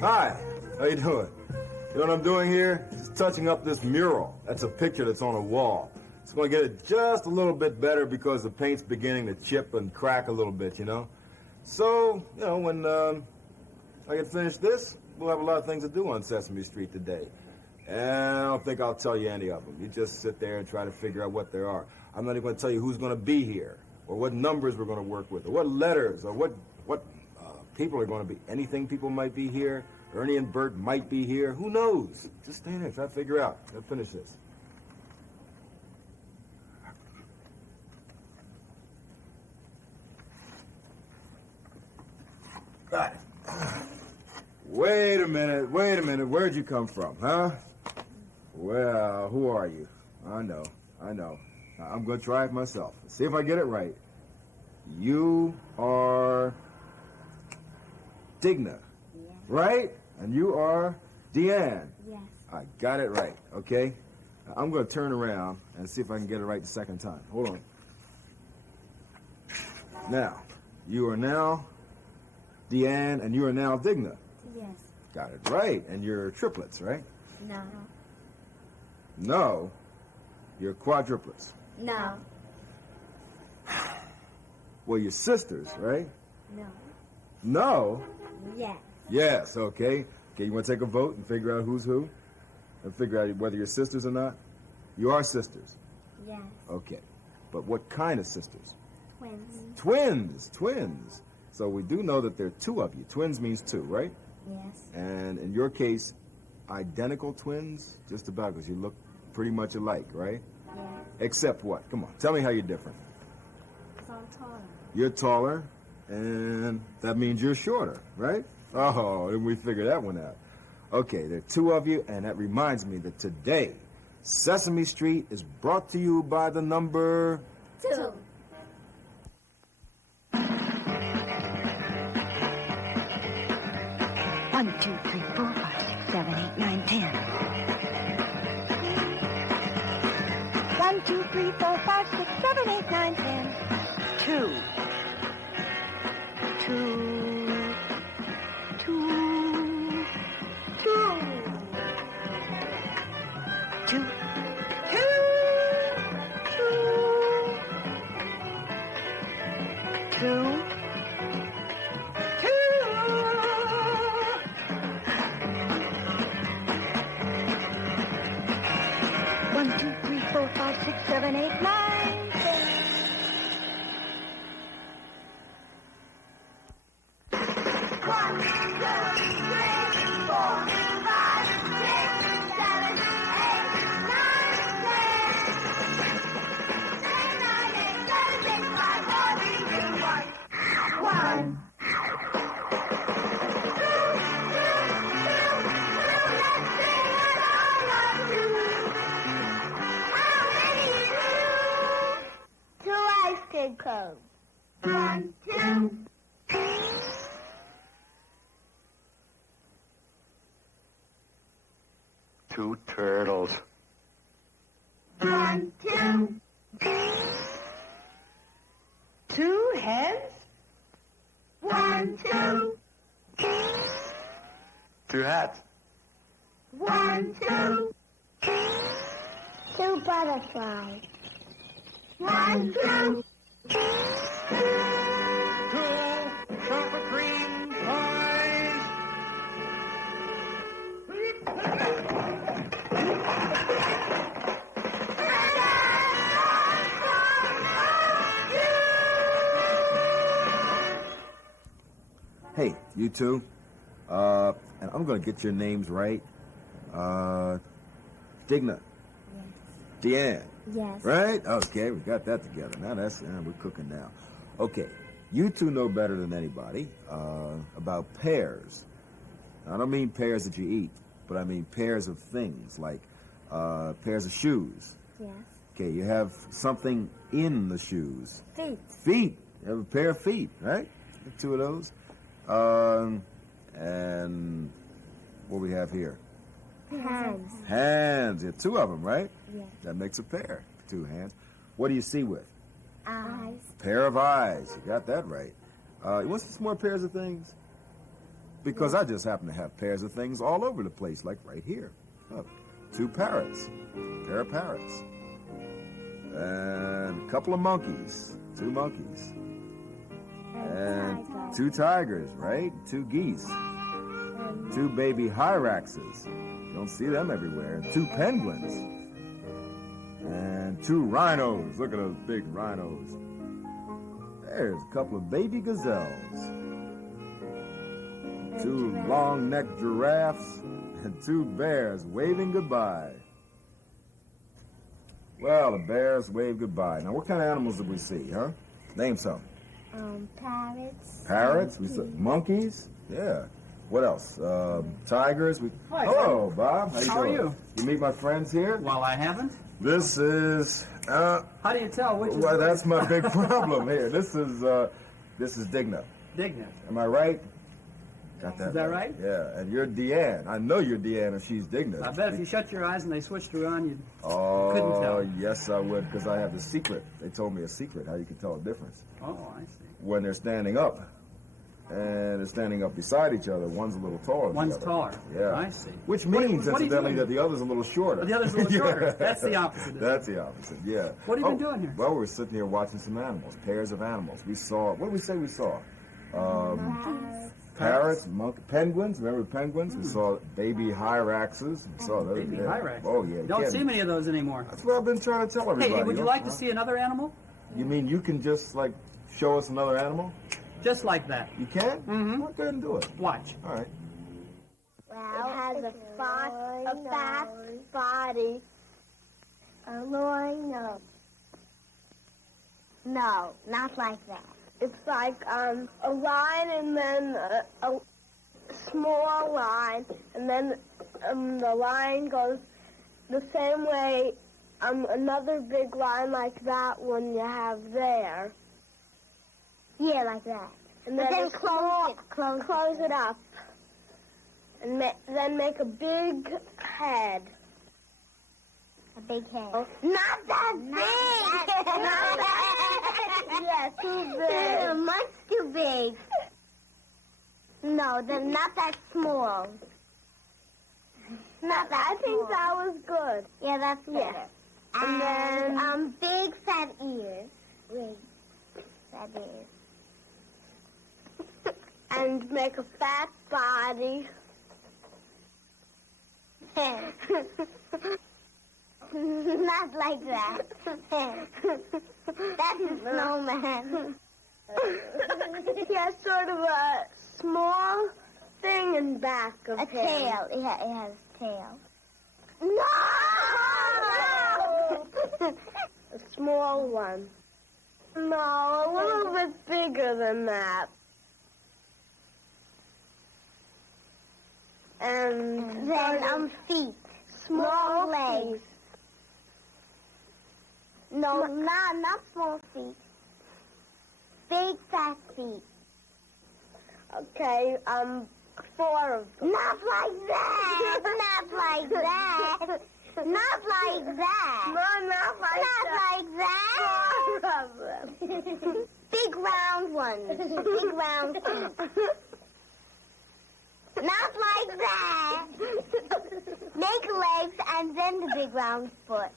Hi, how you doing? You know what I'm doing here? Just touching up this mural. That's a picture that's on a wall. It's going to get it just a little bit better because the paint's beginning to chip and crack a little bit, you know? So, you know, when I get finished this, we'll have a lot of things to do on Sesame Street today. And I don't think I'll tell you any of them. You just sit there and try to figure out what there are. I'm not even going to tell you who's going to be here, or what numbers we're going to work with, or what letters, or what people are going to be. Anything people might be here. Ernie and Bert might be here. Who knows? Just stand there, try to figure out. I'll finish this. Got it. Wait a minute. Where'd you come from, huh? Well, who are you? I know. I'm going to try it myself. See if I get it right. You are Digna, yes. Right? And you are Deanne. Yes. I got it right, okay? I'm going to turn around and see if I can get it right the second time. Hold on. Now, you are now Deanne, and you are now Digna. Yes. Got it right. And you're triplets, right? No. No. You're quadruplets. No. Well, you're sisters, right? No. No? Yes. Yes, okay. Okay, you want to take a vote and figure out who's who? And figure out whether you're sisters or not? You are sisters? Yes. Okay. But what kind of sisters? Twins. Twins. So we do know that there are two of you. Twins means two, right? Yes. And in your case, identical twins? Just about, because you look pretty much alike, right? Yes. Except what? Come on, tell me how you're different. So I'm taller. You're taller, and that means you're shorter, right? Oh, then we figured that one out. Okay, there are two of you, and that reminds me that today, Sesame Street is brought to you by the number... 2. 1, 2, 3, 4, 5, 6, 7, 8, 9, 10. 1, 2, 3, 4, 5, 6, 7, 8, 9, 10. 2. 2. 2. 2. 2. 2. 2. 1, 2, 3, 4, 5, 6, 7, 8, 9, 10. 1, 2, 3, 4, 5, 6, 7, 8, 9, 10. 9, 8, 7, 6, 5, 4, 3, 2, 1. 1. Code. 1, 2. 2 turtles. 1, 2. 2 hens. 1, 2. 2 hats. 1, 2. 2 butterflies. 1, 2. 2 chocolate cream pies. Hey, you two. And I'm going to get your names right. Digna. Yes. Deanne. Yes. Right? Okay, we got that together. Now we're cooking now. Okay, you two know better than anybody about pears. I don't mean pears that you eat, but I mean pairs of things, like pairs of shoes. Yes. Okay, you have something in the shoes. Feet. Feet. You have a pair of feet, right? Two of those. And what we have here? Hands. Hands. You have two of them, right? Yes. That makes a pair. 2 hands. What do you see with? Eyes. A pair of eyes. You got that right. You want some more pairs of things? Because I just happen to have pairs of things all over the place, like right here. Look, 2 parrots, a pair of parrots. And a couple of monkeys, 2 monkeys. And 2 tigers, right? 2 geese. 2 baby hyraxes. You don't see them everywhere. And 2 penguins. And 2 rhinos. Look at those big rhinos. There's a couple of baby gazelles. 2 long-necked giraffes. And 2 bears waving goodbye. Well, the bears wave goodbye. Now, what kind of animals did we see, huh? Name some. Parrots. Parrots? We saw monkeys? Yeah. What else? Tigers? Hi, Hello, Bob. How are doing? you? You meet my friends here? Well, I haven't. This is, How do you tell which is well, that's my big problem here. This is Digna. Digna? Am I right? Got that Is that right? Yeah, and you're Deanne. I know you're Deanne if she's Digna. I bet if you shut your eyes and they switched around, you Oh, couldn't tell. yes, I would, because I have the secret. They told me a secret, how you can tell a difference. Oh, I see. When they're standing up, and they're standing up beside each other, one's a little taller than One's the other. taller. Yeah. I see. Which What- means, what are you incidentally, doing? that the other's a little shorter. Oh, the other's a little shorter. Yeah. That's the opposite, isn't it? That's the opposite, yeah. What have you been doing here? Well, we're sitting here watching some animals, pairs of animals. We saw, what did we say we saw? Parrots, penguins, remember the penguins? We saw baby hyraxes. We saw those. Baby yeah. hyrax. Oh, yeah. Don't kidding. see many of those anymore. That's what I've been trying to tell everybody. Hey, would you like to huh? see another animal? You mean you can just, like, show us another animal? Just like that. You can? Mhm. Well, go ahead and do it. Watch. All right. Well, it has a fat body, a long nose. No, not like that. It's like a line and then a small line, and then the line goes the same way, another big line like that one you have there. Yeah, like that. And then close it up. And then make a big head. A big head. Oh, not that big! Not that yeah, too big. Much too big. No, then not that small. Not that I think that was good. Yeah, that's better. And then big fat ears. Big fat ears. And make a fat body. Not like that. That's a snowman. Yeah, sort of a small thing in back of him. A tail. Yeah, it has a tail. No! A small one. No, a little bit bigger than that. And then feet. Small legs. No, not small feet. Big fat feet. Okay, 4 of them. Not like that. Not like that. Not like that. No, not like that. Not like that. 4 of them. Big round ones. Big round feet. Not like that. Make legs and then the big round foot.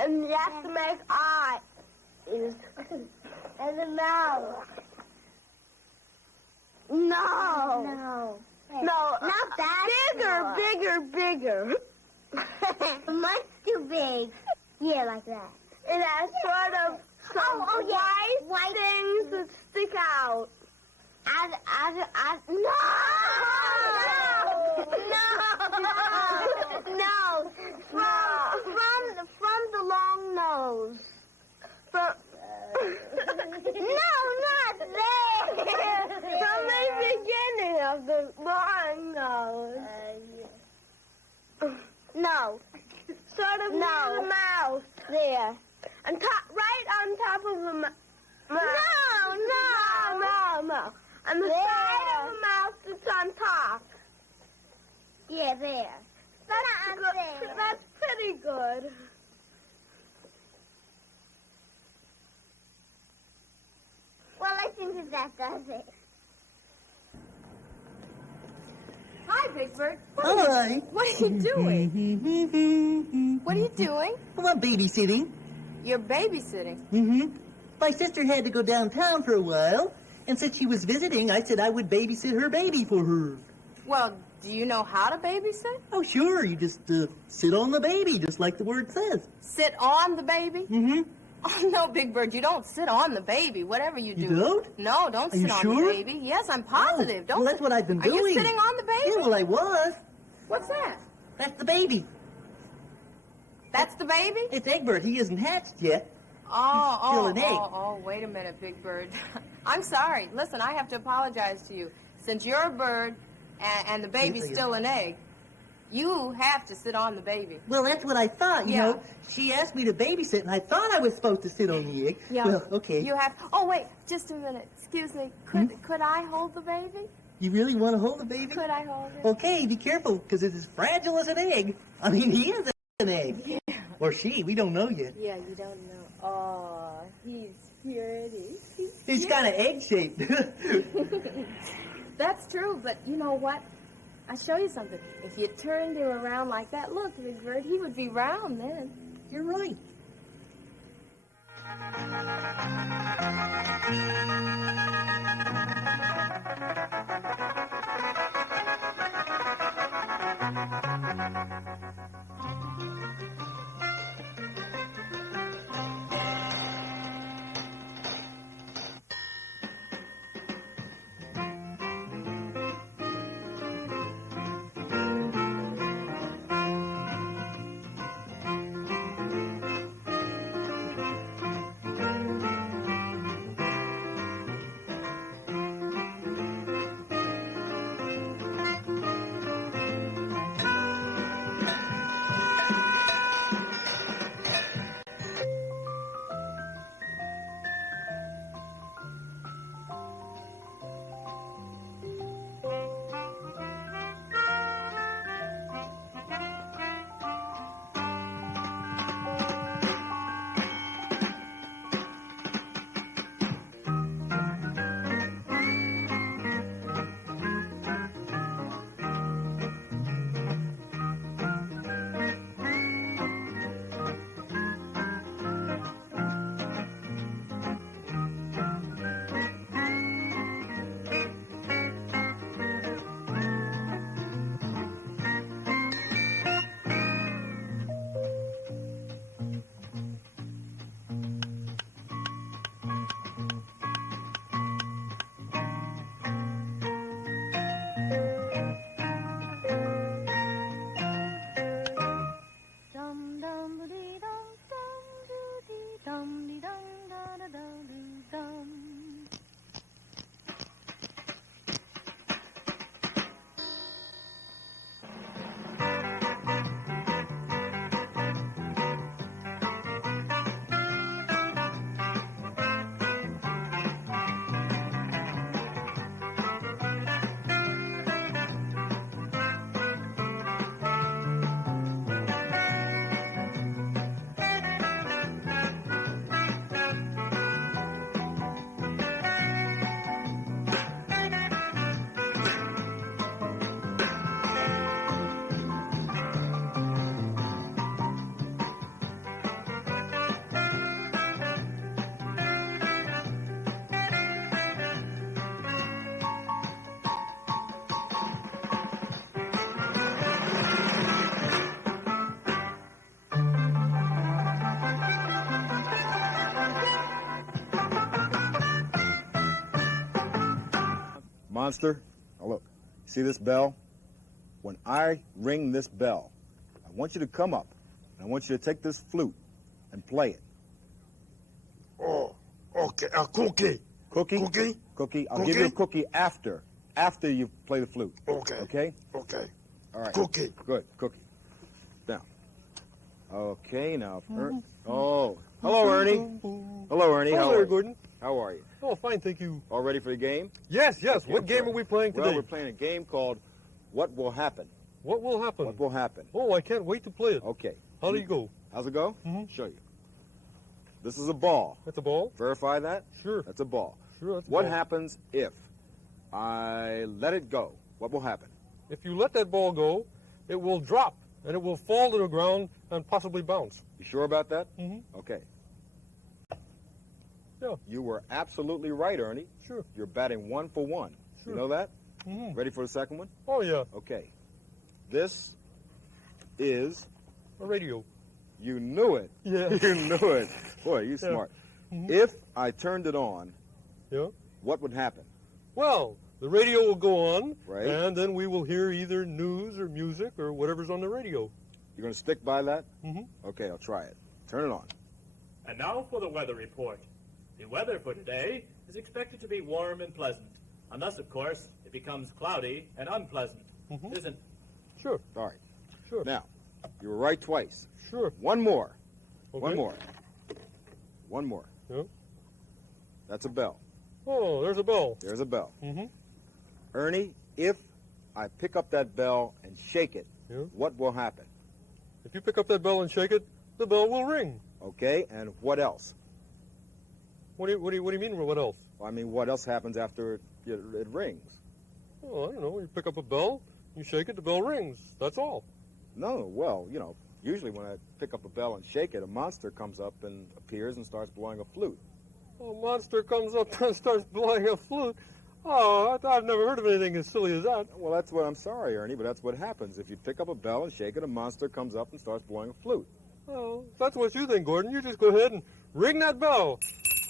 And you have to make eyes. And a mouth. No. No. Not that. Bigger. Much too big. Yeah, like that. It has sort of some white things that stick out. No. From the long nose. No, not there. From the beginning of the long nose. No. Sort of near the mouth. There. Right on top of the mouth. No. On the side of the mouth, it's on top. Yeah, there. That's pretty good. if that does it. Hi, Big Bert. Hi. What are you doing? What are you doing? Well, I'm babysitting. You're babysitting. My sister had to go downtown for a while, and since she was visiting, I said I would babysit her baby for her. Well, do you know how to babysit? Oh, sure. You just sit on the baby, just like the word says. Sit on the baby? Oh, no, Big Bird, you don't sit on the baby, whatever you do. You don't? No, don't Are you sit on sure? the baby. Yes, I'm positive. Don't Well, that's what I've been Are doing. you sitting on the baby? Yeah, well, I was. What's that? That's the baby. That's the baby? It's Egbert. He isn't hatched yet. Oh, still an egg. wait a minute, Big Bird. I'm sorry. Listen, I have to apologize to you. Since you're a bird and the baby's still an egg, you have to sit on the baby. Well, that's what I thought, you Yeah. know. She asked me to babysit, and I thought I was supposed to sit on the egg. Yeah. Well, okay. You have. Oh, wait, just a minute. Excuse me. Could I hold the baby? You really want to hold the baby? Could I hold it? Okay, be careful, because it's as fragile as an egg. I mean, he is an egg. Yeah. Or she, we don't know yet. Yeah, you don't know. Oh, he's pretty. He's kind of egg-shaped. That's true, but you know what? I'll show you something. If you turned him around like that, look, Big Bird, he would be round then. You're right. Monster, now look, see this bell? When I ring this bell, I want you to come up, and I want you to take this flute and play it. Oh, okay. A cookie. Cookie? Cookie? Cookie. I'll give you a cookie after you play the flute. Okay. Okay? Okay. All right. Cookie. Good. Cookie. Now. Okay, now. Oh. Hello, Ernie. Hello, Ernie. Hello there, Gordon. How are you? Oh, fine, thank you. All ready for the game? Yes, yes. Okay, What game so- are we playing today? Well, we're playing a game called What Will Happen. What will happen? What will happen? Oh, I can't wait to play it. Okay. How do you go? How's it go? Mhm. Show you. This is a ball. That's a ball? Verify that? Sure. That's a ball. Sure, that's a What ball. happens if I let it go? What will happen? If you let that ball go, it will drop, and it will fall to the ground and possibly bounce. You sure about that? Mm-hmm. Okay. Yeah. You were absolutely right, Ernie. Sure. You're batting 1 for 1. Sure. You know that? Mm-hmm. Ready for the second one? Oh, yeah. Okay. This is... A radio. You knew it. Yeah. You knew it. Boy, you smart. Mhm. If I turned it on, Yeah. what would happen? Well, the radio will go on, Right. and then we will hear either news or music or whatever's on the radio. You're going to stick by that? Mm-hmm. Okay, I'll try it. Turn it on. And now for the weather report. The weather for today is expected to be warm and pleasant, unless, of course, it becomes cloudy and unpleasant. Mhm. Isn't Sure. All right. Sure. Now, you were right twice. Sure. One more. Okay. One more. One more. Yeah. That's a bell. Oh, there's a bell. There's a bell. Mm-hmm. Ernie, if I pick up that bell and shake it, Yeah. what will happen? If you pick up that bell and shake it, the bell will ring. Okay, and what else? What do you mean? What else? Well, I mean, what else happens after it rings? Oh, I don't know. You pick up a bell, you shake it, the bell rings. That's all. No, well, you know, usually when I pick up a bell and shake it, a monster comes up and appears and starts blowing a flute. A monster comes up and starts blowing a flute. Oh, I've never heard of anything as silly as that. Well, that's what I'm sorry, Ernie, but that's what happens. If you pick up a bell and shake it, a monster comes up and starts blowing a flute. Oh, if that's what you think, Gordon. You just go ahead and ring that bell.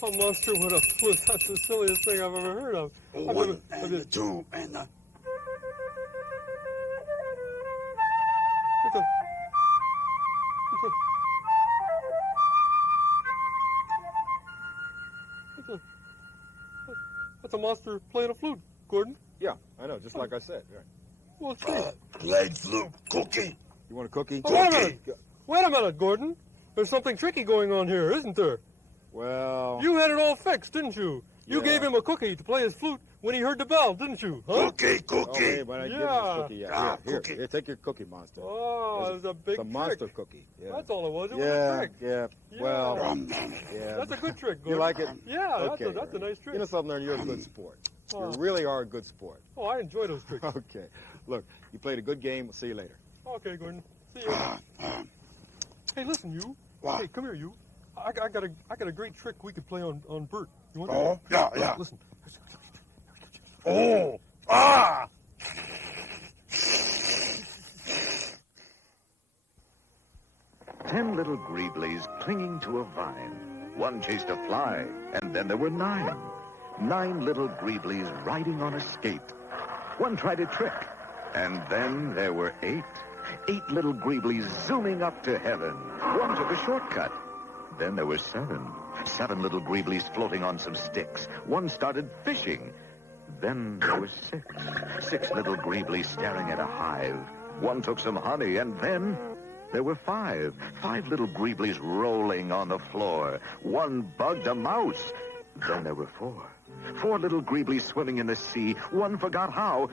A monster with a flute. That's the silliest thing I've ever heard of. One and two and That's a monster playing a flute, Gordon. Yeah, I know, just like I said. Right. Well, gee. played flute cookie. You want a cookie? Oh, wait a minute. Wait a minute, Gordon. There's something tricky going on here, isn't there? Well... You had it all fixed, didn't you? You Yeah. gave him a cookie to play his flute when he heard the bell, didn't you? Huh? Cookie, Oh, cookie. hey, but I give you Yeah. the cookie. Yeah, Ah, here, cookie. here, take your cookie, monster. Oh, it was a big It's a monster trick. cookie. Yeah. That's all it was. It was a Yeah, trick. yeah. Yeah. Well, Yeah. yeah. That's a good trick, Gordon. You like it? Yeah, Okay, that's a Ernie. nice trick. You know something, Ernie? You're a good sport. You Oh. really are a good sport. Oh, I enjoy those tricks. Okay. Look, you played a good game. We'll see you later. Okay, Gordon. See you. Hey, listen, you. What? Hey, come here, you. I got a great trick we could play on Bert. You want Oh, yeah, yeah. Listen. Oh, ah! 10 little greeblies clinging to a vine. One chased a fly, and then there were 9. 9 little greeblies riding on a skate. One tried a trick, and then there were 8. 8 little greeblies zooming up to heaven. One took a shortcut. Then there were 7. 7 little greeblies floating on some sticks. One started fishing. Then there were 6. 6 little greeblies staring at a hive. One took some honey, and then there were 5. 5 little greeblies rolling on the floor. One bugged a mouse. Then there were 4. 4 little greeblies swimming in the sea. One forgot how.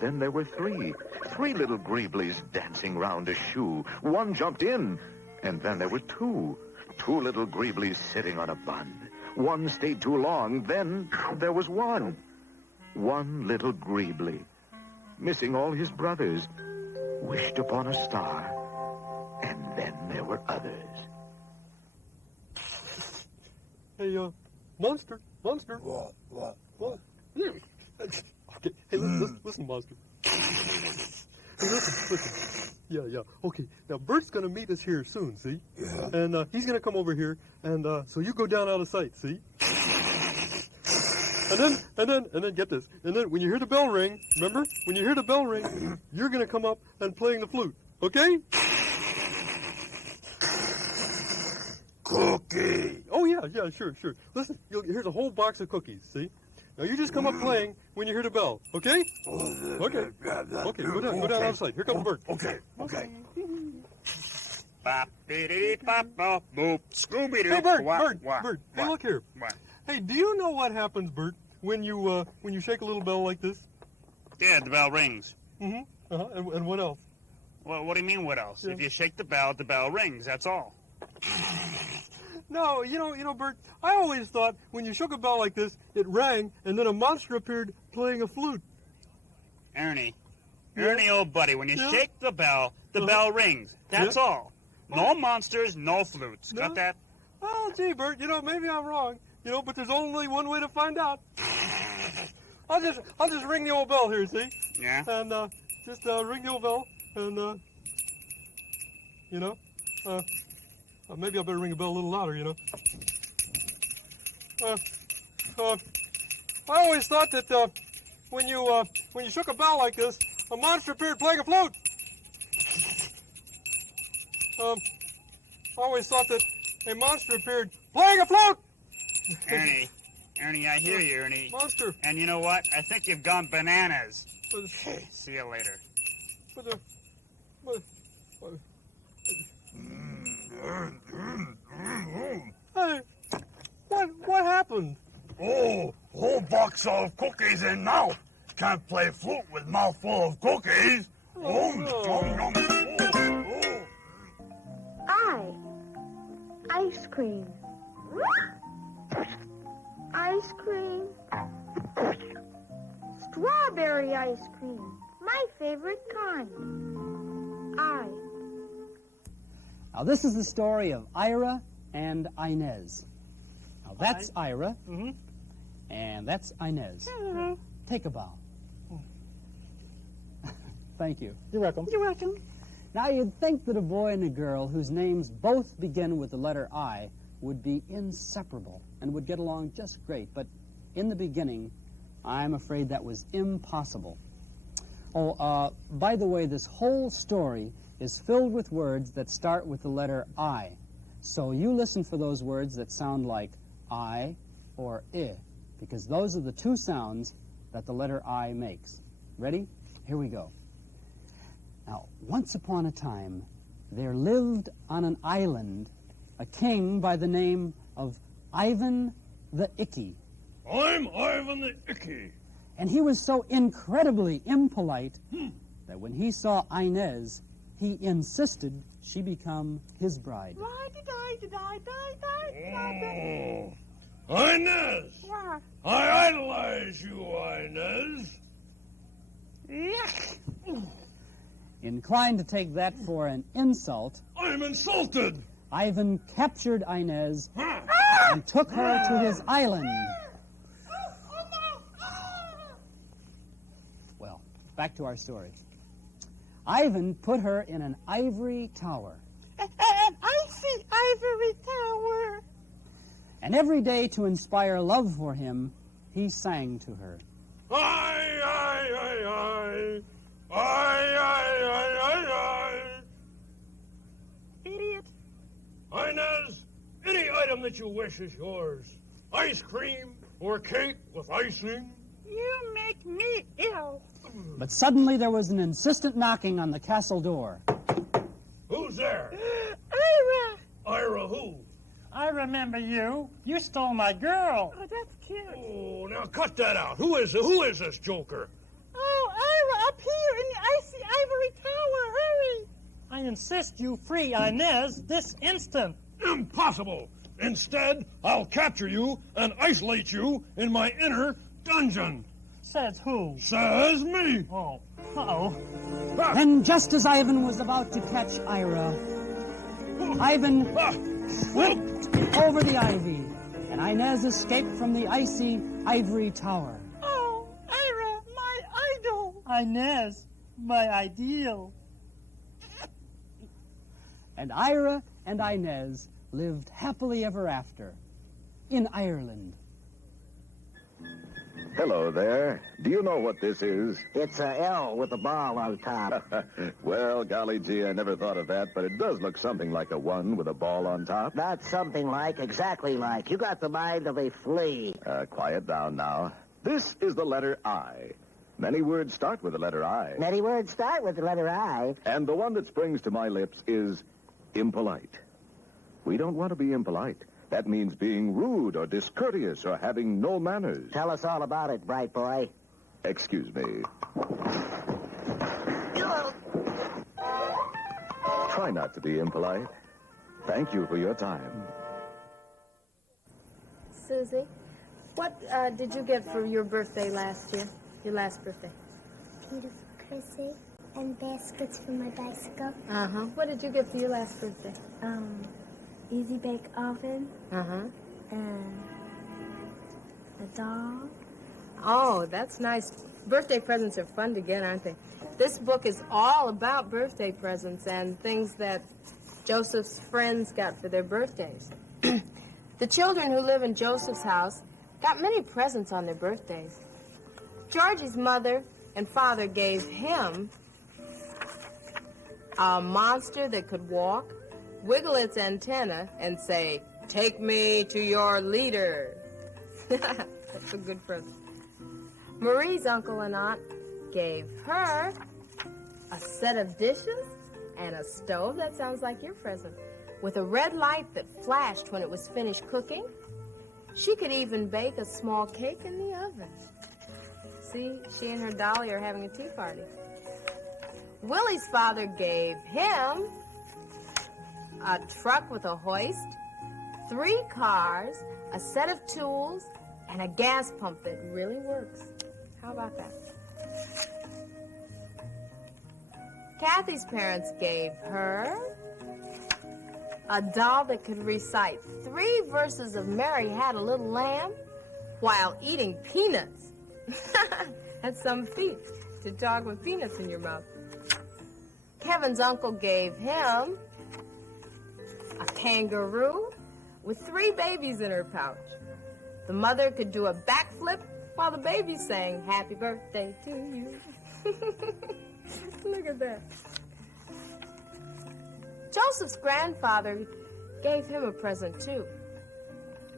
Then there were 3. 3 little greeblies dancing round a shoe. One jumped in. And then there were 2. 2 little greeblies sitting on a bun. One stayed too long. Then there was 1. 1 little greebly, missing all his brothers, wished upon a star. And then there were others. Hey, Monster. What? Okay, hey, listen, Monster. Hey, listen. Yeah. Okay, now Bert's gonna meet us here soon, see? Yeah. And he's gonna come over here, and so you go down out of sight, see? And then get this. And then when you hear the bell ring, remember? When you hear the bell ring, you're gonna come up and playing the flute, okay? Cookie. Oh yeah, sure. Listen, here's a whole box of cookies, see? Now you just come up playing when you hear the bell, okay? Okay, go down out of sight. Here comes Bert. Okay. Bop-dee-dee-bop-bop-boop. Scooby-Doo. Hey, Bert, What? Bert. Hey, look here. What? Hey, do you know what happens, Bert, when you shake a little bell like this? Yeah, the bell rings. Mm-hmm. And what else? Well, what do you mean, what else? Yeah. If you shake the bell rings. That's all. No, you know, Bert, I always thought when you shook a bell like this, it rang, and then a monster appeared playing a flute. Ernie. Yeah? Ernie, old buddy, when you Yeah? shake the bell rings. That's Yeah? all. No monsters, no flutes. No? Got that? Oh, gee, Bert, maybe I'm wrong, but there's only one way to find out. I'll just ring the old bell here, see? Yeah? And, just, ring the old bell, and, maybe I better ring the bell a little louder, I always thought that, when you shook a bell like this, a monster appeared playing a flute. I always thought that a monster appeared playing a flute. Ernie, I hear you, Ernie. Monster. And you know what? I think you've gone bananas. But, See you later. Hey, what happened? Oh, whole box of cookies in now. Can't play flute with mouthful of cookies. Oh, no. Ice cream. Ice cream. Strawberry ice cream. My favorite kind. Now, this is the story of Ira and Inez. Now, that's Ira, and that's Inez. Take a bow. Thank you. You're welcome. You're welcome. Now, you'd think that a boy and a girl whose names both begin with the letter I would be inseparable and would get along just great, but in the beginning, I'm afraid that was impossible. Oh, by the way, this whole story is filled with words that start with the letter I. So you listen for those words that sound like I or I, because those are the two sounds that the letter I makes. Ready? Here we go. Now, once upon a time, there lived on an island a king by the name of Ivan the Icky. I'm Ivan the Icky. And he was so incredibly impolite that when he saw Inez, he insisted she become his bride. Oh, Inez. I idolize you, Inez. Inclined to take that for an insult, I'm insulted. Ivan captured Inez and took her to his island. Well, back to our story. Ivan put her in an ivory tower. An icy ivory tower. And every day to inspire love for him, he sang to her. Idiot. Inez, any item that you wish is yours. Ice cream or cake with icing. You make me ill. But suddenly there was an insistent knocking on the castle door. Who's there? Ira. Ira who? I remember you. You stole my girl. Oh, that's cute. Oh, now cut that out. Who is this joker? Oh, Ira, up here in the icy ivory tower. Hurry. I insist you free Inez this instant. Impossible. Instead, I'll capture you and isolate you in my inner dungeon. Says who? Says me. Oh. Uh-oh. And just as Ivan was about to catch Ira, Ivan whipped over the ivy, and Inez escaped from the icy ivory tower. Oh, Ira, my idol. Inez, my ideal. And Ira and Inez lived happily ever after in Ireland. Hello there. Do you know what this is? It's a L with a ball on top. Well, golly gee, I never thought of that, but it does look something like a 1 with a ball on top. Not something like, exactly like. You got the mind of a flea. Quiet down now. This is the letter I. Many words start with the letter I. Many words start with the letter I. And the one that springs to my lips is impolite. We don't want to be impolite. That means being rude or discourteous or having no manners. Tell us all about it, bright boy. Excuse me. Try not to be impolite. Thank you for your time. Susie. What did you get for your birthday last year? Your last birthday? Beautiful Chrissy and baskets for my bicycle. Uh-huh. What did you get for your last birthday? Easy bake oven. Uh-huh. And a doll. Oh, that's nice. Birthday presents are fun to get, aren't they? This book is all about birthday presents and things that Joseph's friends got for their birthdays. The children who live in Joseph's house got many presents on their birthdays. Georgie's mother and father gave him a monster that could walk, wiggle its antenna, and say, "Take me to your leader." That's a good present. Marie's uncle and aunt gave her a set of dishes and a stove. That sounds like your present. With a red light that flashed when it was finished cooking. She could even bake a small cake in the oven. See, she and her dolly are having a tea party. Willie's father gave him a truck with a hoist, 3 cars, a set of tools, and a gas pump that really works. How about that? Kathy's parents gave her a doll that could recite 3 verses of Mary Had a Little Lamb while eating peanuts. That's some feat, to talk with peanuts in your mouth. Kevin's uncle gave him a kangaroo with 3 babies in her pouch. The mother could do a backflip while the baby sang, "Happy birthday to you." Look at that. Joseph's grandfather gave him a present, too.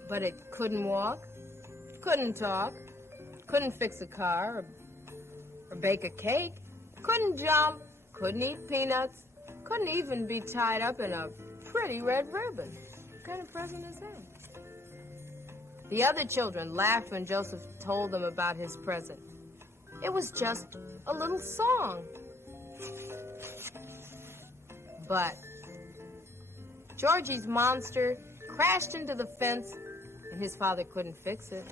But it couldn't walk, couldn't talk, couldn't fix a car or bake a cake, couldn't jump, couldn't eat peanuts, couldn't even be tied up in a pretty red ribbon. What kind of present is that? The other children laughed when Joseph told them about his present. It was just a little song. But Georgie's monster crashed into the fence, and his father couldn't fix it.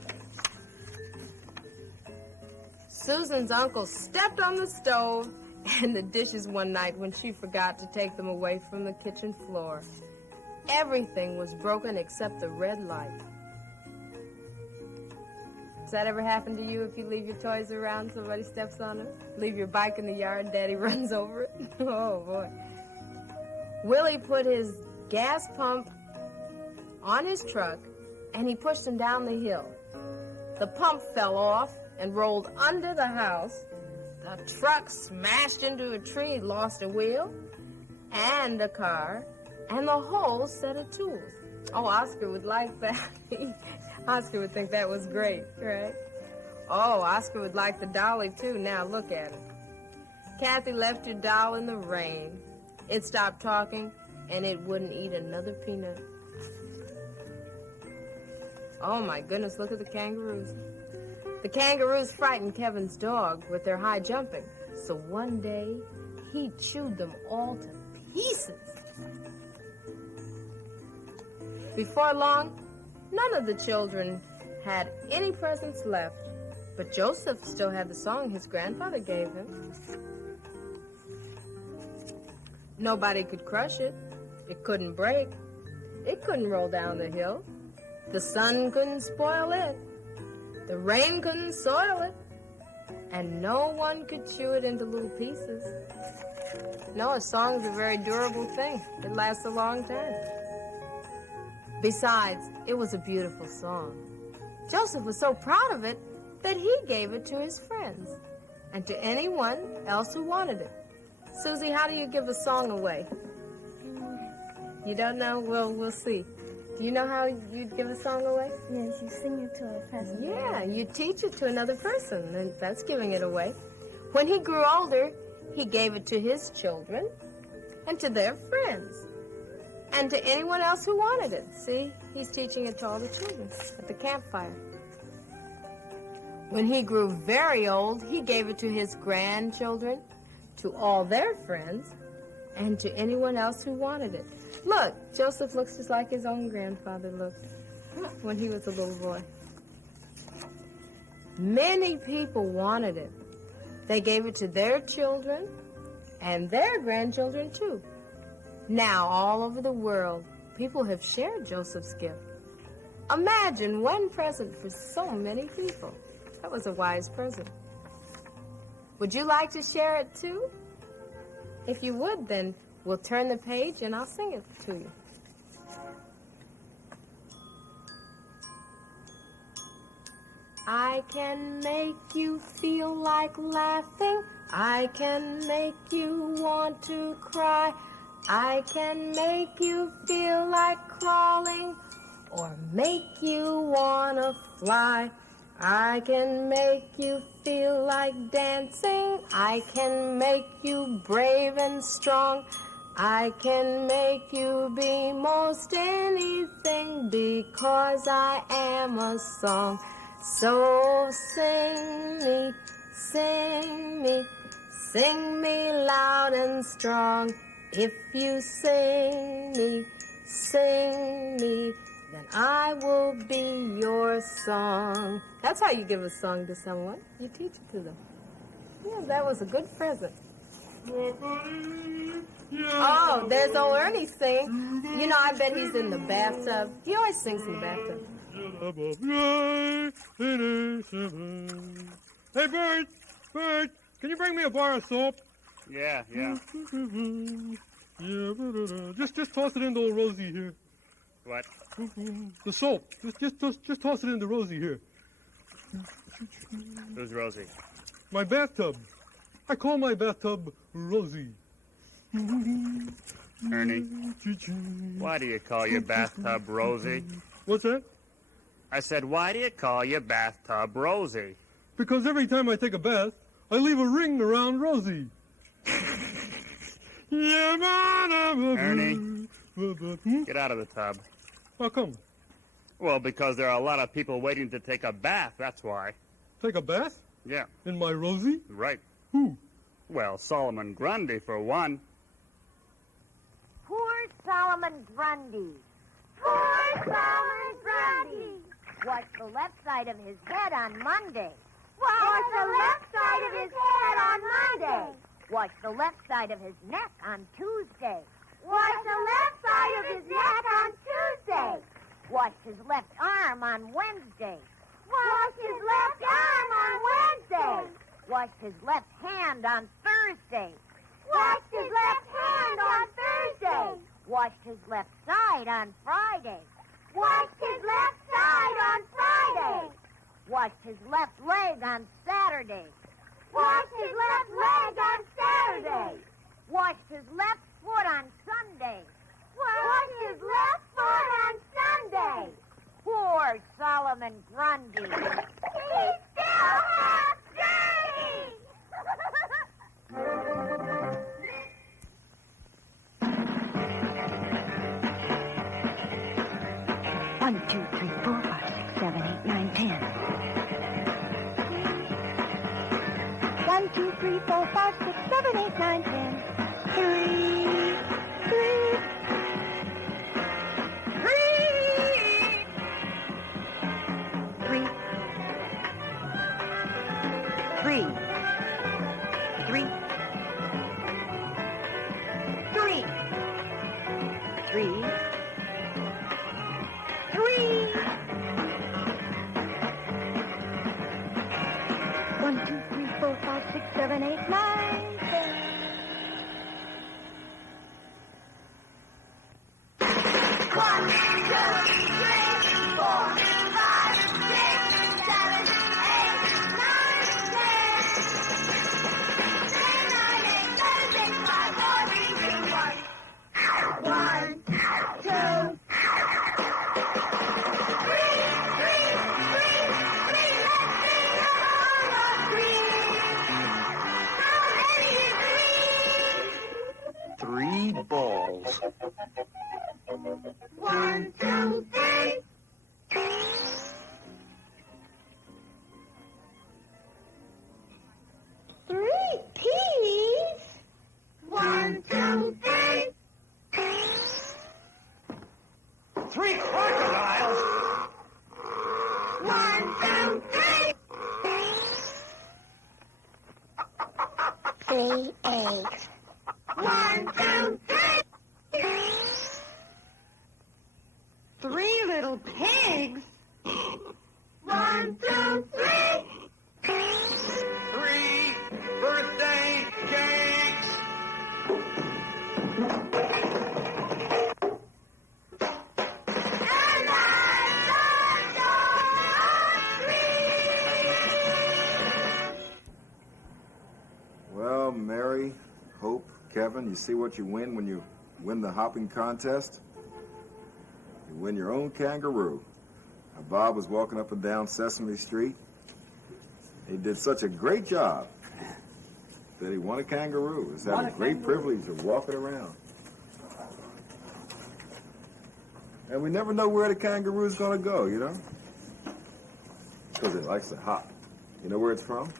Susan's uncle stepped on the stove and the dishes one night when she forgot to take them away from the kitchen floor. Everything was broken except the red light. Does that ever happen to you if you leave your toys around, somebody steps on them? Leave your bike in the yard, Daddy runs over it? Oh, boy. Willie put his gas pump on his truck, and he pushed him down the hill. The pump fell off and rolled under the house. The truck smashed into a tree, lost a wheel, and a car, and the whole set of tools. Oh, Oscar would like that. Oscar would think that was great, right? Oh, Oscar would like the dolly, too. Now, look at it. Kathy left her doll in the rain. It stopped talking, and it wouldn't eat another peanut. Oh, my goodness, look at the kangaroos. The kangaroos frightened Kevin's dog with their high jumping, so one day he chewed them all to pieces. Before long, none of the children had any presents left, but Joseph still had the song his grandfather gave him. Nobody could crush it. It couldn't break. It couldn't roll down the hill. The sun couldn't spoil it. The rain couldn't soil it. And no one could chew it into little pieces. No, a song's a very durable thing. It lasts a long time. Besides, it was a beautiful song. Joseph was so proud of it that he gave it to his friends and to anyone else who wanted it. Susie, how do you give a song away? You don't know? Well, we'll see. Do you know how you'd give a song away? Yes, you sing it to a person. Yeah, you teach it to another person, and that's giving it away. When he grew older, he gave it to his children and to their friends and to anyone else who wanted it. See, he's teaching it to all the children at the campfire. When he grew very old, he gave it to his grandchildren, to all their friends, and to anyone else who wanted it. Look, Joseph looks just like his own grandfather looked. when he was a little boy. Many people wanted it. They gave it to their children and their grandchildren, too. Now, all over the world, people have shared Joseph's gift. Imagine one present for so many people. That was a wise present. Would you like to share it, too? If you would, then we'll turn the page and I'll sing it to you. I can make you feel like laughing. I can make you want to cry. I can make you feel like crawling or make you wanna fly. I can make you feel like dancing. I can make you brave and strong. I can make you be most anything because I am a song. So sing me, sing me, sing me loud and strong. If you sing me, then I will be your song. That's how you give a song to someone. You teach it to them. Yeah, that was a good present. Oh, there's old Ernie singing. You know, I bet he's in the bathtub. He always sings in the bathtub. Hey, Bert, can you bring me a bar of soap? Yeah. Just toss it into old Rosie here. What? The soap. Just toss it into Rosie here. Who's Rosie? My bathtub. I call my bathtub Rosie. Ernie, why do you call your bathtub Rosie? What's that? I said, why do you call your bathtub Rosie? Because every time I take a bath, I leave a ring around Rosie. Ernie, get out of the tub. How come? Well, because there are a lot of people waiting to take a bath, that's why. Take a bath? Yeah. In my Rosie? Right. Who? Well, Solomon Grundy, for one. Poor Solomon Grundy. Poor Solomon Grundy. Wash the left side of his head on Monday. Wash the left side of his head on Monday. Wash the left side of his neck on Tuesday. Wash the left side of his neck on Tuesday. Wash his left arm on Wednesday. Wash his left arm on Wednesday. Wash his left hand on Thursday. Wash his left hand on Thursday. Wash his left side on Friday. Wash his left side on Friday. Wash his left leg on Saturday. Wash his left leg on Saturday. Wash his left foot on Sunday. Wash his left foot on Sunday. Poor Solomon Grundy. He still has dirty. 1, 2, 3, 4, 5, 6, 7, 8, 9, 10. 1, 2, 3, 4, 5, 6, 7, 8, 9, 10. 3, 3. 3. 3. 3. 3. 1, 2, 3, 4, 5, 6, 7, 8, 9, 10. 1, 2, 3, 4, 5, 6, 7, 8, 9, 10. 10, 9, 8, 7, 6, 5, 4, 3, 2, 1. 1, 2, 3 balls. 1, 2, 3. 3 peas. 1, 2, 3. 3 crocodiles? 3 eggs. 1, 2, 3. 3 little pigs? 1, 2, 3. 3 birthday cakes! Well, Mary, Hope, Kevin, you see what you win when you win the hopping contest? You win your own kangaroo. Now, Bob was walking up and down Sesame Street. He did such a great job that he won a kangaroo. He's had a great privilege of walking around. And we never know where the kangaroo's going to go, you know? Because it likes to hop. You know where it's from?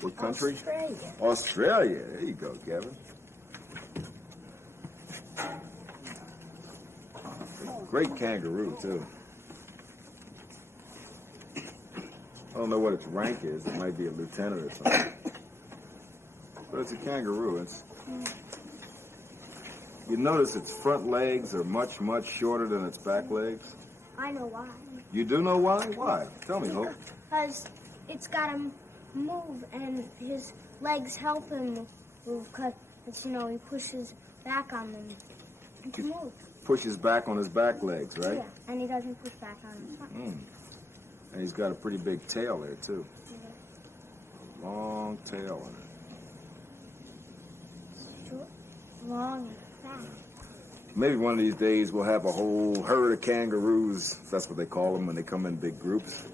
What country? Australia. Australia. There you go, Kevin. A great kangaroo, too. I don't know what its rank is. It might be a lieutenant or something. But it's a kangaroo. You notice its front legs are much, much shorter than its back legs? I know why. You do know why? Why? Tell me, Hope. Because it's got to move, and his legs help him move, because, you know, he pushes back on them to move. Pushes back on his back legs, right? Yeah, and he doesn't push back on his front. And he's got a pretty big tail there, too. Yeah. A long tail on it. Short, long, and fat. Maybe one of these days we'll have a whole herd of kangaroos. That's what they call them when they come in big groups.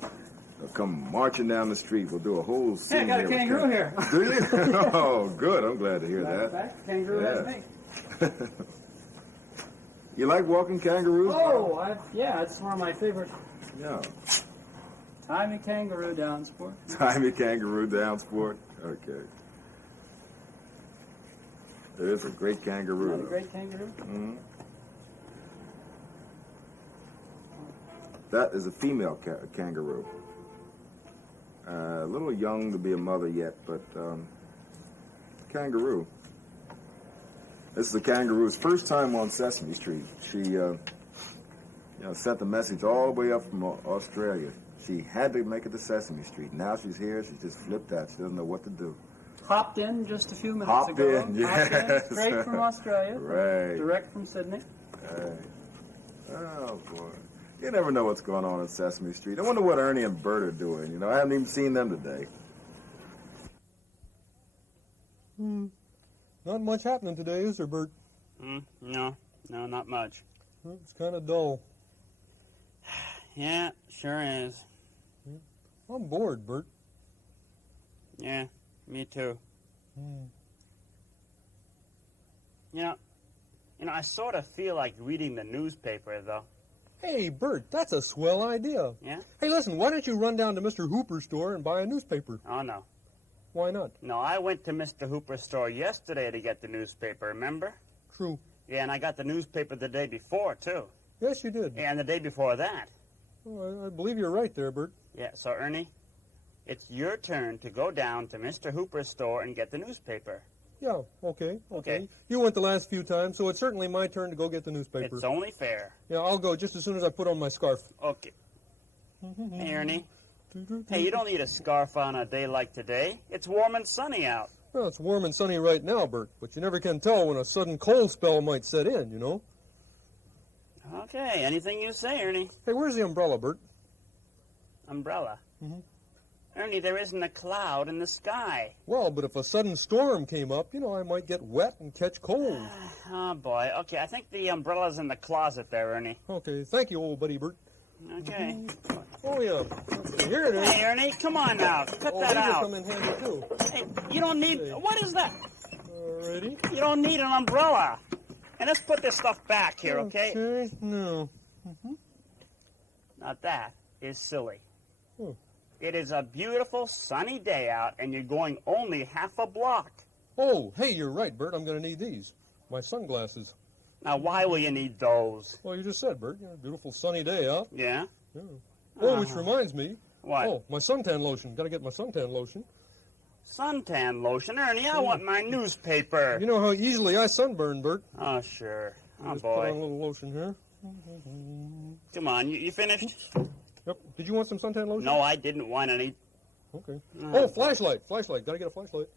They'll come marching down the street. We'll do a whole scene Hey, I got a here. kangaroo here. Do you? Oh, good. I'm glad to hear that. Back, kangaroo, that's me. You like walking kangaroos? Oh, yeah, it's one of my favorite. Yeah. Timey kangaroo down sport. Timey kangaroo down sport. Okay. There's a great kangaroo. Not a great kangaroo? Mm-hmm. That is a female kangaroo. A little young to be a mother yet, but kangaroo. This is the kangaroo's first time on Sesame Street. She sent the message all the way up from Australia. She had to make it to Sesame Street. Now she's here. She's just flipped out. She doesn't know what to do. Hopped in just a few minutes Hopped ago. in, yes. Hopped in, straight from Australia. Right. Direct from Sydney. Right. Oh, boy. You never know what's going on Sesame Street. I wonder what Ernie and Bert are doing. You know, I haven't even seen them today. Not much happening today, is there, Bert? No, not much. Well, it's kind of dull. Yeah, sure is. I'm bored, Bert. Yeah, me too. You know, I sort of feel like reading the newspaper, though. Hey, Bert, that's a swell idea. Yeah? Hey, listen, why don't you run down to Mr. Hooper's store and buy a newspaper? Oh, no. Why not? No, I went to Mr. Hooper's store yesterday to get the newspaper, remember? True. Yeah, and I got the newspaper the day before, too. Yes, you did. Yeah, and the day before that. Oh, I believe you're right there, Bert. Yeah, so, Ernie, it's your turn to go down to Mr. Hooper's store and get the newspaper. Yeah, okay. You went the last few times, so it's certainly my turn to go get the newspaper. It's only fair. Yeah, I'll go just as soon as I put on my scarf. Okay. Hey, Ernie. Hey, you don't need a scarf on a day like today. It's warm and sunny out. Well, it's warm and sunny right now, Bert, but you never can tell when a sudden cold spell might set in, you know? Okay, anything you say, Ernie. Hey, where's the umbrella, Bert? Umbrella? Ernie, there isn't a cloud in the sky. Well, but if a sudden storm came up, you know, I might get wet and catch cold. Oh, boy. Okay, I think the umbrella's in the closet there, Ernie. Okay, thank you, old buddy Bert. Okay. Oh, yeah. Here it is. Hey, Ernie, come on now. Cut that out. Come in handy, too. Hey, you don't need... What is that? Alrighty. You don't need an umbrella. And let's put this stuff back here, okay? Okay, no. Now, that is silly. Oh. It is a beautiful sunny day out, and you're going only half a block. Oh, hey, you're right, Bert. I'm going to need these. My sunglasses. Now, why will you need those? Well, you just said, Bert. You know, beautiful sunny day out. Yeah? Yeah. Oh, which reminds me. What? Oh, my suntan lotion. Got to get my suntan lotion. Suntan lotion? Ernie, I want my newspaper. You know how easily I sunburn, Bert. Oh, sure. Oh, Just put on boy. a little lotion here. Come on, you finished? Yep. Did you want some suntan lotion? No, I didn't want any. Okay. Oh, flashlight. Flashlight. Gotta get a flashlight.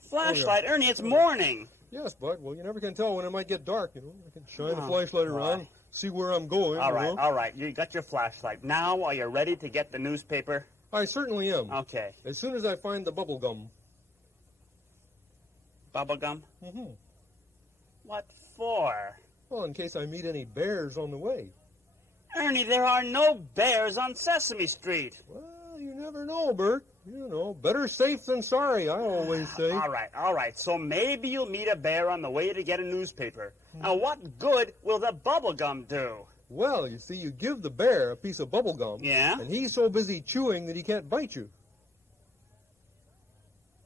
Flashlight? Ernie, it's morning. Yes, Bud. Well, you never can tell when it might get dark, you know. I can shine a Oh, flashlight around, see where I'm going. All you right, know. all right. You got your flashlight. Now, are you ready to get the newspaper? I certainly am. Okay. As soon as I find the bubble gum. Bubble gum? Mm-hmm. What for? Well, in case I meet any bears on the way. Ernie, there are no bears on Sesame Street. Well, you never know, Bert. You know, better safe than sorry, I always say. All right. So maybe you'll meet a bear on the way to get a newspaper. Now, what good will the bubble gum do? Well, you see, you give the bear a piece of bubble gum. Yeah? And he's so busy chewing that he can't bite you.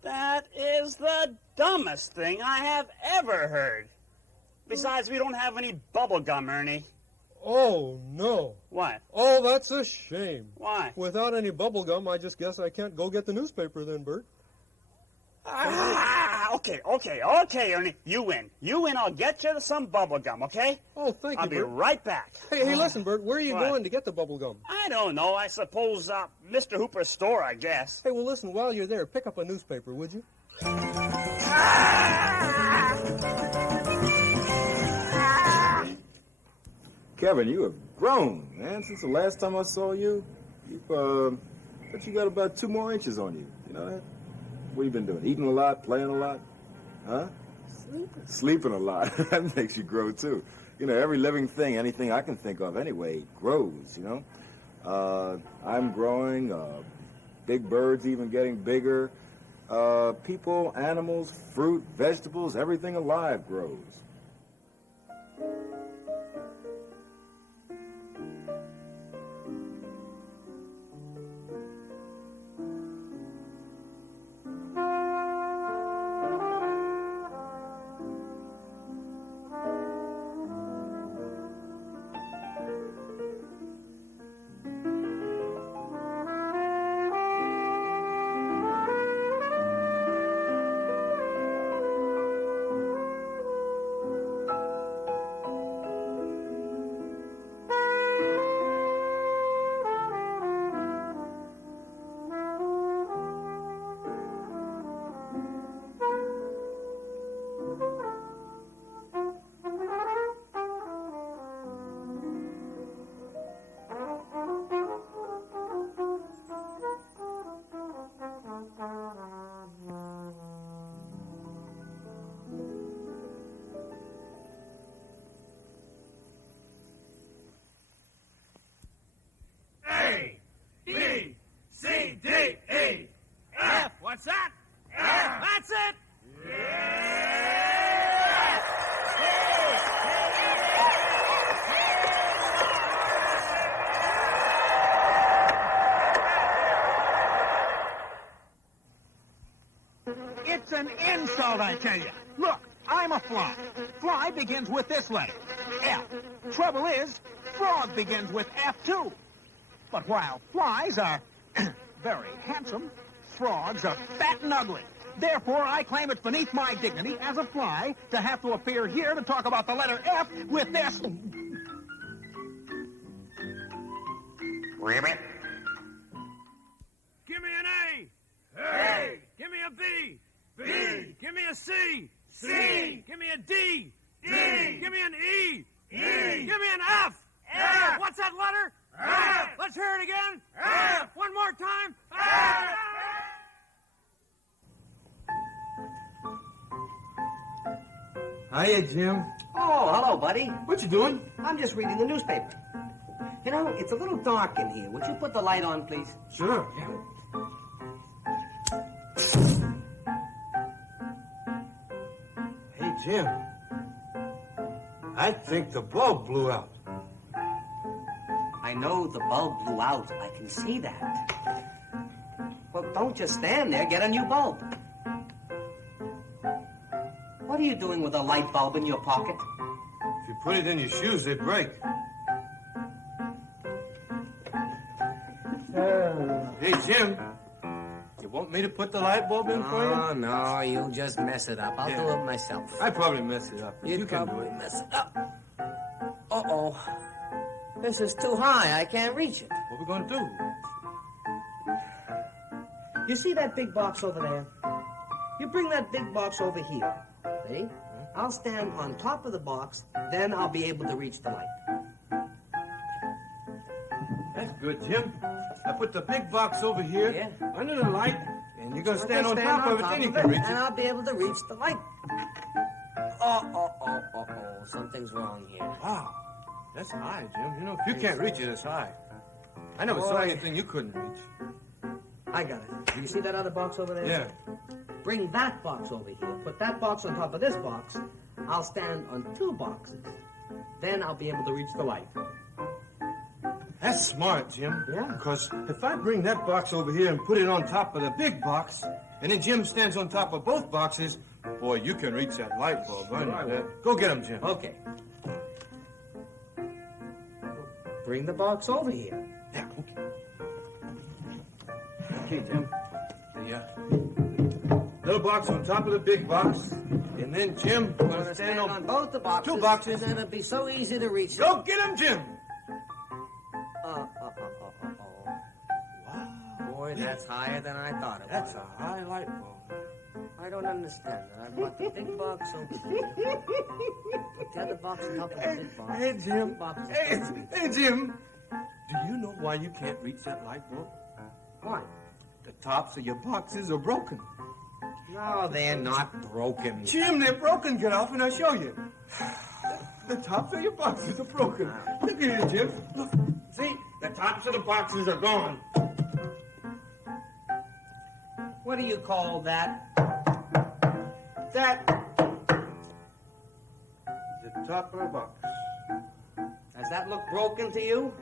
That is the dumbest thing I have ever heard. Besides, we don't have any bubble gum, Ernie. Oh, no. What? Oh, that's a shame. Why? Without any bubble gum, I just guess I can't go get the newspaper then, Bert. Okay, Ernie. You win. I'll get you some bubble gum, okay? Oh, thank you, I'll be Bert. right back. Hey, listen, Bert, where are you What? going to get the bubble gum? I don't know. I suppose Mr. Hooper's store, I guess. Hey, well, listen, while you're there, pick up a newspaper, would you? Kevin, you have grown, man, since the last time I saw you. But you got about 2 more inches on you. You know that? What you been doing? Eating a lot, playing a lot? Huh? Sleeping. Sleeping a lot. That makes you grow, too. You know, every living thing, anything I can think of anyway, grows, you know? I'm growing, big birds even getting bigger. People, animals, fruit, vegetables, everything alive grows. A, B, C, D, E, F. What's that? F. That's it. It's an insult, I tell you. Look, I'm a fly. Fly begins with this letter, F. Trouble is, frog begins with F, too. But while flies are very handsome, frogs are fat and ugly. Therefore, I claim it's beneath my dignity as a fly to have to appear here to talk about the letter F with this... Ribbit. Give me an A. A. Give me a B. B. Give me a C. C. Give me a D. D. Give me an E. E. Give me an F. F. What's that letter? F. Let's hear it again. F. One more time. F. Hiya, Jim. Oh, hello, buddy. What you doing? I'm just reading the newspaper. You know, it's a little dark in here. Would you put the light on, please? Sure. Hey, Jim. I think the bulb blew out. I know the bulb blew out. I can see that. Well, don't just stand there. Get a new bulb. What are you doing with a light bulb in your pocket? If you put it in your shoes, they break. Hey, Jim. You want me to put the light bulb in for you? Oh, no, you just mess it up. I'll do it myself. I probably mess it up. You'd You can do probably it. mess it up. Uh-oh. This is too high. I can't reach it. What we gonna do? You see that big box over there? You bring that big box over here. See? I'll stand on top of the box, then I'll be able to reach the light. That's good, Jim. I put the big box over here under the light, and you're gonna stand on top of it, then you can reach and it. I'll be able to reach the light. Oh, something's wrong here. Wow, that's high, Jim. You know, if you can't reach it, it's high. I never saw anything you couldn't reach. I got it. Do you see that other box over there? Yeah. Bring that box over here. Put that box on top of this box. I'll stand on two boxes. Then I'll be able to reach the light. That's smart, Jim. Yeah. Because if I bring that box over here and put it on top of the big box, and then Jim stands on top of both boxes, boy, you can reach that light bulb. I know that. Go get him, Jim. Okay. Bring the box over here. Yeah, okay. Okay, Jim. The little box on top of the big box, and then Jim gonna stand on both the boxes. two boxes. And it'll be so easy to reach. Go get him, Jim. Boy, that's higher than I thought it was. That's a high light bulb. I don't understand that. I brought the big box over here. Put the other box on top of the big box. Hey, Jim. Two boxes. Hey, Jim. Do you know why you can't reach that light bulb? Why? The tops of your boxes are broken. No, they're not broken. Jim, they're broken. Get off and I'll show you. The tops of your boxes are broken. Look at it, Jim. Look. See? The tops of the boxes are gone. What do you call that? That. The top of the box. Does that look broken to you?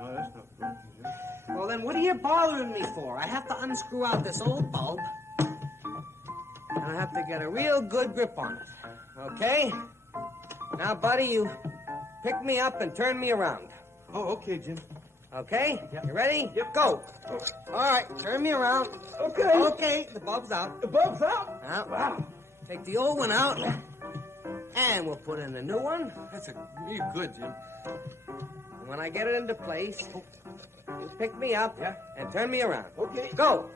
No, that's not broken, Jim. Well, then what are you bothering me for? I have to unscrew out this old bulb. And I have to get a real good grip on it. Okay? Now, buddy, you pick me up and turn me around. Oh, okay, Jim. Okay? Yep. You ready? Yep. Go. All right, turn me around. Okay. Okay, the bulb's out. The bulb's out? Wow. Take the old one out, and we'll put in a new one. That's really good, Jim. And when I get it into place, you pick me up and turn me around. Okay. Go.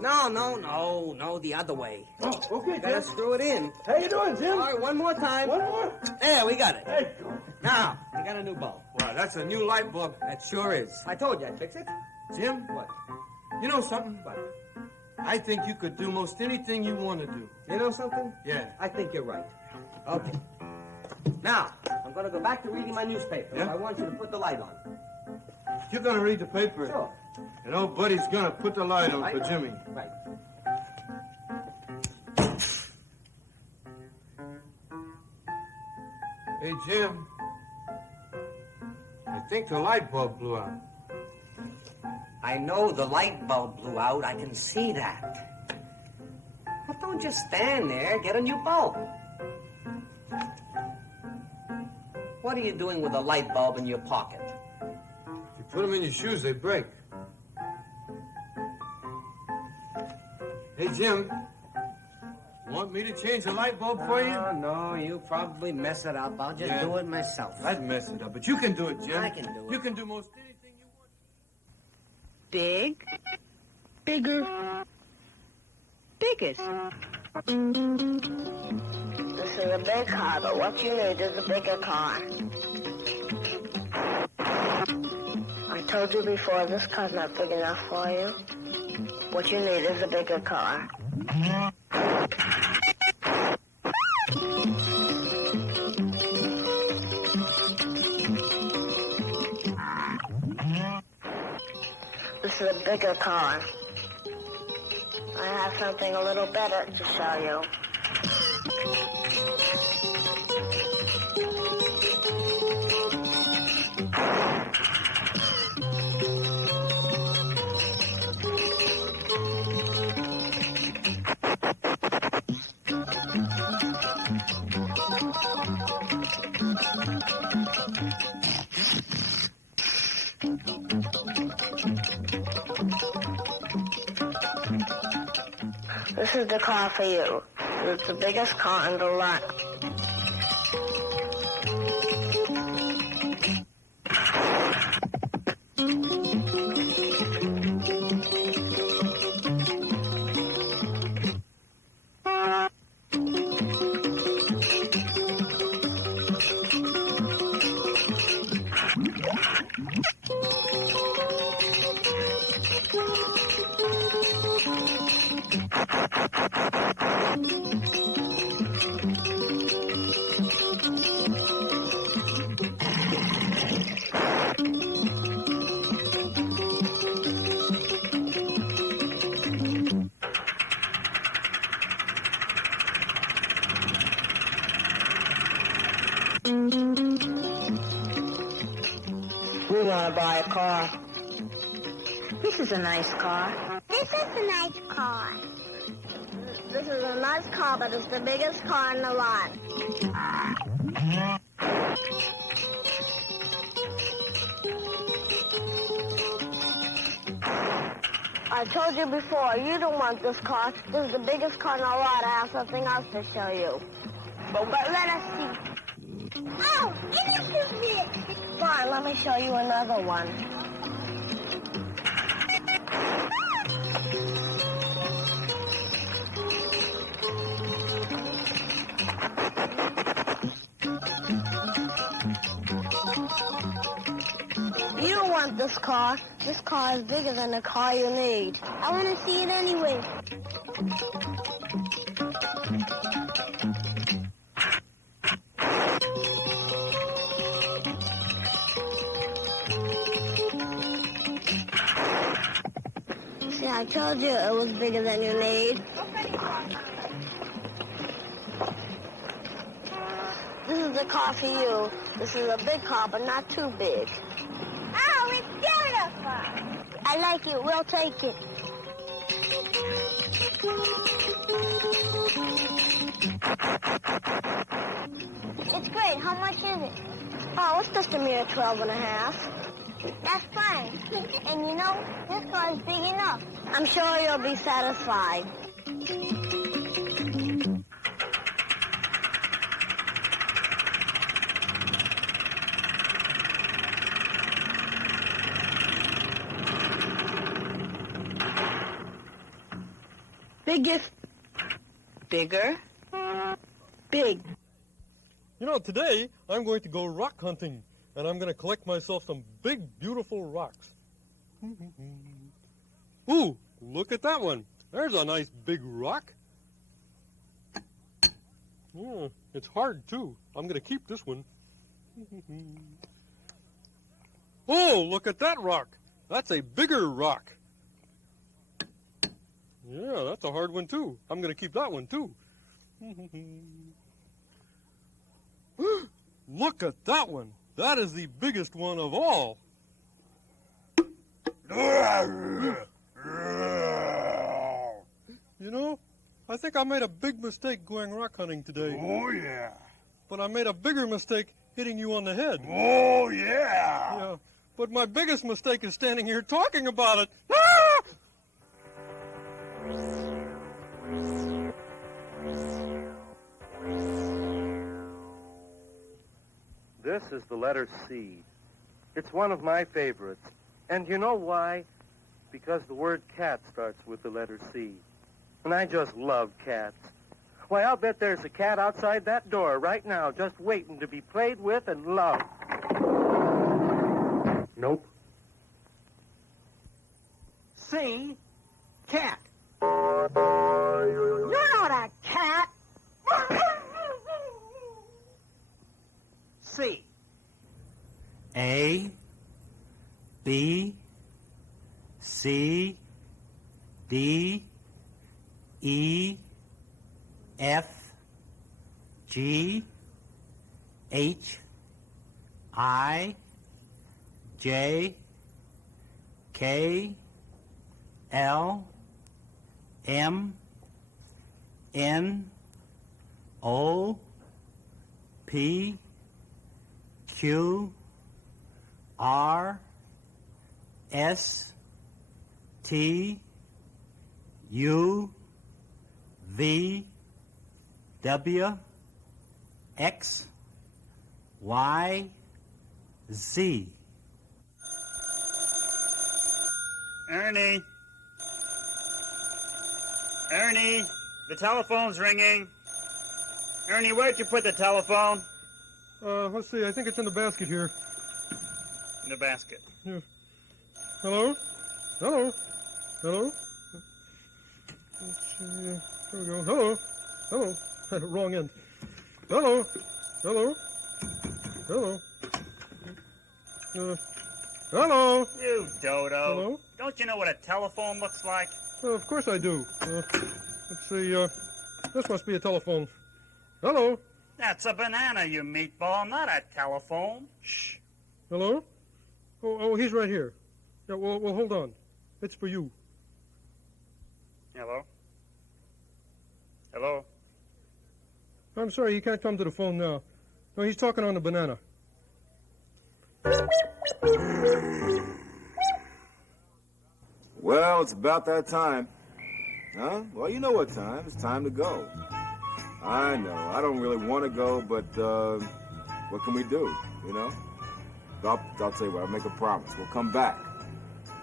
No, the other way. Oh, okay, Gotta Jim. screw it in. How you doing, Jim? All right, one more time. One more? There, we got it. Hey. Now, we got a new bulb. Wow, that's a new light bulb. That sure is. I told you I'd fix it. Jim, What? you know something? What? I think you could do most anything you want to do. You know something? Yeah. I think you're right. Okay. Now, I'm going to go back to reading my newspaper. Yeah? I want you to put the light on. You're going to read the paper. Sure. And old buddy's going to put the light on for Jimmy. Right. Hey, Jim. I think the light bulb blew out. I know the light bulb blew out. I can see that. But don't just stand there. Get a new bulb. What are you doing with a light bulb in your pocket? If you put them in your shoes, they break. Hey, Jim. Want me to change the light bulb for you? No, you probably mess it up. I'll just do it myself. I'd mess it up, but you can do it, Jim. I can do it. You can do most anything you want. Big, bigger, biggest. This is a big car, but what you need is a bigger car. I told you before, this car's not big enough for you. What you need is a bigger car. This is a bigger car. I have something a little better to show you. This is the car for you. It's the biggest car in the lot. We want to buy a car. This is a nice car. This is a nice car. This is a nice car, but it's the biggest car in the lot. I told you before, you don't want this car. This is the biggest car in the lot. I have something else to show you. But let us see. Oh, it is too big. Fine, let me show you another one. You don't want this car. This car is bigger than the car you need. I want to see it anyway. See, I told you it was bigger than you need. This is the car for you. This is a big car, but not too big. Oh, it's beautiful. I like it. We'll take it. It's great. How much is it? Oh, it's just a mere 12 and a half. That's fine. And you know, this car is big enough. I'm sure you'll be satisfied. Biggest. Bigger. Big. You know, today I'm going to go rock hunting, and I'm going to collect myself some big, beautiful rocks. Ooh, look at that one. There's a nice big rock. Yeah, it's hard, too. I'm going to keep this one. Oh, look at that rock. That's a bigger rock. Yeah, that's a hard one, too. I'm going to keep that one, too. Look at that one. That is the biggest one of all. You know, I think I made a big mistake going rock hunting today. Oh, yeah. But I made a bigger mistake hitting you on the head. Oh, yeah. Yeah, but my biggest mistake is standing here talking about it. Ah! This is the letter C. It's one of my favorites. And you know why? Because the word cat starts with the letter C. And I just love cats. Why, I'll bet there's a cat outside that door right now just waiting to be played with and loved. Nope. C, cat. You're not a cat. C. A, B, C, D, E, F, G, H, I, J, K, L, M, N, O, P, Q, R, S, T, U, V, W, X, Y, Z. Ernie. Ernie, the telephone's ringing. Ernie, where'd you put the telephone? Let's see. I think it's in the basket here. In the basket. Yeah. Hello? Hello? Hello? Let's see. Here we go. Hello? Hello? Wrong end. Hello? Hello? Hello? Hello? You dodo. Hello? Don't you know what a telephone looks like? Of course I do. Let's see. This must be a telephone. Hello? That's a banana, you meatball, not a telephone. Shh. Hello? Oh, he's right here. Yeah, well, hold on. It's for you. Hello? Hello? I'm sorry, he can't come to the phone now. No, he's talking on the banana. Well, it's about that time. Huh? Well, you know what time. It's time to go. I know. I don't really want to go, but what can we do, you know? I'll tell you what, I'll make a promise. We'll come back.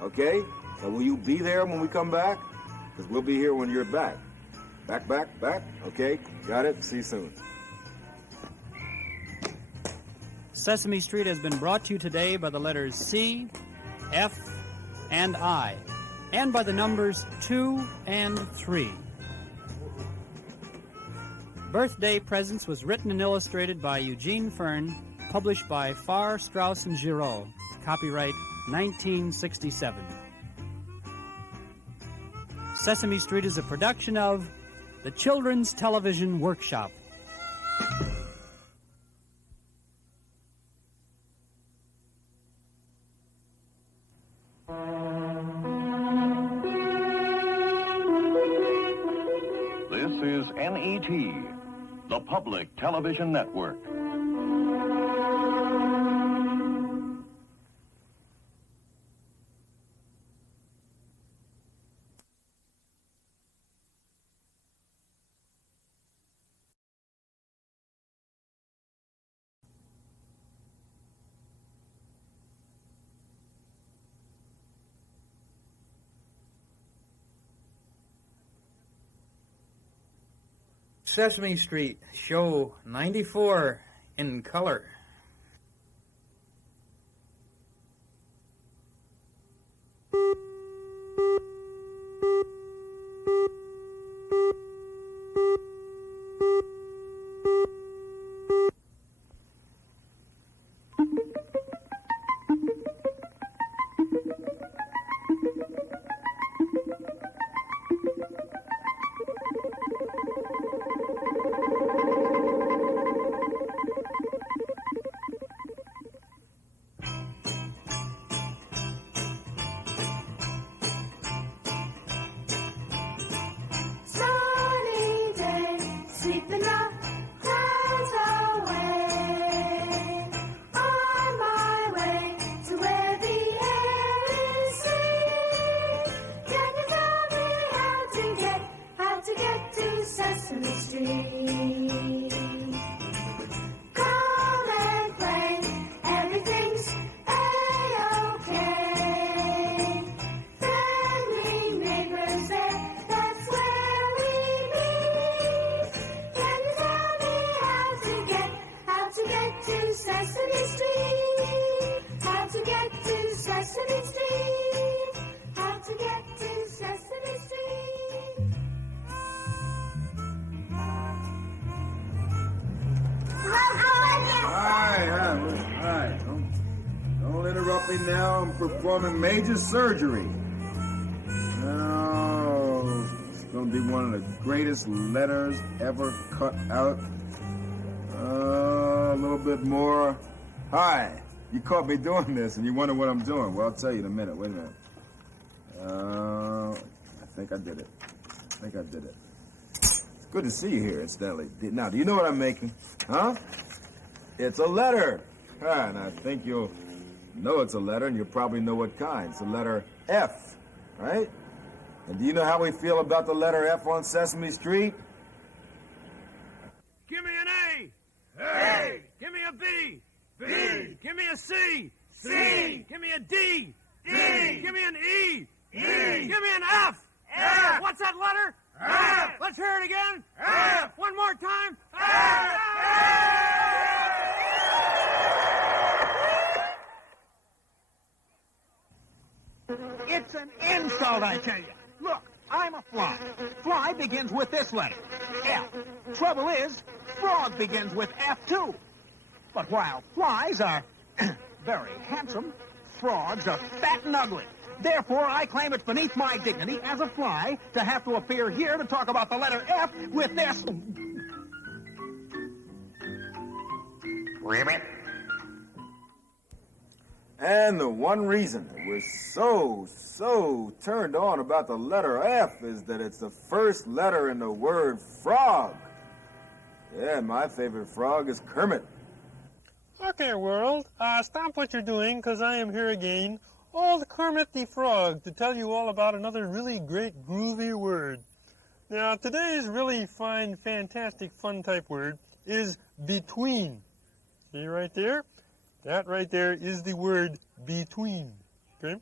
Okay? Now, will you be there when we come back? Because we'll be here when you're back. Back. Okay? Got it? See you soon. Sesame Street has been brought to you today by the letters C, F, and I, and by the numbers 2 and 3. Birthday Presents was written and illustrated by Eugene Fern, published by Farr, Straus and Giroux, copyright 1967. Sesame Street is a production of the Children's Television Workshop. This is NET, the Public Television Network. Sesame Street, show 94 in color. Sunny day, sweeping the clouds away. On my way to where the air is sweet. Can you tell me how to get to Sesame Street? Come and play, everything's A-OK. Friendly neighbors there, that's where we meet. Can you tell me how to get to Sesame Street? How to get to Sesame Street? How to get to Sesame Street? Hi. Don't interrupt me now. I'm performing major surgery. Oh, it's going to be one of the greatest letters ever cut out. A little bit more. Hi. You caught me doing this, and you wonder what I'm doing. Well, I'll tell you in a minute. Wait a minute. I think I did it. It's good to see you here, incidentally. Now, do you know what I'm making? Huh? It's a letter. And I think you'll know it's a letter, and you'll probably know what kind. It's the letter F, right? And do you know how we feel about the letter F on Sesame Street? Give me an A. A. Give me a B. B. Give me a C. C. Give me a D. D. Give me an E. E. Give me an F. F. What's that letter? F. Let's hear it again. F. One more time. F. It's an insult, I tell you. Look, I'm a fly. Fly begins with this letter, F. Trouble is, frog begins with F too. But while flies are very handsome, frogs are fat and ugly. Therefore, I claim it's beneath my dignity as a fly to have to appear here to talk about the letter F with this... Ribbit. And the one reason that we're so turned on about the letter F is that it's the first letter in the word frog. Yeah, my favorite frog is Kermit. Okay, world, stop what you're doing, because I am here again, old Kermit the Frog, to tell you all about another really great groovy word. Now, today's really fine, fantastic, fun type word is between. See right there? That right there is the word between. Okay?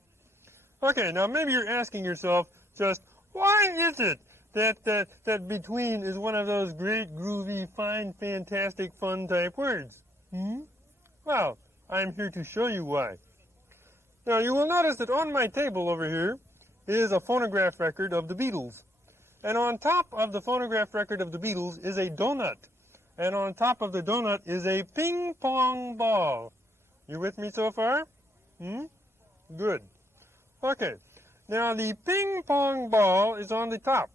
Okay, now maybe you're asking yourself just, why is it that between is one of those great, groovy, fine, fantastic, fun type words? Well, I'm here to show you why. Now, you will notice that on my table over here is a phonograph record of the Beatles. And on top of the phonograph record of the Beatles is a donut. And on top of the donut is a ping-pong ball. You with me so far? Good. Okay. Now, the ping-pong ball is on the top.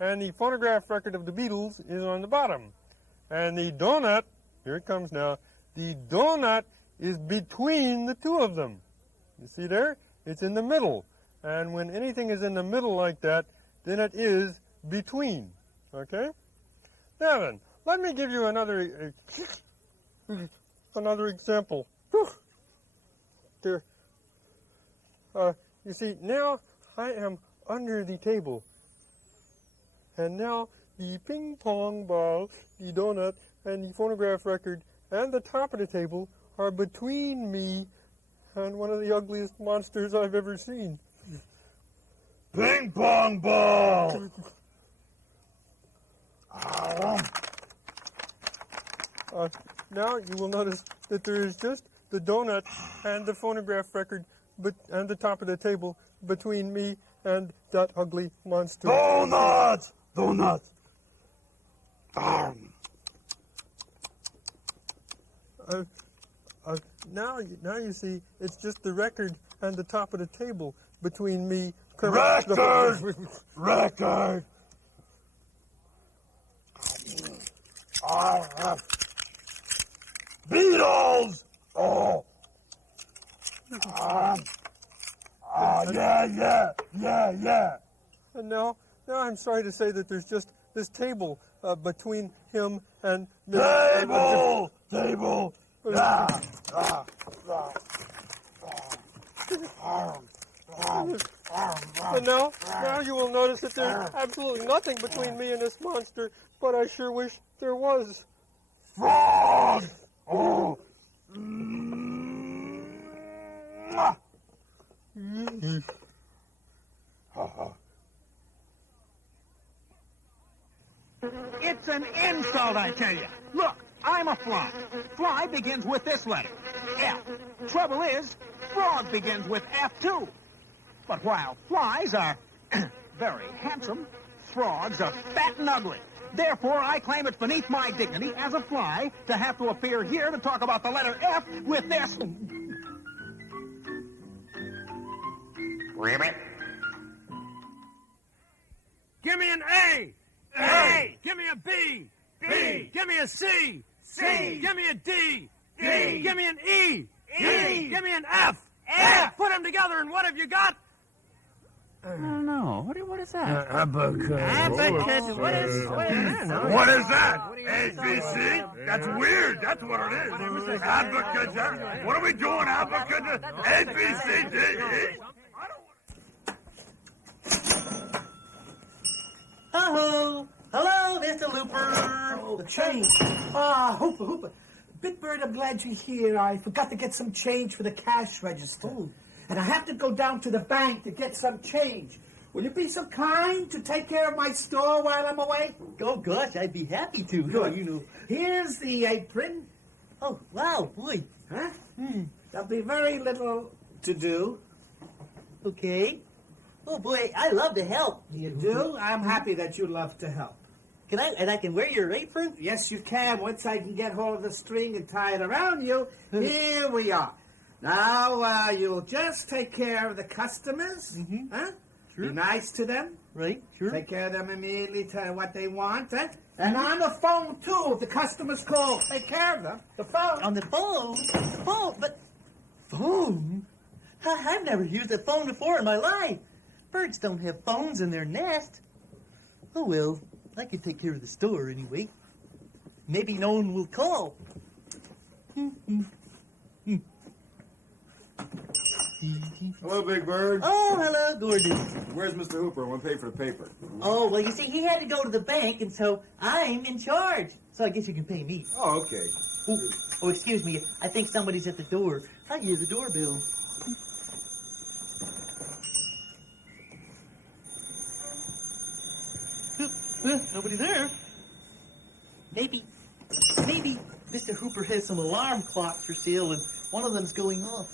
And the phonograph record of the Beatles is on the bottom. And the donut, here it comes now, the donut is between the two of them. You see there? It's in the middle. And when anything is in the middle like that, then it is between. Okay? Now then, let me give you another example. There. You see, now I am under the table. And now the ping pong ball, the donut, and the phonograph record, and the top of the table are between me and one of the ugliest monsters I've ever seen. Ping pong ball! Now you will notice that there is just the donut and the phonograph record and the top of the table between me and that ugly monster. Donuts! Donuts! Now you see, it's just the record and the top of the table between me. Record! Record! Beatles! Oh! Yeah. And now I'm sorry to say that there's just this table between him and me. Table! And now you will notice that there's absolutely nothing between me and this monster, but I sure wish there was. Frog! Oh! It's an insult, I tell you. Look, I'm a fly. Fly begins with this letter, F. Trouble is, frog begins with F too. But while flies are very handsome, frogs are fat and ugly. Therefore, I claim it's beneath my dignity as a fly to have to appear here to talk about the letter F with this... Ribbit. Give me an A! A! Give me a B! B! Give me a C! C! Give me a D! D! Give me an E! E! Give me an F! F! Put them together and what have you got? I don't know. What is that? Abacus. What is that? What is that? ABC? That's weird. That's what it is. Abacus. What are we doing? Abacus? A, B, C, D, E? Hello, Mr. Looper. Oh, change. Ah, Hooper. Big Bird, I'm glad you're here. I forgot to get some change for the cash register. Oh. And I have to go down to the bank to get some change. Will you be so kind to take care of my store while I'm away? Oh, gosh, I'd be happy to. Good. You know. Here's the apron. Oh, wow, boy. Huh? There'll be very little to do. Okay. Oh, boy, I love to help. You do? I'm happy that you love to help. I can wear your apron? Yes, you can. Once I can get hold of the string and tie it around you, here we are. Now, you'll just take care of the customers. Huh? Sure. Be nice to them. Right, sure. Take care of them immediately, tell them what they want. Huh? And on the phone, too, if the customers call, take care of them. The phone. On the phone? But phone? I've never used a phone before in my life. Birds don't have phones in their nest. Oh, well, I can take care of the store anyway. Maybe no one will call. Hello, Big Bird. Oh, hello, Gordon. Where's Mr. Hooper? I want to pay for the paper. Oh, well, you see, he had to go to the bank, and so I'm in charge. So I guess you can pay me. Oh, okay. Oh, excuse me. I think somebody's at the door. I hear the doorbell. Nobody there. Maybe Mr. Hooper has some alarm clocks for sale, and one of them's going off.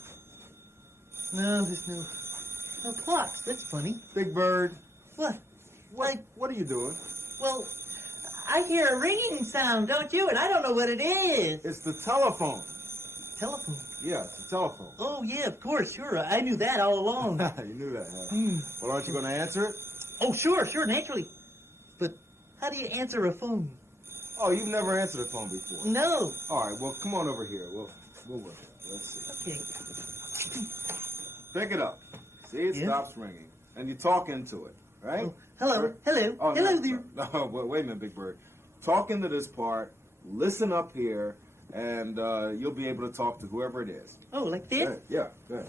No, there's no clocks. That's funny. Big Bird. What? What are you doing? Well, I hear a ringing sound, don't you? And I don't know what it is. It's the telephone. Telephone? Yeah, it's the telephone. Oh, yeah, of course, sure. I knew that all along. You knew that, huh? Well, aren't you going to answer it? Oh, sure, naturally. But how do you answer a phone? Oh, you've never answered a phone before? No. All right, well, come on over here. We'll work it. Let's see. Okay. Pick it up. See, it stops ringing. And you talk into it, right? Oh, hello. Oh, Hello no, there. No, wait a minute, Big Bird. Talk into this part, listen up here, and you'll be able to talk to whoever it is. Oh, like this? Yeah, go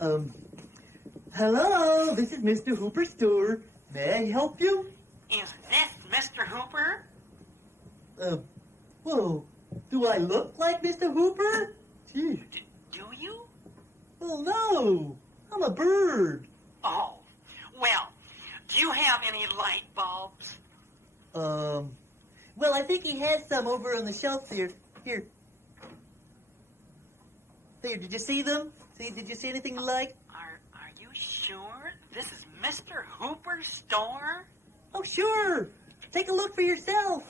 ahead. Hello, this is Mr. Hooper's store. May I help you? Is this Mr. Hooper? Well, do I look like Mr. Hooper? Gee. Do you? Well, no. I'm a bird. Oh, well, do you have any light bulbs? Well, I think he has some over on the shelf there. Here. There, did you see them? Did you see anything you like? Are you sure this is Mr. Hooper's store? Oh, sure. Take a look for yourself.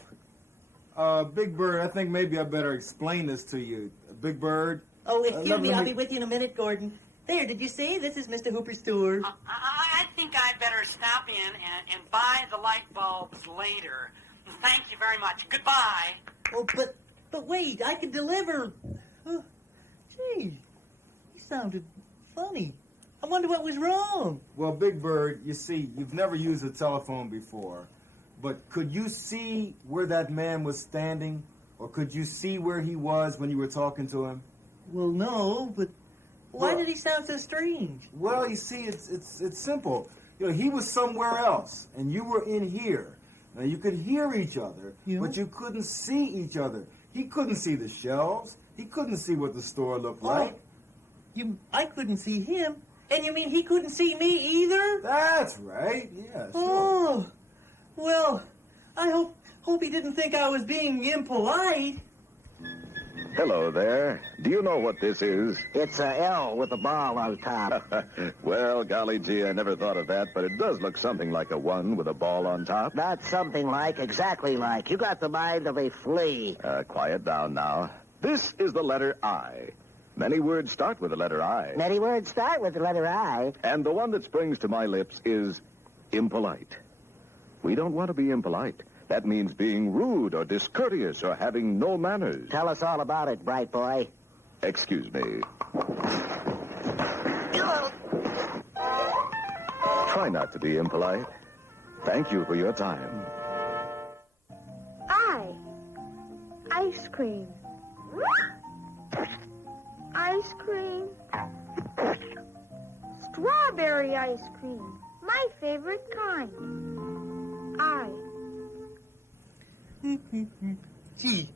Big Bird, I think maybe I better explain this to you. Big Bird. Oh, excuse me, I'll be with you in a minute, Gordon. There, did you see? This is Mr. Hooper's store. I think I'd better stop in and buy the light bulbs later. Thank you very much. Goodbye. Oh, but wait, I can deliver. Gee, he sounded funny. I wonder what was wrong. Well, Big Bird, you see, you've never used a telephone before, but could you see where that man was standing? Or could you see where he was when you were talking to him? Well, no, but why did he sound so strange? Well, you see, it's simple. You know, he was somewhere else, and you were in here. Now, you could hear each other, but you couldn't see each other. He couldn't see the shelves. He couldn't see what the store looked like. I couldn't see him. And you mean he couldn't see me either? That's right, yeah, sure. Oh, well, I hope he didn't think I was being impolite. Hello there. Do you know what this is? It's a L with a ball on top. Well, golly gee, I never thought of that, but it does look something like a 1 with a ball on top. Not something like, exactly like. You got the mind of a flea. Quiet down now. This is the letter I. Many words start with the letter I. Many words start with the letter I. And the one that springs to my lips is impolite. We don't want to be impolite. That means being rude or discourteous or having no manners. Tell us all about it, bright boy. Excuse me. Try not to be impolite. Thank you for your time. Ice cream. Ice cream. Strawberry ice cream. My favorite kind. I. Gee,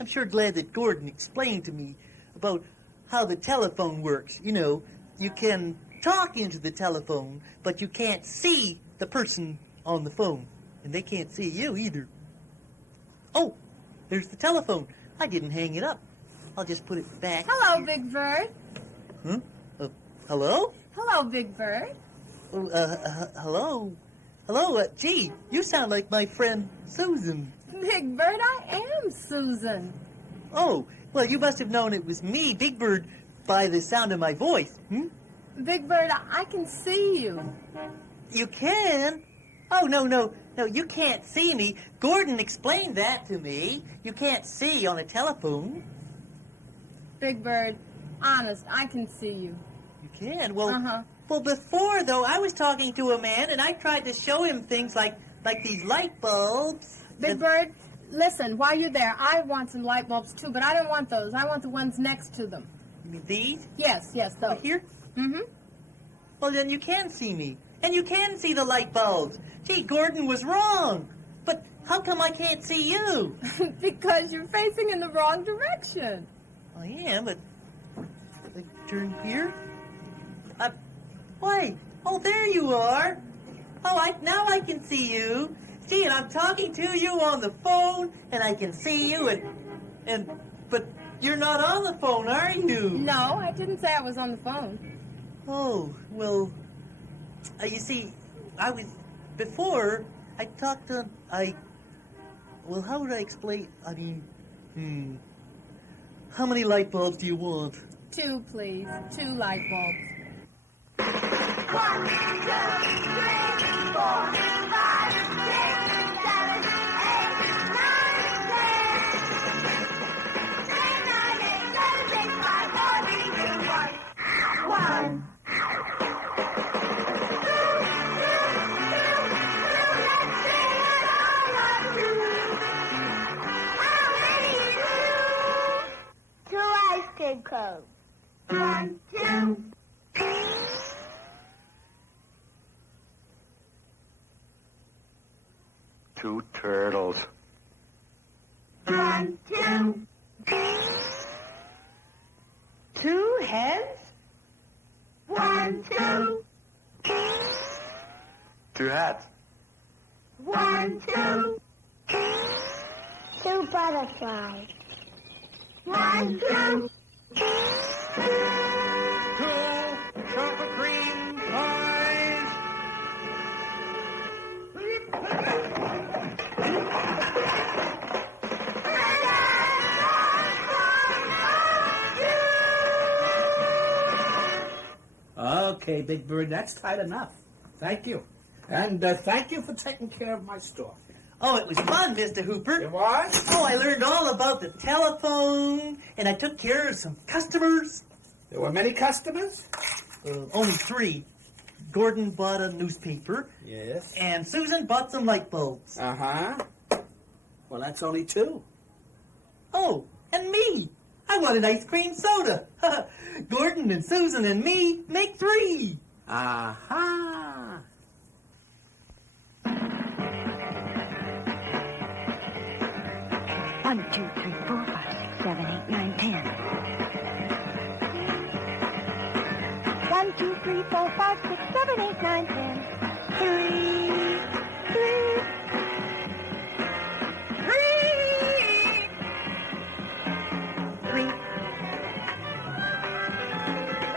I'm sure glad that Gordon explained to me about how the telephone works. You know, you can talk into the telephone, but you can't see the person on the phone. And they can't see you either. Oh, there's the telephone. I didn't hang it up. I'll just put it back. Hello, Big Bird. Huh? Hello? Hello, Big Bird. Hello? Hello, gee, you sound like my friend Susan. Big Bird, I am Susan. Oh, well, you must have known it was me, Big Bird, by the sound of my voice. Big Bird, I can see you. You can? Oh, no, you can't see me. Gordon explained that to me. You can't see on a telephone. Big Bird, honest, I can see you. You can? Well, well, before, though, I was talking to a man, and I tried to show him things like these light bulbs. Big Bird, listen, while you're there, I want some light bulbs, too, but I don't want those. I want the ones next to them. You mean these? Yes, those. Over here? Mm-hmm. Well, then you can see me. And you can see the light bulbs. Gee, Gordon was wrong. But how come I can't see you? Because you're facing in the wrong direction. I am, but... turn here? Why? Oh, there you are. Oh, now I can see you. See, and I'm talking to you on the phone, and I can see you, but you're not on the phone, are you? No, I didn't say I was on the phone. Oh, well, you see, before, I talked on, well, how would I explain, how many light bulbs do you want? 2, please. 2 light bulbs. 1, 2, 3, 4, 5, 6, 7, 8, 9, 10. 9, 8, 7, 6, 5, 4, 3, 2, 1. 1. Two ice cream cones. 1, 2. Two turtles. 1, 2. 2 heads. 1, 2. 2 hats. 1, 2. 2 butterflies. 1, 2. 2 chocolate cream pies. Okay, Big Bird, that's tight enough. Thank you. And thank you for taking care of my store. Oh, it was fun, Mr. Hooper. It was? Oh, I learned all about the telephone, and I took care of some customers. There were many customers? Only 3. Gordon bought a newspaper. Yes. And Susan bought some light bulbs. Uh-huh. Well, that's only 2. Oh, and me. I want an ice cream soda. Gordon and Susan and me make 3. Aha. 1, 2, 3, 4, 5, 6, 7, 8, 9, 10. 1, 2, 3, 4, 5, 6, 7, 8, 9, 10. 3, 3. 3.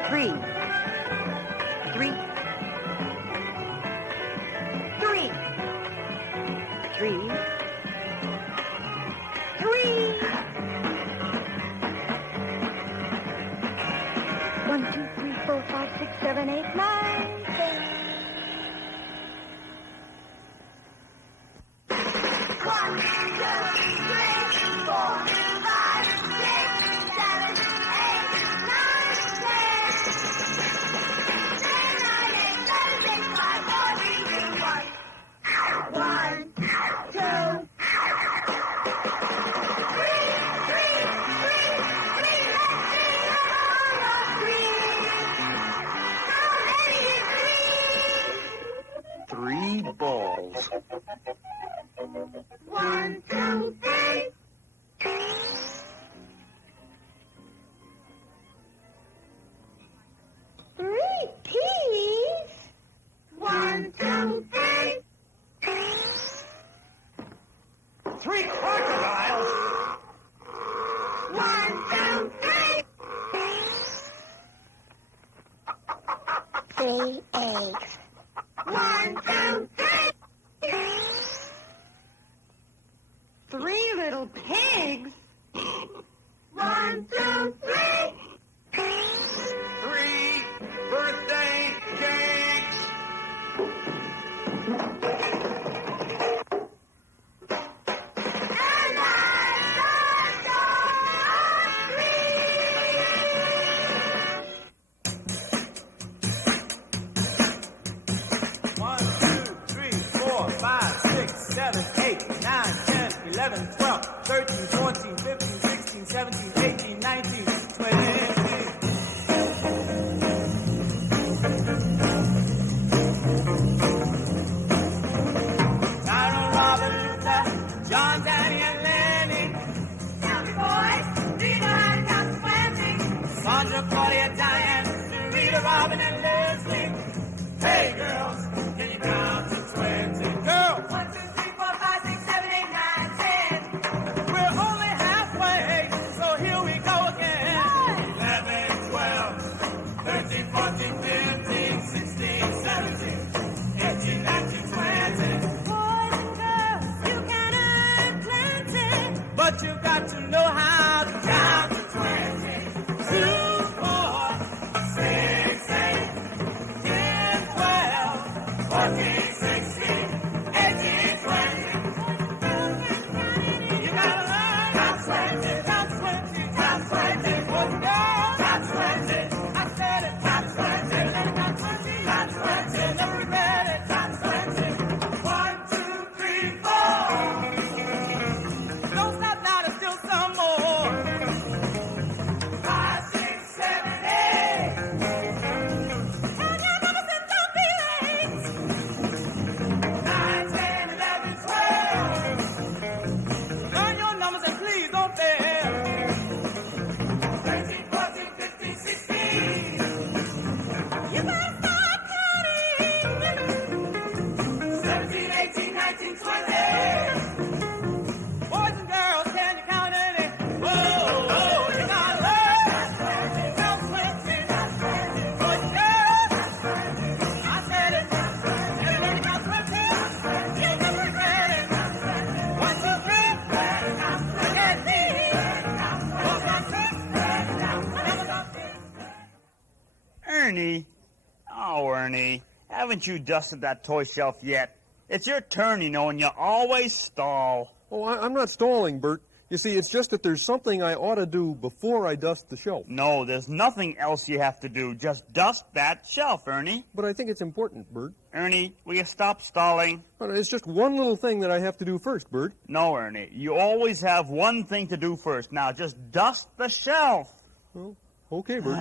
3. 3. 3. 3. 3. 1, 2, 3, 4, 5, 6, 7, 8, 9, 10. 1, 2, 3, 4, 5, 6, 7, 8, 9, 10. 10, 9, 8, 7, 6, 5, 4, 3, 2, 1. 1, 2. 3. 3 eggs. 1, 2, 3. 3 little pigs? 1, 2, 3. 3 birthday cakes. One, 2, 3, 4, 5, 6, 7, 8, 9, 10, 11, 12, 13, 14, 15, 16, 17, 18, 19, 20. Tyron, Robert, Luther, John, Danny, and Lenny. Tell me, boys, do you know how to count to 20? Sandra, Claudia, Diane, Rita, Robin, and Leslie. Hey, girls, can you count to 20? Girls! 1, 2, 3, 4, 5, 6, 7, 8, 9, 10. We're only halfway, so here we go again. 11, 12, 13, 14, 15, 16, 17, 18, 19, 20. Boys and girls, you can earn plenty. But you got to know how to count to 20. 2, 4, 6, 8, 10, 12, 14, 16, 18, 20. You gotta learn count 20, count 20, count 20. Boys and girls, count 20. I said it, count 20. Count 20, count 20. Never regret it, count 20. 1, 2, 3, 4. Don't stop now, there's still some more. 5, 6, 7, 8. Count your numbers and don't be late. 9, 10, 11, 12. Learn your numbers and please don't fail. 13, 14, 15, 16. You better start counting. 17, 18, 19, 20. Boys and girls, can you count any? Whoa, whoa, you gotta learn. Count 20. Boys and girls, I said it. Everybody count 20. You'll never regret it. 1, 2, 3. Look at me. 4, 5, 6. Ernie? Oh, Ernie, haven't you dusted that toy shelf yet? It's your turn, you know, and you always stall. Oh, I'm not stalling, Bert. You see, it's just that there's something I ought to do before I dust the shelf. No, there's nothing else you have to do. Just dust that shelf, Ernie. But I think it's important, Bert. Ernie, will you stop stalling? But it's just one little thing that I have to do first, Bert. No, Ernie, you always have one thing to do first. Now, just dust the shelf. Well, okay, Bert.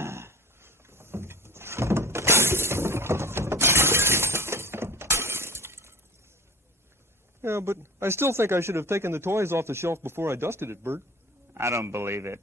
Yeah, but I still think I should have taken the toys off the shelf before I dusted it, Bert. I don't believe it.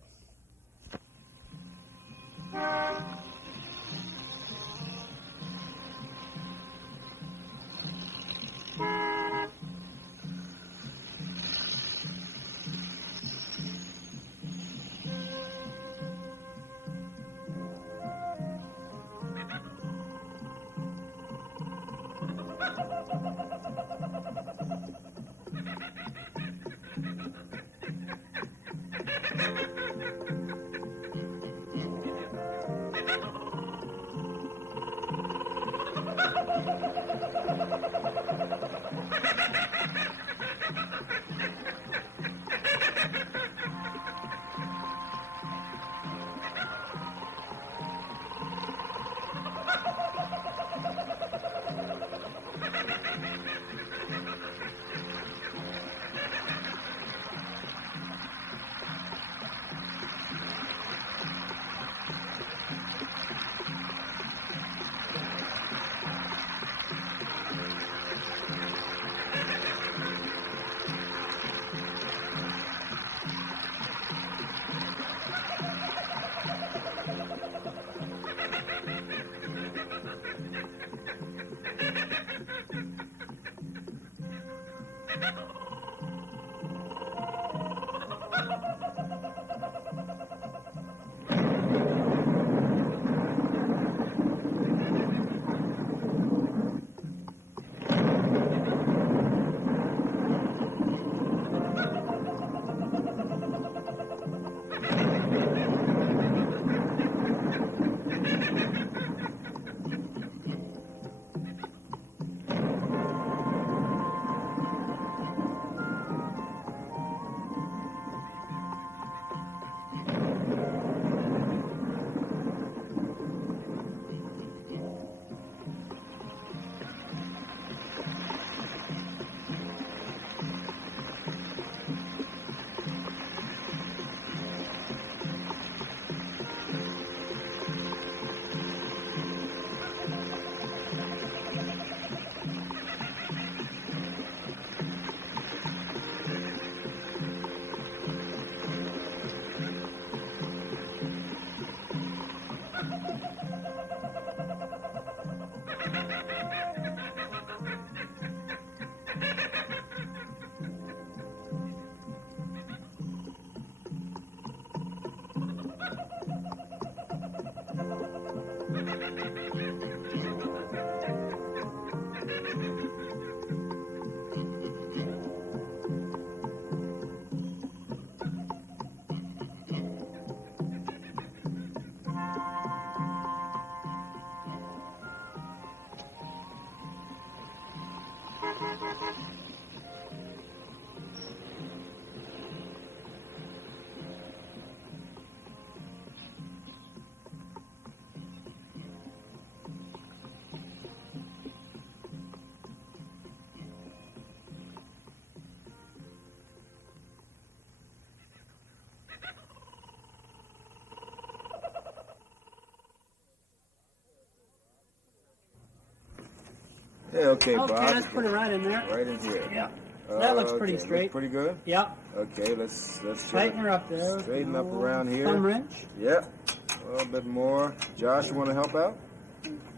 Yeah, okay, Bob. Okay, let's put it right in there. Right in here. Yeah. That looks pretty Okay, straight. looks pretty good? Yeah. Okay, let's Tighten her up there. Straighten up around here. Thumb wrench. Yep. A little bit more. Josh, you want to help out?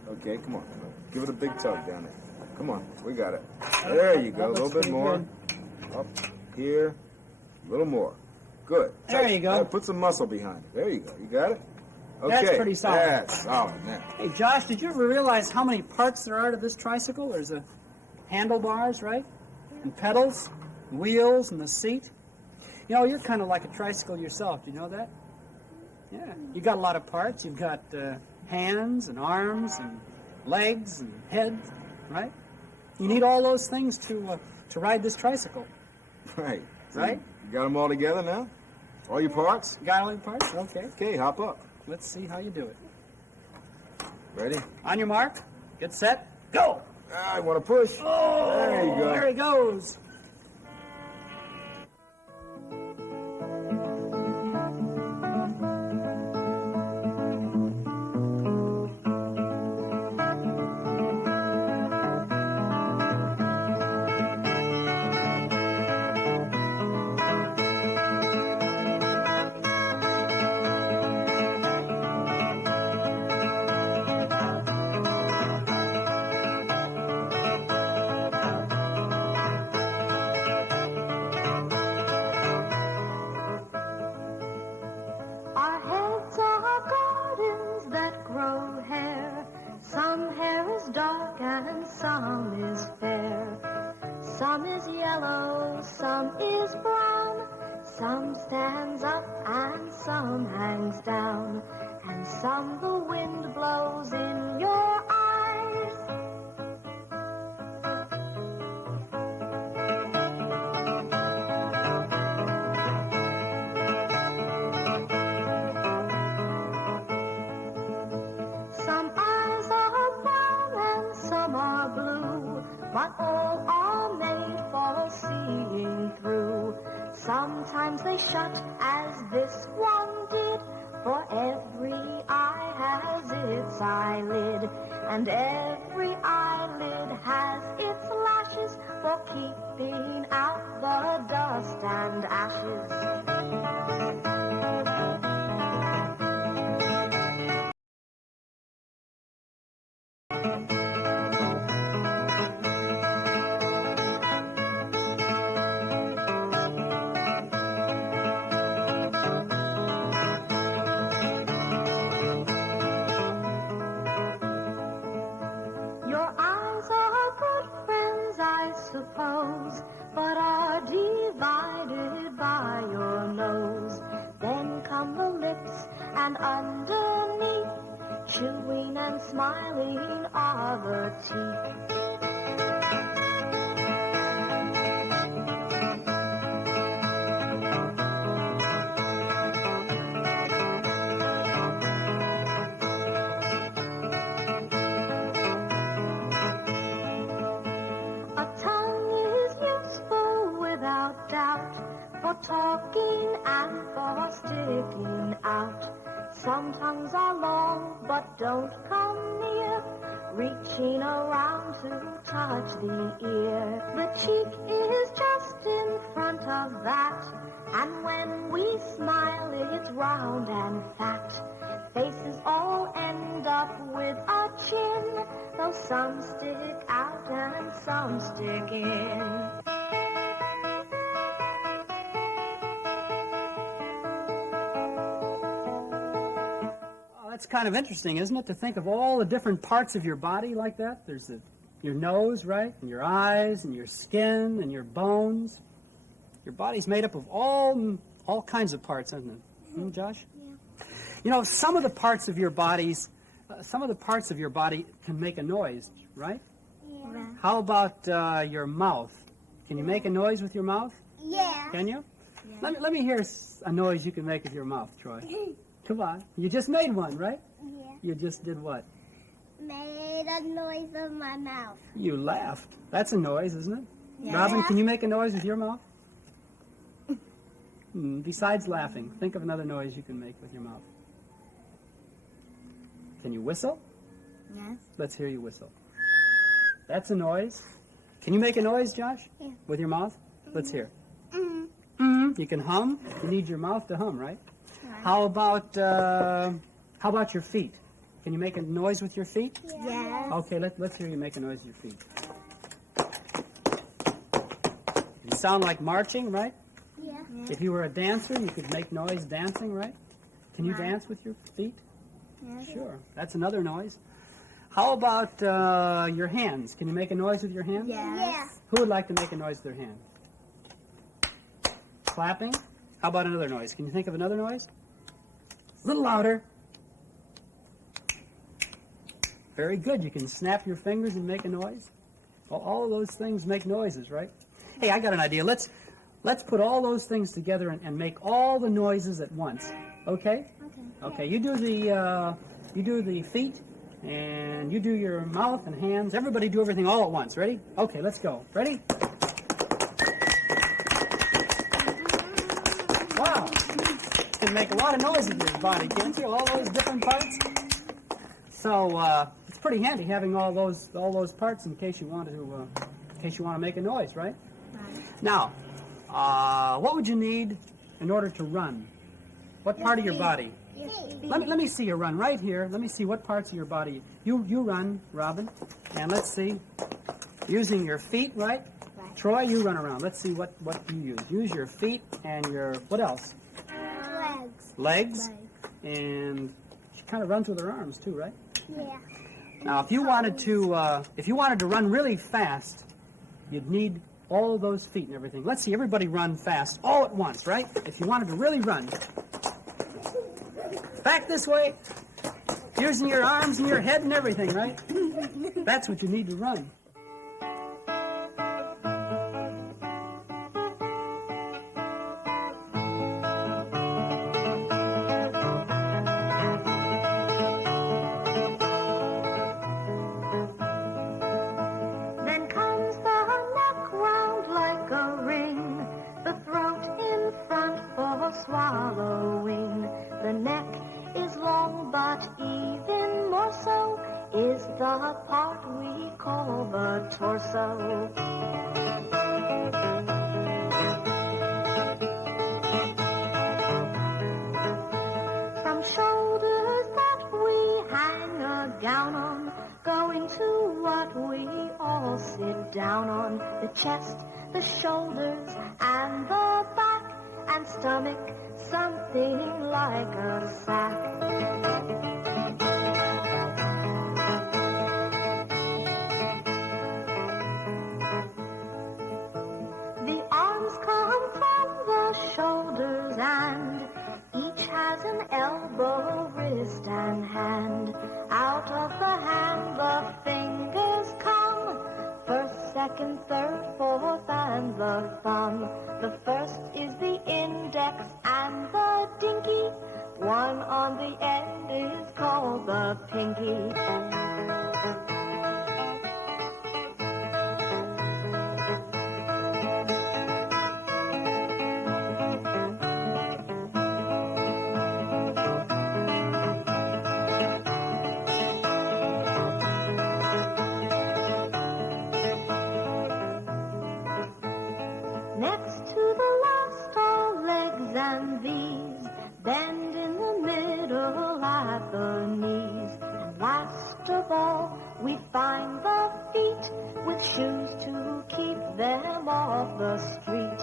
Okay, come on. Give it a big tug down there. Come on, we got it. There you go. A little bit more. Up here. A little more. Good. There you go. Put some muscle behind it. There you go. You got it? Okay. That's pretty solid. That's solid now. Hey, Josh, did you ever realize how many parts there are to this tricycle? There's a handlebars, right? And pedals, wheels, and the seat. You know, you're kind of like a tricycle yourself. Do you know that? Yeah. You got a lot of parts. You've got hands and arms and legs and head, right? You need all those things to ride this tricycle. Right. Right? You got them all together now? All your parts? Got all your parts? Okay. Okay, hop up. Let's see how you do it. Ready? On your mark, get set, go! I want to push. Oh, there you go. There he goes. Our heads are gardens that grow hair. Some hair is dark and some is fair. Some is yellow, some is brown. Some stands up and some hangs down. And some the wind blows in your eyes. Some eyes are brown and some are blue, but all are made for seeing through. Sometimes they shut as this one did, for every eye has its eyelid, and every eyelid has its lashes for keeping out the dust and ashes. Your eyes are good friends, I suppose, but are divided by your nose. Then come the lips, and underneath, chewing and smiling are the teeth. A tongue is useful without doubt, for talking and for sticking out. Some tongues are long, but don't come near, reaching around to touch the ear. The cheek is just in front of that, and when we smile it's round and fat. Faces all end up with a chin, though some stick out and some stick in. That's kind of interesting, isn't it, to think of all the different parts of your body like that? There's your nose, right, and your eyes, and your skin, and your bones. Your body's made up of all kinds of parts, isn't it, Josh? Yeah. You know, some of the parts of your body can make a noise, right? Yeah. How about your mouth? Can you make a noise with your mouth? Yeah. Can you? Yeah. Let me hear a noise you can make with your mouth, Troy. Come on. You just made one, right? Yeah. You just did what? Made a noise with my mouth. You laughed. That's a noise, isn't it? Yeah. Robin, can you make a noise with your mouth? Besides laughing, think of another noise you can make with your mouth. Can you whistle? Yes. Let's hear you whistle. That's a noise. Can you make a noise, Josh? Yeah. With your mouth? Let's hear. Mm-hmm. You can hum. You need your mouth to hum, right? Right. How about your feet? Can you make a noise with your feet? Yes. Okay, let's hear you make a noise with your feet. You sound like marching, right? Yeah. If you were a dancer, you could make noise dancing, right? Can you Right. dance with your feet? Yeah. Sure. That's another noise. How about your hands? Can you make a noise with your hands? Yes. Who would like to make a noise with their hand? Clapping? How about another noise? Can you think of another noise? A little louder. Very good. You can snap your fingers and make a noise. All of those things make noises, right? Hey, I got an idea. Let's put all those things together and make all the noises at once. Okay? Okay. You do the feet, and you do your mouth and hands. Everybody do everything all at once. Ready? Okay, let's go. Ready? Wow. You can make a lot of noise with your body, can't you? All those different parts. So it's pretty handy having all those parts in case you want to make a noise, right? Right. Now, what would you need in order to run? What part of your body? Your feet. Let me see you run right here. Let me see what parts of your body. You run, Robin, and let's see. Using your feet, right? Right. Troy, you run around. Let's see what you use. Use your feet and your what else? Legs. Legs. And she kind of runs with her arms too, right? Yeah. Now, if you wanted to run really fast, you'd need all of those feet and everything. Let's see everybody run fast all at once, right? If you wanted to really run. Back this way, using your arms and your head and everything, right? That's what you need to run. Then comes the neck round like a ring, the throat in front for swallowing. The neck is long, but even more so is the part we call the torso. From shoulders that we hang a gown on, going to what we all sit down on. The chest, the shoulders, and the back, and stomach, something like a sack. The arms come from the shoulders, and each has an elbow, wrist, and hand. Out of the hand the fingers come, first, second, third, fourth, and the thumb. The first is the index and the dinky. One on the end is called the pinky. Next to the last are legs, and these bend in the middle at the knees. And last of all, we find the feet with shoes to keep them off the street.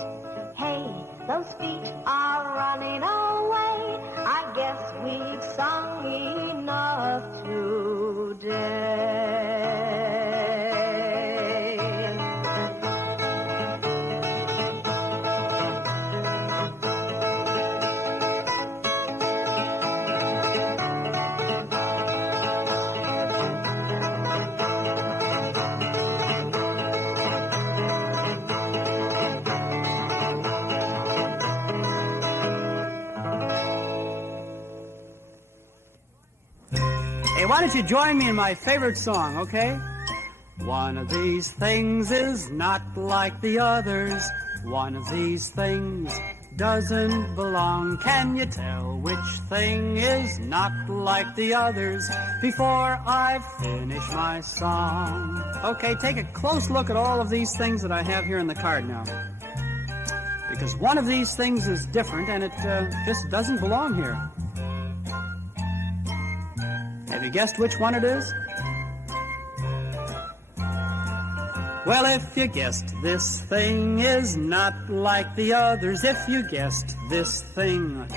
Hey, those feet are running away. I guess we've sung enough today. Hey, why don't you join me in my favorite song, okay? One of these things is not like the others. One of these things doesn't belong. Can you tell which thing is not like the others before I finish my song? Okay, take a close look at all of these things that I have here in the card now. Because one of these things is different and it just doesn't belong here. Have you guessed which one it is? Well, if you guessed this thing is not like the others, if you guessed this thing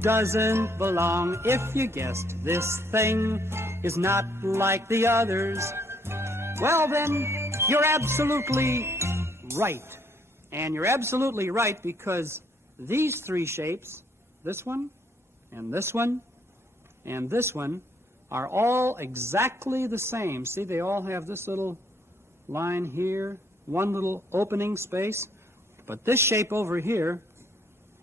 doesn't belong, if you guessed this thing is not like the others, well then, you're absolutely right. And you're absolutely right because these three shapes, this one, and this one, and this one, are all exactly the same. See, they all have this little line here, one little opening space, but this shape over here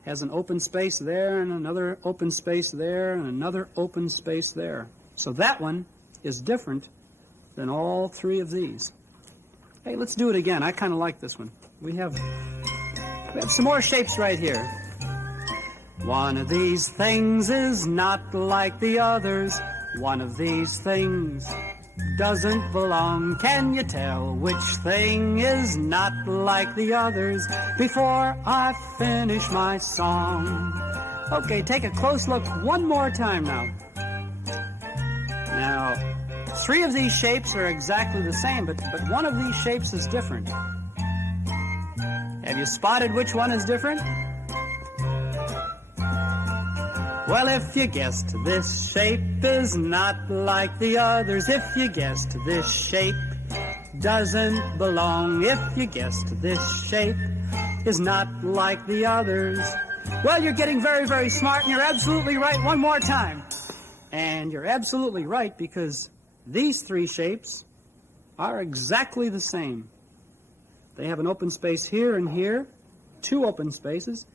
has an open space there and another open space there and another open space there. So that one is different than all three of these. Hey, let's do it again. I kind of like this one. We have some more shapes right here. One of these things is not like the others. One of these things doesn't belong. Can you tell which thing is not like the others before I finish my song? Okay, take a close look one more time now. Now, three of these shapes are exactly the same, but one of these shapes is different. Have you spotted which one is different? Well, if you guessed this shape is not like the others, if you guessed this shape doesn't belong, if you guessed this shape is not like the others, well, you're getting very, very smart, and you're absolutely right one more time. And you're absolutely right because these three shapes are exactly the same. They have an open space here and here, two open spaces,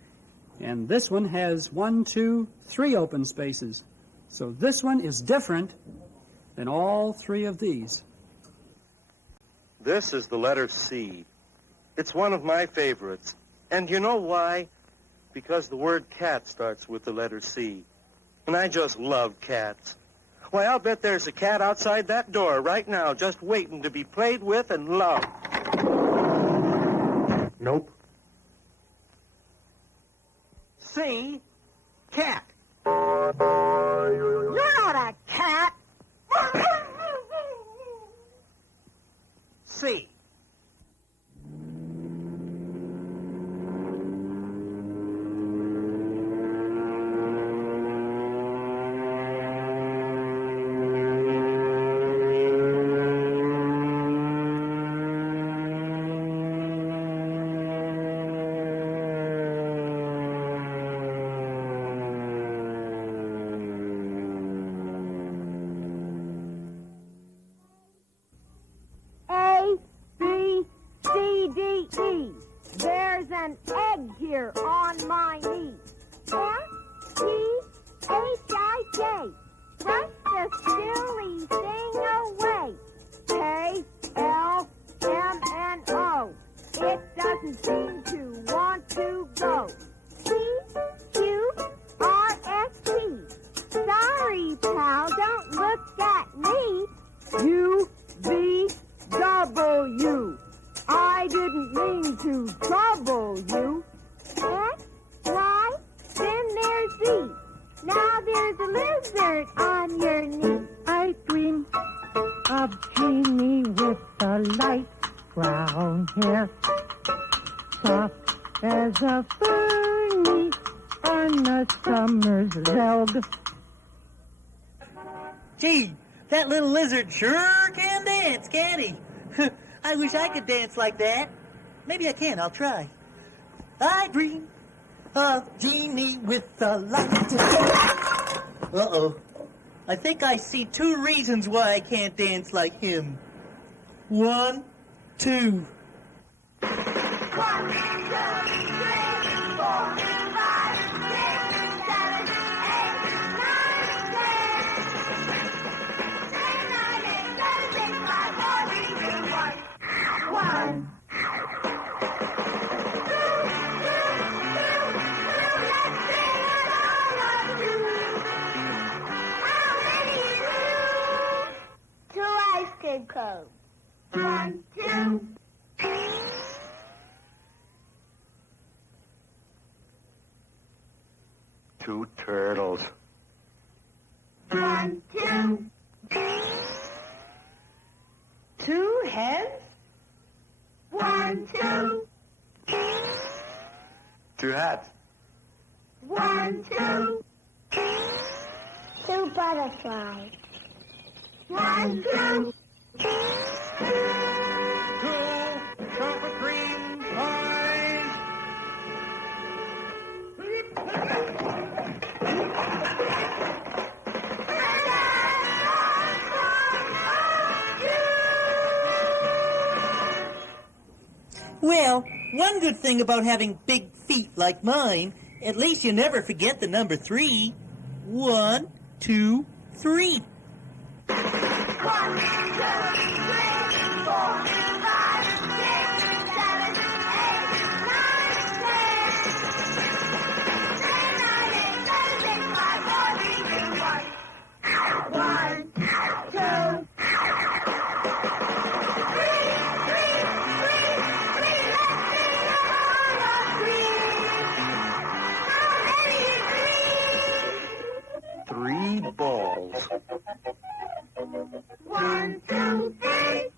and this one has 1, 2, 3 open spaces. So this one is different than all three of these. This is the letter C. It's one of my favorites. And you know why? Because the word cat starts with the letter C. And I just love cats. Why, I'll bet there's a cat outside that door right now just waiting to be played with and loved. Nope. C, cat. You're not a cat. C. There's an egg here on my knee. S-T-H-I-J. Brush the silly thing away. K-L-M-N-O. It doesn't seem to want to go. C-Q-R-S-T. Sorry, pal, don't look at me. U-V-W. I didn't mean to trouble you. X, Y, then there's Z. Now there's a lizard on your knee. I dream of Jeannie with the light brown hair, soft as a ferny on a summer's veld. Gee, that little lizard sure can dance, can't he? I wish I could dance like that. Maybe I can. I'll try. I dream of Jeannie with the light. Uh-oh. I think I see 2 reasons why I can't dance like him. 1, 2. 1, 2, 3, 4, 5, 6, 7, 8, 9, 10. 1. second code. 1, 2. Two turtles. 1, 2. 2 heads? 1, 2. 2 hats. 1, 2. 2 butterflies. 1, 2. 2 chocolate cream pies. Well, one good thing about having big feet like mine, at least you never forget the number 3. 1, 2, 3. 1, 2, 3, 4, 5, 6, 7, 8, 9, 10. 1, 2. Three balls. 1, 2, 3.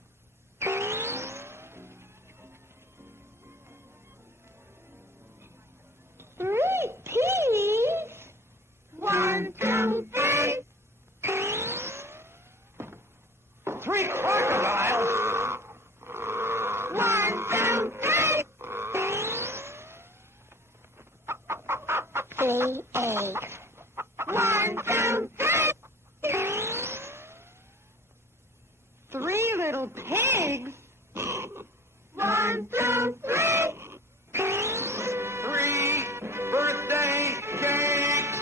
3 peas. 1, 2, 3. 3 crocodiles. 1, 2, 3. 3 eggs. 1, 2, 3. 3 little pigs? 1, 2, 3. 3 birthday cakes.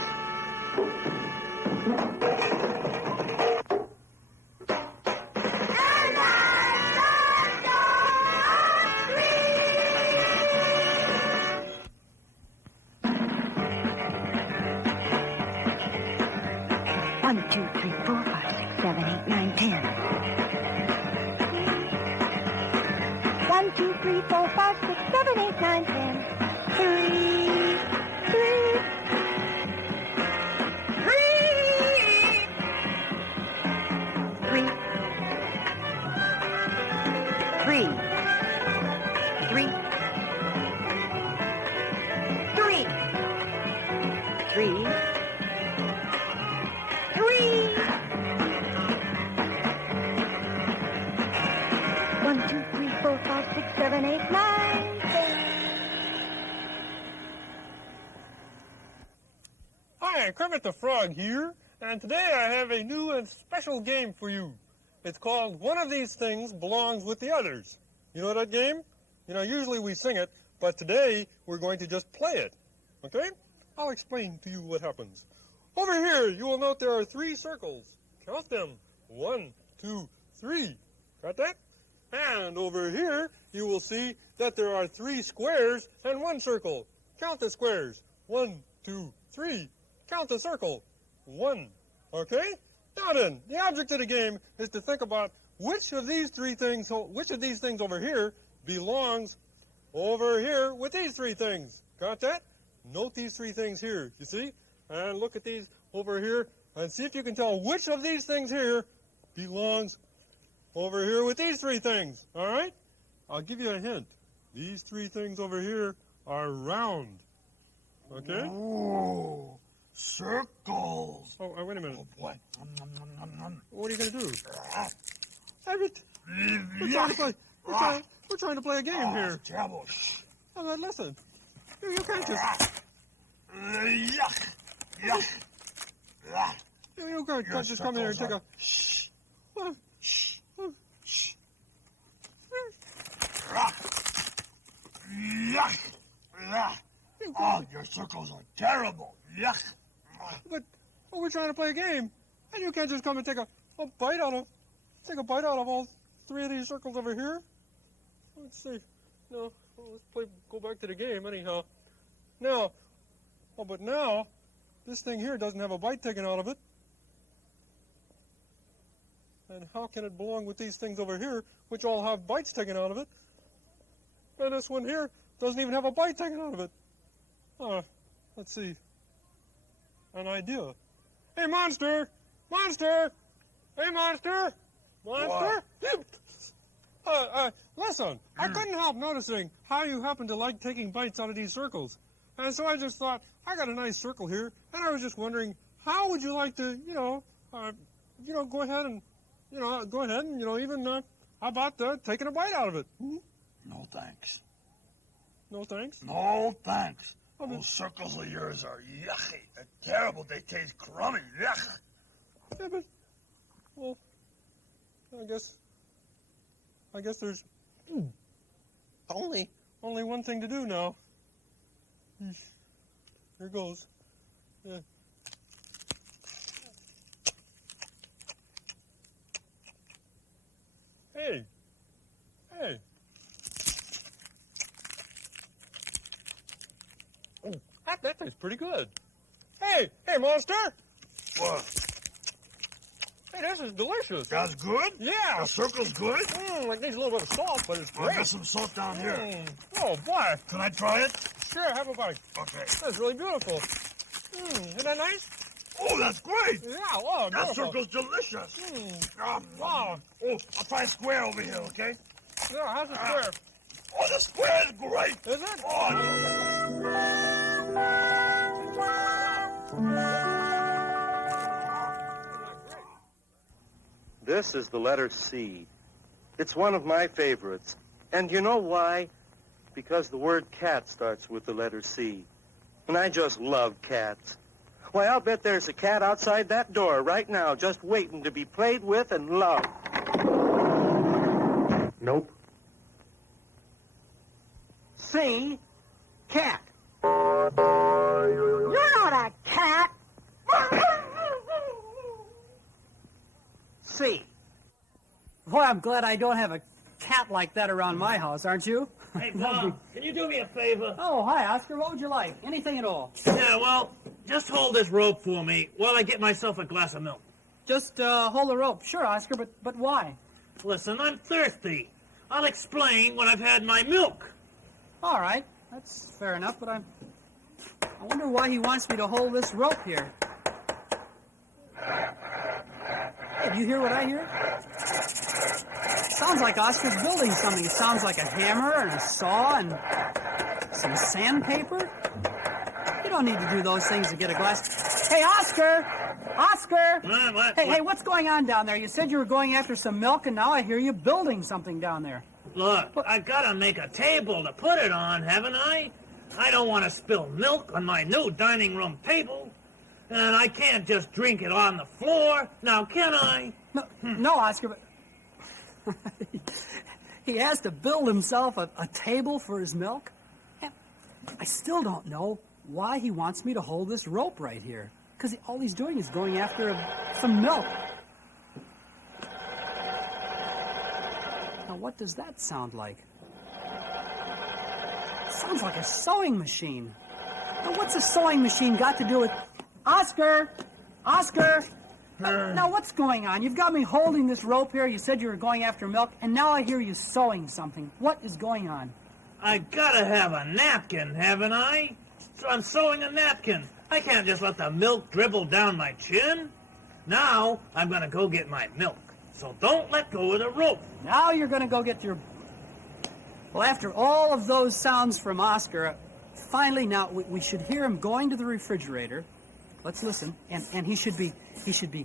One, 2, 3, 4, 5, 6, 7, 8, 9, 10. 1, 2, 3, 4, 5, 6, 7, 8, 9, 10. 3, 3. 3. 3. 3. 3. 3. 1, 2, 3, 4, 5, 6, 7, 8, 9, 10. Hi, Kermit the Frog here, and today I have a new and special game for you. It's called One of These Things Belongs with the Others. You know that game? You know, usually we sing it, but today we're going to just play it. Okay? I'll explain to you what happens. Over here, you will note there are 3 circles. Count them. 1, 2, 3. Got that? And over here, you will see that there are 3 squares and 1 circle. Count the squares. 1, 2, 3. Count the circle. 1. Okay? Now then, the object of the game is to think about which of these things over here belongs over here with these 3 things. Got that? Note these 3 things here, you see? And look at these over here and see if you can tell which of these things here belongs over here with these 3 things. All right? I'll give you a hint. These 3 things over here are round. Okay? Ooh, circles. Oh, wait a minute. Oh, boy. What are you going to do? Abbott, we're trying to play a game here. Terrible. Oh, now listen. You can't just... Yuck. Yuck. You can't just come in here and take a... Yuck. Oh, your circles are terrible. Yuck. But we're trying to play a game, and you can't just come and take a bite out of all 3 of these circles over here. Let's see. No, well, let's go back to the game anyhow. Now, but now, this thing here doesn't have a bite taken out of it. And how can it belong with these things over here, which all have bites taken out of it? And this one here doesn't even have a bite taken out of it. Let's see. An idea. Hey, Monster! Monster! Hey, Monster! Monster! Listen, I couldn't help noticing how you happen to like taking bites out of these circles. And so I just thought, I got a nice circle here, and I was just wondering, how would you like to, go ahead and, even, how about taking a bite out of it? Hmm? No thanks. No thanks? No thanks. Those circles of yours are yucky. They're terrible. They taste crummy. Yuck. Yeah, but, well, I guess there's only one thing to do now. Here goes. Yeah. Hey. Oh, that tastes pretty good. Hey, Monster! What? Hey, this is delicious. That's good? Yeah. The circle's good? Like needs a little bit of salt, but it's great. I'll get some salt down here. Oh, boy. Can I try it? Sure, have a bite. Okay. That's really beautiful. Isn't that nice? Oh, that's great. Yeah, oh, that beautiful. circle's delicious. Wow. Oh, I'll try a square over here, okay? Yeah, how's the square? Oh, the square is great. Is it? Oh, This is the letter C. It's one of my favorites. And you know why? Because the word cat starts with the letter C. And I just love cats. Why, I'll bet there's a cat outside that door right now just waiting to be played with and loved. Nope. C, cat. You're not a cat. C. Boy, I'm glad I don't have a cat like that around my house, aren't you? Hey, Bob, can you do me a favor? Oh, hi, Oscar. What would you like? Anything at all? Yeah, well, just hold this rope for me while I get myself a glass of milk. Just hold the rope. Sure, Oscar, but why? Listen, I'm thirsty. I'll explain when I've had my milk. All right, that's fair enough, but I wonder why he wants me to hold this rope here. Hey, do you hear what I hear? Sounds like Oscar's building something. It sounds like a hammer and a saw and some sandpaper. You don't need to do those things to get a glass. Hey, Oscar! Oscar! What? Hey, what's going on down there? You said you were going after some milk, and now I hear you building something down there. Look, I've got to make a table to put it on, haven't I? I don't want to spill milk on my new dining room table. And I can't just drink it on the floor, now can I? No, Oscar, but he has to build himself a table for his milk? I still don't know why he wants me to hold this rope right here. Because all he's doing is going after some milk. Now, what does that sound like? It sounds like a sewing machine. Now, what's a sewing machine got to do with... Oscar! Oscar! Now, what's going on? You've got me holding this rope here. You said you were going after milk, and now I hear you sewing something. What is going on? I gotta have a napkin, haven't I? So I'm sewing a napkin. I can't just let the milk dribble down my chin. Now, I'm gonna go get my milk. So don't let go of the rope. Now you're gonna go get your... Well, after all of those sounds from Oscar, finally now we should hear him going to the refrigerator. Let's listen. And he should be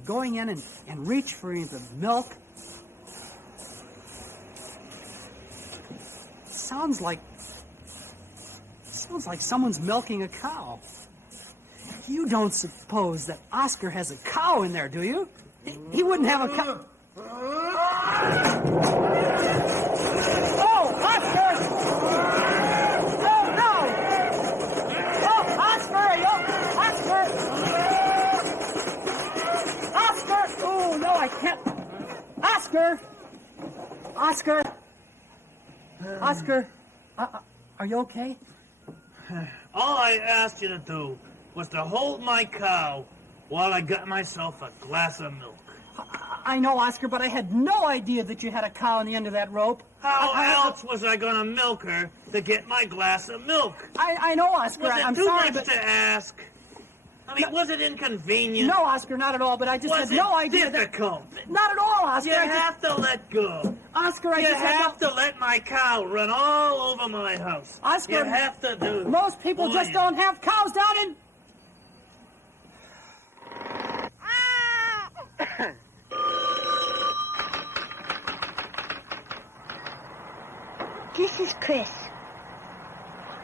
going in and reach for the milk. Sounds like someone's milking a cow. You don't suppose that Oscar has a cow in there, do you? He wouldn't have a cow. Oh, Oscar! Oh, no! Oh, Oscar! Oscar! Oh, no, I can't. Oscar! Oscar, are you okay? All I asked you to do was to hold my cow while I got myself a glass of milk. I know, Oscar, but I had no idea that you had a cow on the end of that rope. How else was I going to milk her to get my glass of milk? I know, Oscar. Was it I'm too sorry, much but... to ask? I mean, was it inconvenient? No, Oscar, not at all, but I just Was had no it idea difficult? Not at all, Oscar. You I just- have to let go. Oscar, I You just had have to let my cow run all over my house. Oscar, You have to do. Most people Boy, just don't have cows down in... This is Chris.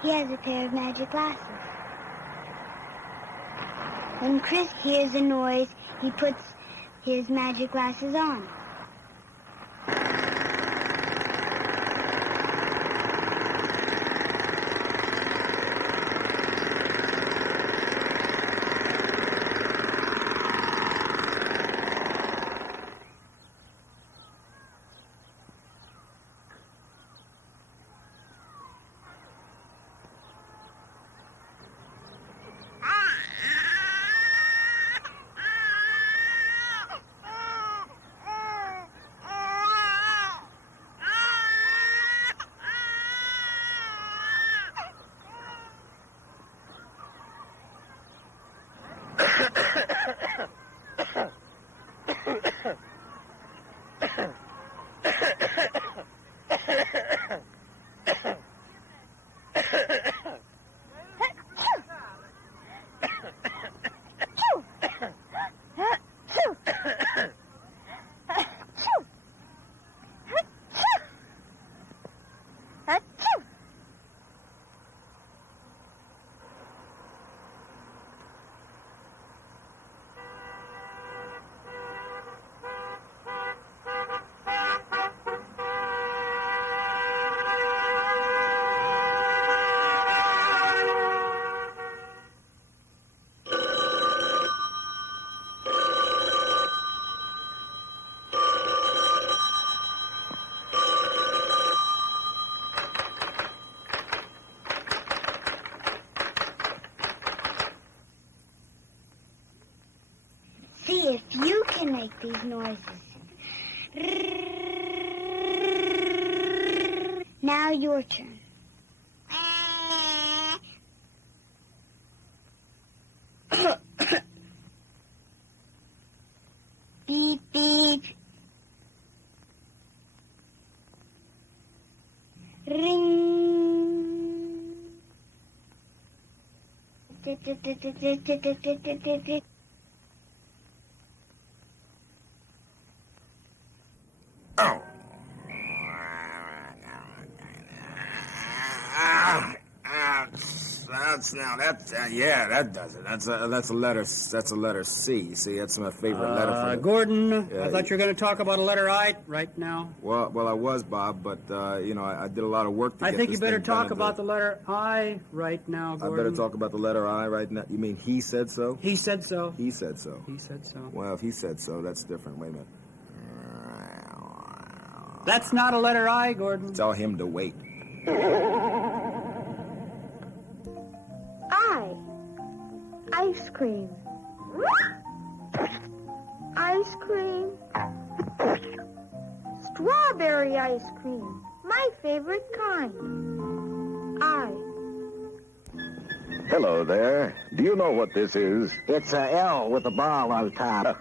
He has a pair of magic glasses. When Chris hears a noise, he puts his magic glasses on. See if you can make these noises. Now your turn. Beep, beep. Ring. Oh. Yeah, that does it. That's a letter C. See, that's my favorite letter. From Gordon, Yeah, I thought you were going to talk about a letter I right now. Well, I was, Bob, but I did a lot of work to I get think this you better thing done talk into- about the letter I right now, I Gordon. better talk about the letter I right now. You mean he said so? He said so. He said so. He said so. Well, if he said so, that's different. Wait a minute. That's not a letter I, Gordon. Tell him to wait. Ice cream. Ice cream. Strawberry ice cream. My favorite kind. Hello there. Do you know what this is? It's a L with a ball on top.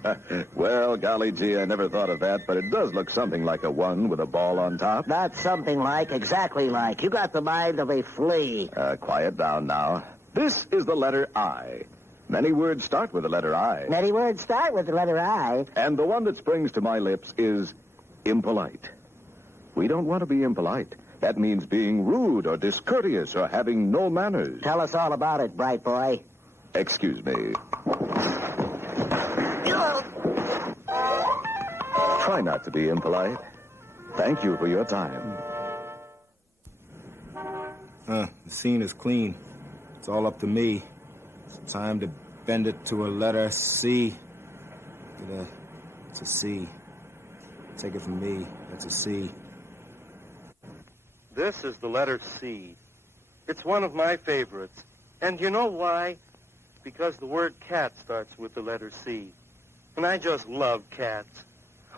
Well, golly gee, I never thought of that, but it does look something like a 1 with a ball on top. Not something like, exactly like. You got the mind of a flea. Quiet down now. This is the letter I. Many words start with the letter I. Many words start with the letter I. And the one that springs to my lips is impolite. We don't want to be impolite. That means being rude or discourteous or having no manners. Tell us all about it, bright boy. Excuse me. Try not to be impolite. Thank you for your time. The scene is clean. It's all up to me. It's time to bend it to a letter C. It's a C. Take it from me. That's a C. This is the letter C. It's one of my favorites. And you know why? Because the word cat starts with the letter C. And I just love cats.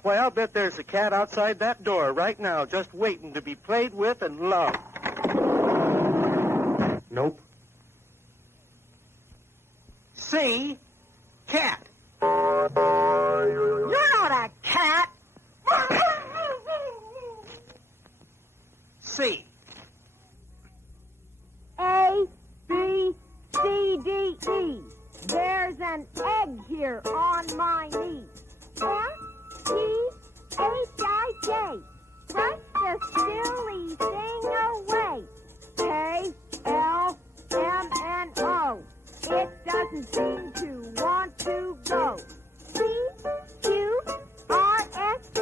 Why, I'll bet there's a cat outside that door right now, just waiting to be played with and loved. Nope. C, cat. You're not a cat. C. A, B, C, D, E. There's an egg here on my knee. F, T, H, I, J. Brush the silly thing away. K, L, M, N, O. It doesn't seem to want to go. C, Q, R, S, T.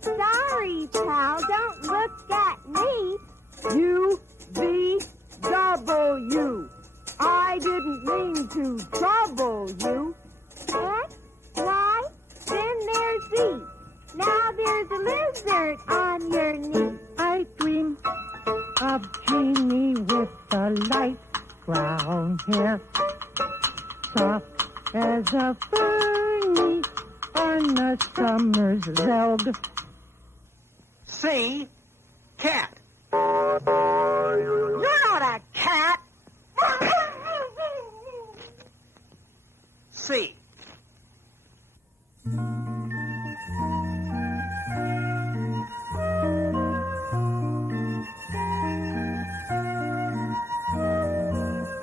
Sorry, pal, don't look at me. U, V, W. I didn't mean to trouble you. X, Y, then there's Z. Now there's a lizard on your knee. I dream of Jeannie with the light brown hair, soft as a ferny on a summer's velg. C, cat. You're not a cat. C.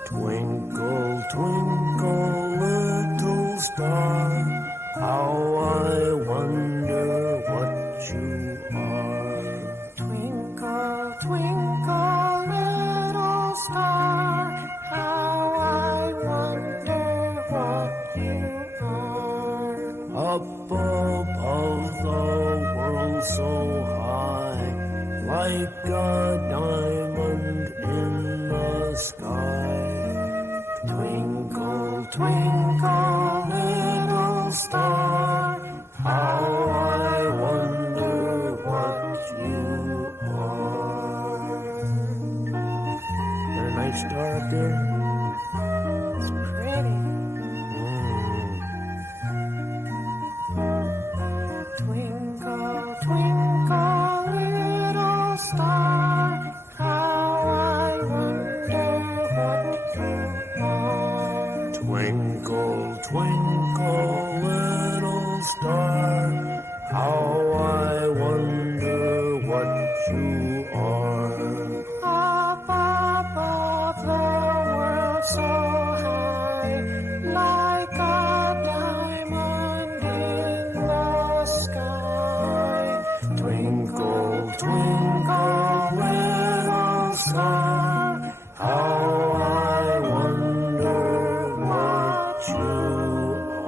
Twinkle, twinkle, little star, how I wonder what you are. Twinkle, twinkle, little star, how I wonder what you are. Up above the world so high, like a diamond in the sky. Twinkle, twinkle, little star, how I wonder what you are. Is there a nice star up there? It's pretty. Twinkle, twinkle, little star, how I wonder what you are. Twinkle, twinkle, little star, how I wonder what you are. Up above the world so high, like a diamond in the sky. Twinkle, twinkle, little star, how I wonder what you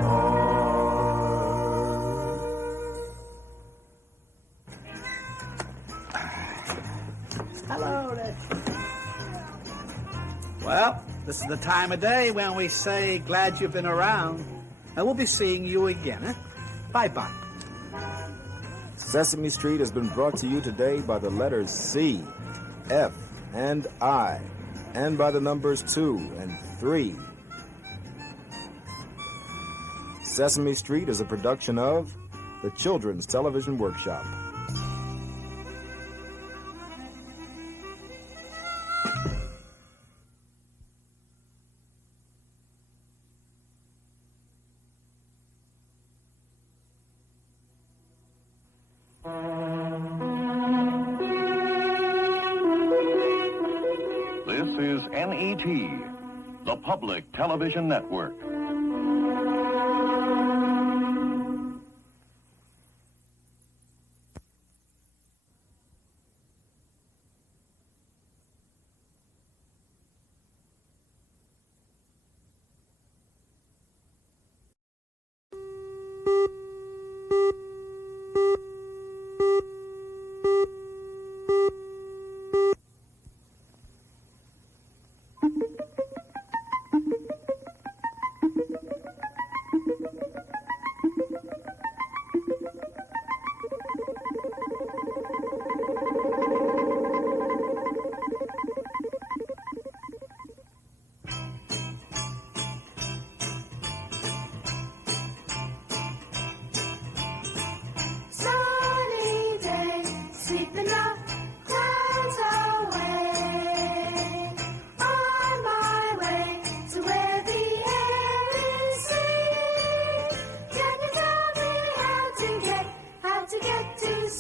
are. Hello there. Well, this is the time of day when we say glad you've been around. And we'll be seeing you again, eh? Bye-bye. Sesame Street has been brought to you today by the letters C, F, and I, and by the numbers 2 and 3. Sesame Street is a production of the Children's Television Workshop. This is NET, the Public Television Network.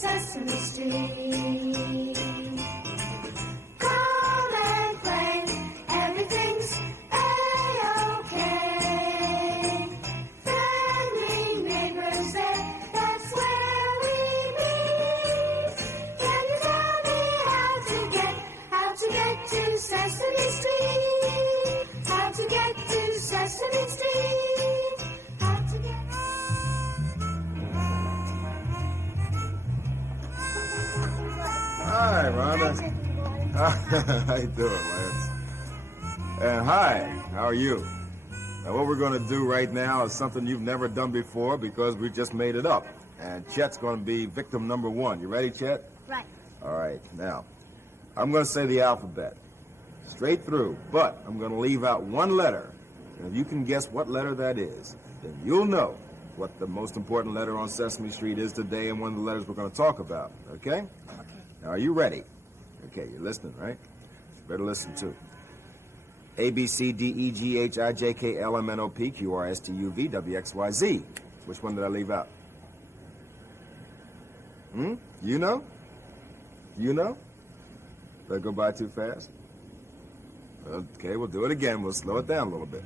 Sesame Street. Come and play, everything's A-OK. Friendly neighbors there, that's where we meet. Can you tell me how to get to Sesame Street? How to get to Sesame Street? How to get... Hi, Rhonda. How you doing, Lance? And hi, how are you? Now, what we're going to do right now is something you've never done before because we just made it up. And Chet's going to be victim number one. You ready, Chet? Right. All right, now, I'm going to say the alphabet straight through, but I'm going to leave out one letter. And if you can guess what letter that is, then you'll know what the most important letter on Sesame Street is today and one of the letters we're going to talk about, okay? Now, are you ready? Okay, you're listening, right? You better listen, too. A, B, C, D, E, G, H, I, J, K, L, M, N, O, P, Q, R, S, T, U, V, W, X, Y, Z. Which one did I leave out? You know? You know? Did I go by too fast? Okay, we'll do it again. We'll slow it down a little bit.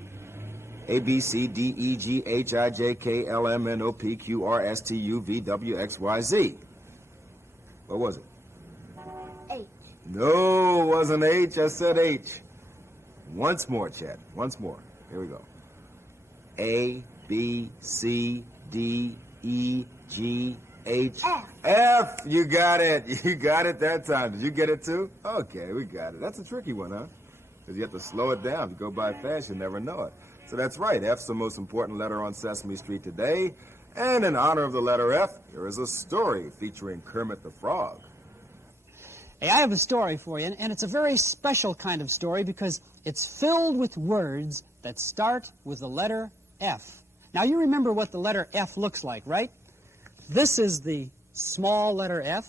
A, B, C, D, E, G, H, I, J, K, L, M, N, O, P, Q, R, S, T, U, V, W, X, Y, Z. What was it? H. No, it wasn't H. I said H. Once more, Chad. Once more. Here we go. A, B, C, D, E, G, H. F. F. You got it. You got it that time. Did you get it too? Okay, we got it. That's a tricky one, huh? Because you have to slow it down. If you go by fast, you never know it. So that's right. F's the most important letter on Sesame Street today. And in honor of the letter F, here is a story featuring Kermit the Frog. Hey, I have a story for you, and it's a very special kind of story because it's filled with words that start with the letter F. Now, you remember what the letter F looks like, right? This is the small letter F,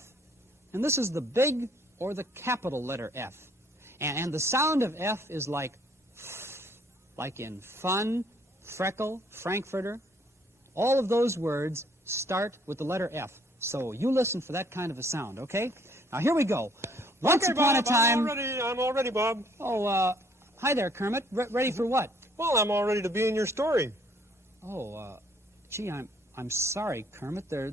and this is the big or the capital letter F. And the sound of F is like in fun, freckle, frankfurter. All of those words start with the letter F. So you listen for that kind of a sound, okay? Now, here we go. Once upon a time... I'm all ready, Bob. Oh, hi there, Kermit. Ready for what? Well, I'm all ready to be in your story. Oh, gee, I'm sorry, Kermit. There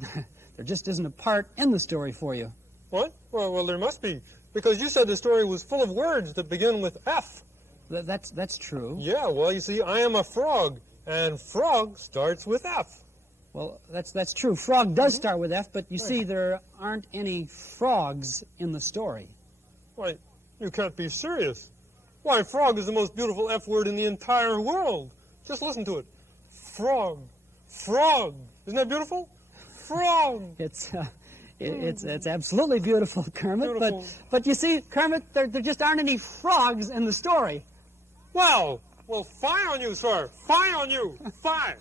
just isn't a part in the story for you. What? Well, there must be. Because you said the story was full of words that begin with F. That's true. Yeah, well, you see, I am a frog, and frog starts with F. Well, that's true. Frog does start with F, but you see, there aren't any frogs in the story. Why, you can't be serious. Why, frog is the most beautiful F word in the entire world. Just listen to it. Frog. Frog. Isn't that beautiful? Frog. It's absolutely beautiful, Kermit. Beautiful. But you see, Kermit, there just aren't any frogs in the story. Well, fie on you, sir. Fie on you. Fie.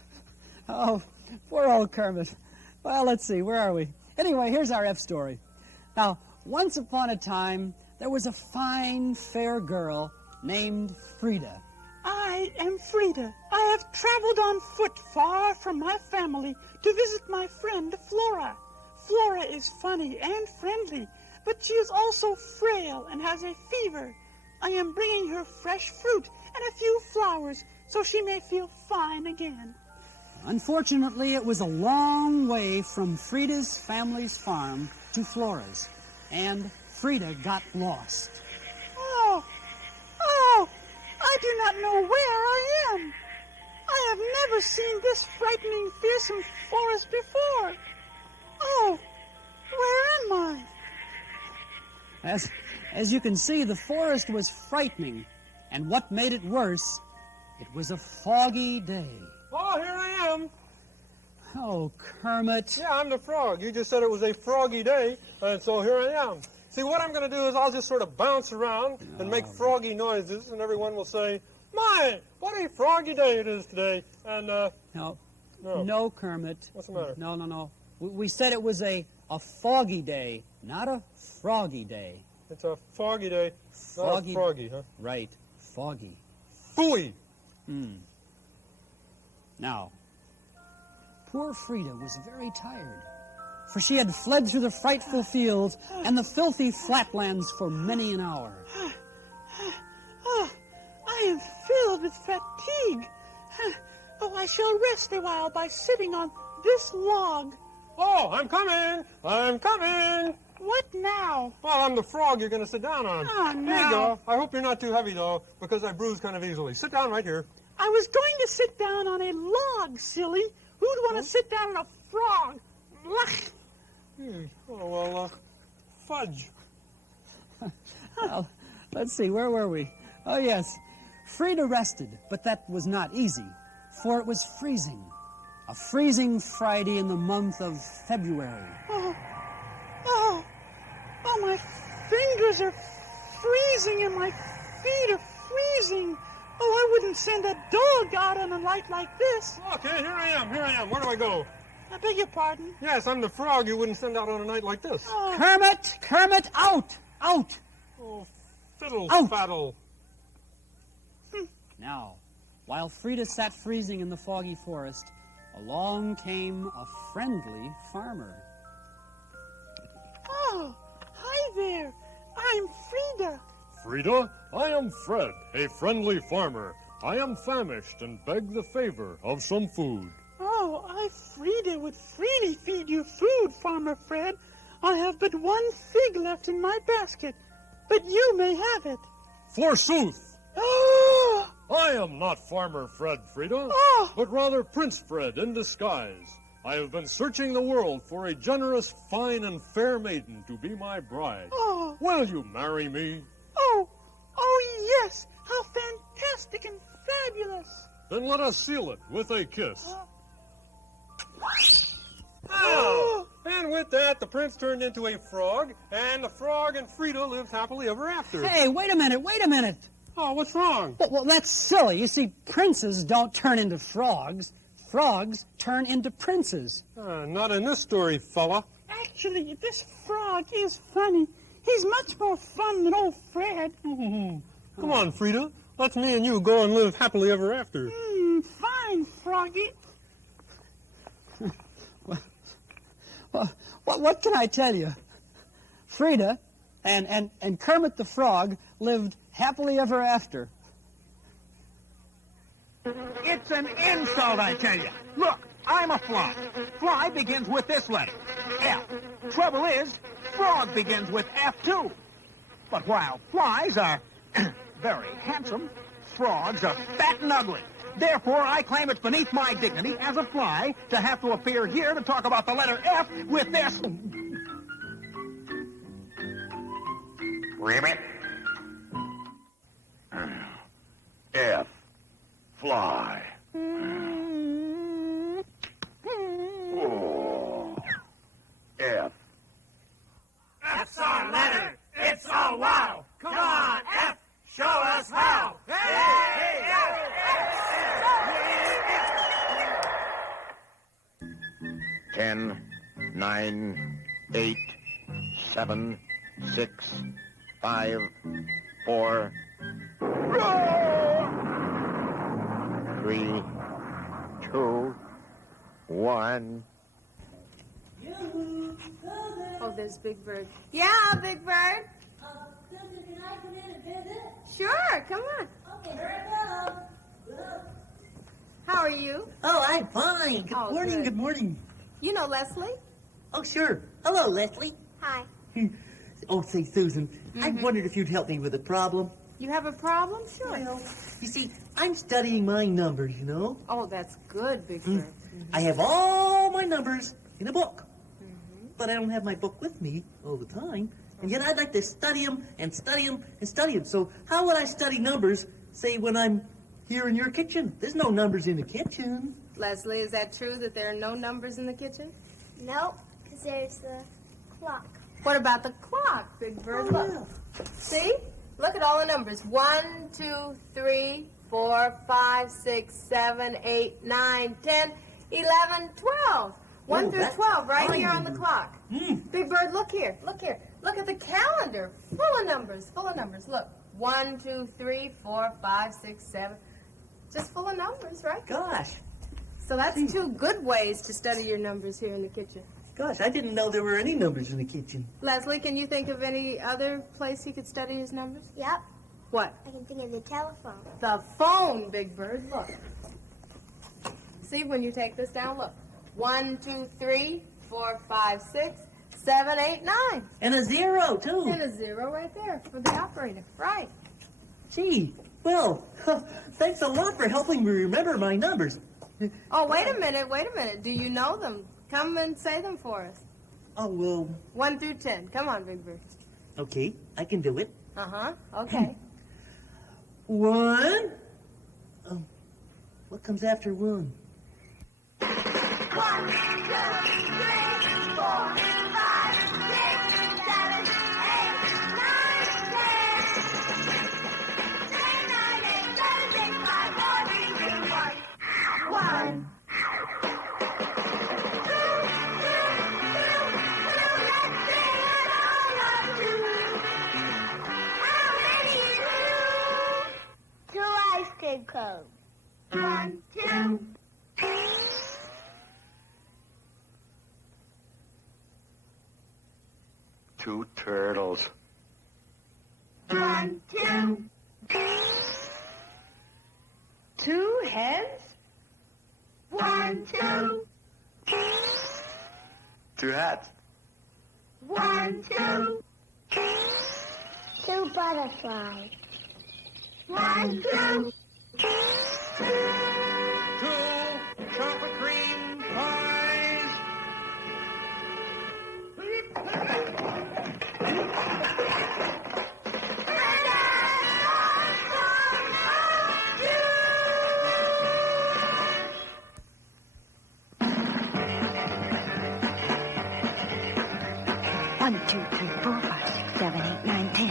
Oh, poor old Kermit. Well, let's see, where are we? Anyway, here's our F story. Now, once upon a time, there was a fine, fair girl named Frida. I am Frida. I have traveled on foot far from my family to visit my friend Flora. Flora is funny and friendly, but she is also frail and has a fever. I am bringing her fresh fruit and a few flowers so she may feel fine again. Unfortunately, it was a long way from Frida's family's farm to Flora's, and Frida got lost. Oh, I do not know where I am. I have never seen this frightening, fearsome forest before. Oh, where am I? As you can see, the forest was frightening, and what made it worse, it was a foggy day. Oh, here I am. Oh, Kermit. Yeah, I'm the frog. You just said it was a froggy day, and so here I am. See, what I'm going to do is I'll just sort of bounce around and make froggy noises, and everyone will say, "My, what a froggy day it is today." And, No, Kermit. What's the matter? No. We said it was a foggy day, not a froggy day. It's a foggy day, not a froggy, huh? Right, foggy. Phooey! Now, poor Frida was very tired. for she had fled through the frightful fields and the filthy flatlands for many an hour. Oh, I am filled with fatigue. Oh, I shall rest a while by sitting on this log. Oh, I'm coming! I'm coming! What now? Well, I'm the frog you're going to sit down on. Oh, no. Here you go. I hope you're not too heavy, though, because I bruise kind of easily. Sit down right here. I was going to sit down on a log, silly. Who'd want to sit down on a frog? Blech. Oh, well, fudge. Well, let's see, where were we? Oh, yes. Frida rested, but that was not easy, for it was freezing. A freezing Friday in the month of February. Oh, my fingers are freezing and my feet are freezing. Oh, I wouldn't send a dog out on a night like this. Okay, here I am. Where do I go? I beg your pardon? Yes, I'm the frog you wouldn't send out on a night like this. Oh. Kermit, out! Oh, fiddle Out. faddle. Now, while Frida sat freezing in the foggy forest, along came a friendly farmer. Oh, hi there. I'm Frida. Frida, I am Fred, a friendly farmer. I am famished and beg the favor of some food. Oh, I, Frida, would freely feed you food, Farmer Fred. I have but one fig left in my basket, but you may have it. Forsooth! Oh! I am not Farmer Fred, Frida, but rather Prince Fred in disguise. I have been searching the world for a generous, fine, and fair maiden to be my bride. Oh. Will you marry me? Oh, yes! How fantastic and fabulous! Then let us seal it with a kiss. Oh! And with that, the prince turned into a frog, and the frog and Frida lived happily ever after. Hey, wait a minute. Oh, what's wrong? Well, that's silly. You see, princes don't turn into frogs. Frogs turn into princes. Not in this story, fella. Actually, this frog is funny. He's much more fun than old Fred. Come on, Frida. Let's me and you go and live happily ever after. Fine, Froggy. Well, what can I tell you? Frida and Kermit the Frog lived happily ever after. It's an insult, I tell you. Look, I'm a fly. Fly begins with this letter, F. Trouble is, frog begins with F too. But while flies are very handsome, frogs are fat and ugly. Therefore, I claim it's beneath my dignity as a fly to have to appear here to talk about the letter F with this... Ribbit. F. Fly. Oh. F. F's our letter. It's all wow. Come on, F. Show us how. Hey! 10, 9, 8, 7, 6, 5, 4, 3, 2, 1. Oh, there's Big Bird. Yeah, Big Bird. Susan, can I come in and visit? Sure, come on. Okay, here I come. How are you? Oh, I'm fine. Good Oh, morning, good. good morning. You know Leslie? Oh, sure. Hello, Leslie. Hi. Oh, say, Susan, I wondered if you'd help me with a problem. You have a problem? Sure. Well, you see, I'm studying my numbers, you know. Oh, that's good, Big Bird. I have all my numbers in a book. But I don't have my book with me all the time. And yet I'd like to study them and study them and study them. So how would I study numbers, say, when I'm here in your kitchen? There's no numbers in the kitchen. Leslie, is that true that there are no numbers in the kitchen? Nope, because there's the clock. What about the clock, Big Bird? Look. See? Look at all the numbers. 1, 2, 3, 4, 5, 6, 7, 8, 9, 10, 11, 12. 1 through 12, right here on the clock. Big Bird, look here. Look here. Look at the calendar. Full of numbers. Full of numbers. Look. 1, 2, 3, 4, 5, 6, 7. Just full of numbers, right? Gosh. So that's two good ways to study your numbers here in the kitchen. Gosh, I didn't know there were any numbers in the kitchen. Leslie, can you think of any other place he could study his numbers? Yep. What? I can think of the telephone. The phone, Big Bird. Look. See, when you take this down, look. 1, 2, 3, 4, 5, 6, 7, 8, 9. And a 0, too. And a 0 right there for the operator. Right. Gee, well, thanks a lot for helping me remember my numbers. Oh, wait a minute. Do you know them? Come and say them for us. Oh, well... 1 through 10. Come on, Big Bird. Okay, I can do it. Uh-huh. Okay. 1. What comes after 1? 1, 2, 3, 4, 5, 6, 7, 8, 9, 10. 9, 8, 7, 6, 5, 4, 3, 2, 1. 1. Ice cream cone. 1, 2. 2 turtles. 1, 2. 2 hens? 1, 2. 2 hats. 1, 2. 2 butterflies. 1, 2. 2 chocolate cream pies. One, 2, 3, 4, 5, 6, 7, 8, 9, 10.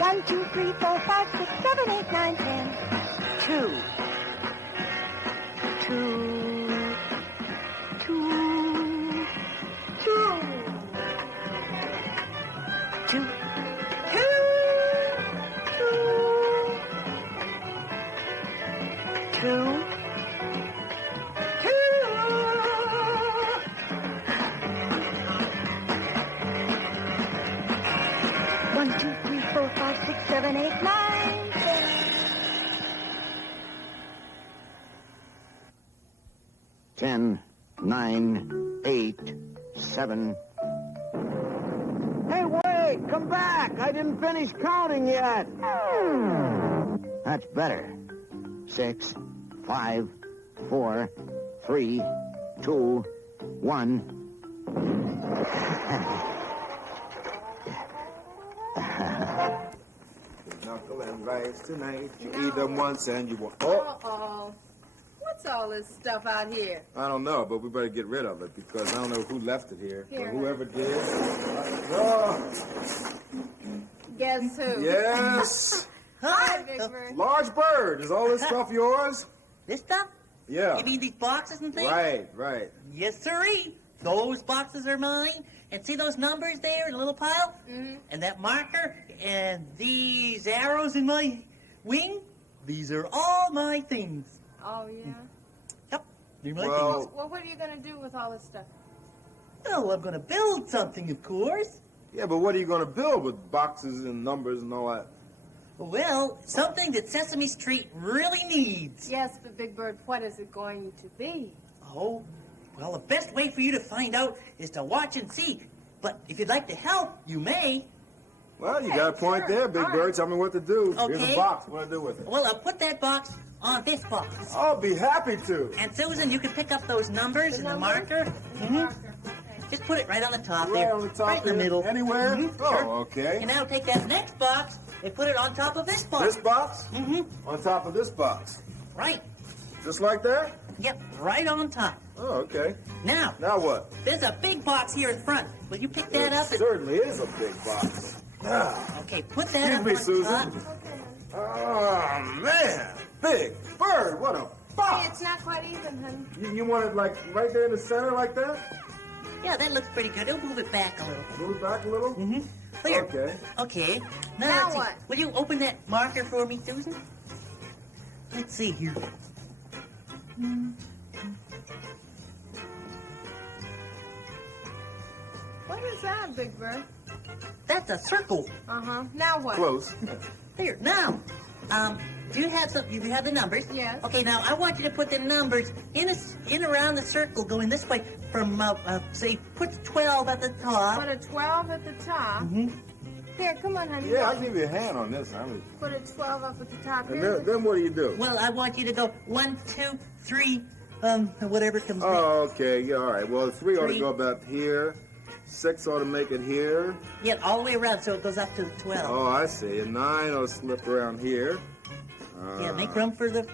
1, 2, 3, 4, 5, 6, 7, 8, 9, 10. 2. 2. 2. 2. 2. 2. 2. 1, 2, 3, 4, 5, 6, 7, 8, 9, 10, 9, 8, 7. Hey, wait! Come back! I didn't finish counting yet. That's better. 6, 5, 4, 3, 2, 1. Knuckle and rice tonight. You eat them once and you won't. Oh! Uh-oh. What's all this stuff out here? I don't know, but we better get rid of it because I don't know who left it here. Here. But whoever did. Guess who? Yes! Hi, Big Bird. Large Bird, is all this stuff yours? This stuff? Yeah. You mean these boxes and things? Right. Yes, sirree. Those boxes are mine. And see those numbers there in the little pile? Mm-hmm. And that marker? And these arrows in my wing? These are all my things. Oh, yeah? Yep, they're my things. Well, what are you going to do with all this stuff? Well, I'm going to build something, of course. Yeah, but what are you going to build with boxes and numbers and all that? Well, something that Sesame Street really needs. Yes, but Big Bird, what is it going to be? Oh, well, the best way for you to find out is to watch and see. But if you'd like to help, you may. Well, you got a point there, Big Bird. Tell me what to do. Okay. Here's a box. What do I do with it? Well, I'll put that box on this box. I'll be happy to. And Susan, you can pick up those numbers and the marker. Just put it right on the top Right there. on the top right in the there? middle. Anywhere? Sure. Oh, okay. And now take that next box and put it on top of this box. This box? On top of this box? Right. Just like that? Yep, right on top. Oh, okay. Now what? There's a big box here in front. Will you pick that up? It certainly is a big box. Okay, put that up Excuse me, on Susan. top. Oh, man. Big Bird, what a box. Hey, it's not quite even, honey. You want it like right there in the center like that? Yeah, that looks pretty good. It'll move it back a little. Move it back a little? Here. Okay. Okay. Now let's see. what? Will you open that marker for me, Susan? Let's see here. What is that, Big Bird? That's a circle. Uh-huh. Now what? Close. There, now, do you have you have the numbers? Yes. Okay, now I want you to put the numbers in around the circle going this way from, say, put 12 at the top. Put a 12 at the top. Mm-hmm. Here, come on, honey. Yeah, I'll give you a hand on this. Put a 12 up at the top. And then what do you do? Well, I want you to go 1, 2, 3, whatever comes next. Oh, okay. Yeah, all right. Well, 3 ought to 3. go about here. 6 ought to make it here. Yeah, all the way around so it goes up to 12. Oh, I see. And 9 ought to slip around here. Yeah, make room for the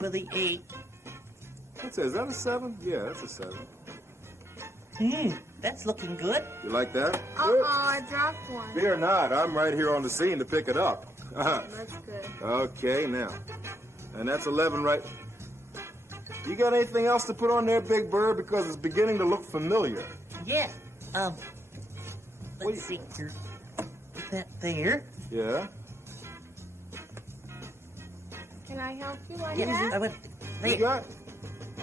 8. What's that? Is that a 7? Yeah, that's a 7. That's looking good. You like that? Uh-oh, I dropped one. Fear not. I'm right here on the scene to pick it up. That's good. Okay, now. And that's 11 right. You got anything else to put on there, Big Bird? Because it's beginning to look familiar. Yes. Let's see here. Put that there. Yeah. Can I help you like Yes, that? I went there. You got?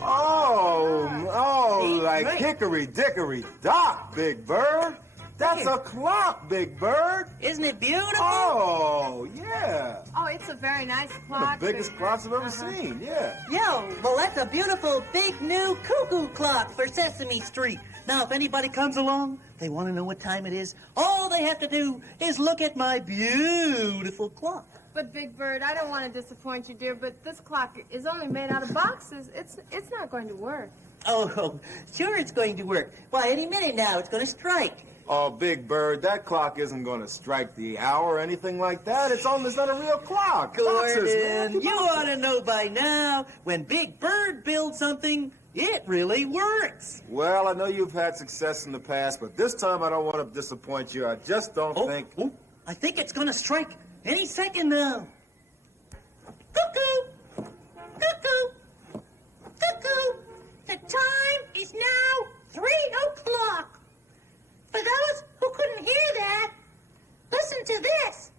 Oh, See? like Right. hickory dickory dock, Big Bird. That's Here. a clock, Big Bird. Isn't it beautiful? Oh, yeah. Oh, it's a very nice One clock. of the biggest Big clocks I've ever Uh-huh. seen, yeah. Yo, well, that's a beautiful big new cuckoo clock for Sesame Street. Now, if anybody comes along, they want to know what time it is, all they have to do is look at my beautiful clock. But Big Bird, I don't want to disappoint you, dear, but this clock is only made out of boxes. It's not going to work. Oh, sure it's going to work. Why, any minute now, it's going to strike. Oh, Big Bird, that clock isn't going to strike the hour or anything like that. It's not a real clock. Boxes, man. Gordon, you ought to know by now, when Big Bird builds something, it really works. Well, I know you've had success in the past, but this time I don't want to disappoint you. I just don't think... Oh, I think it's going to strike any second now. Cuckoo! Cuckoo! Cuckoo! The time is now 3 o'clock. For those who couldn't hear that, listen to this.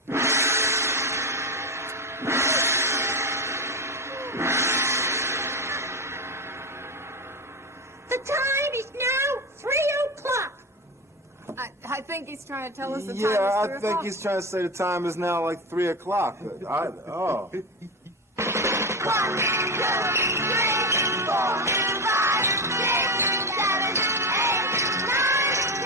The time is now 3 o'clock. I think he's trying to tell us the time Yeah, is I 3 think o'clock. he's trying to say the time is now like 3 o'clock. Oh. 1, 2, 3, 4, 5, 6, 7, 8, 9, 10. 9,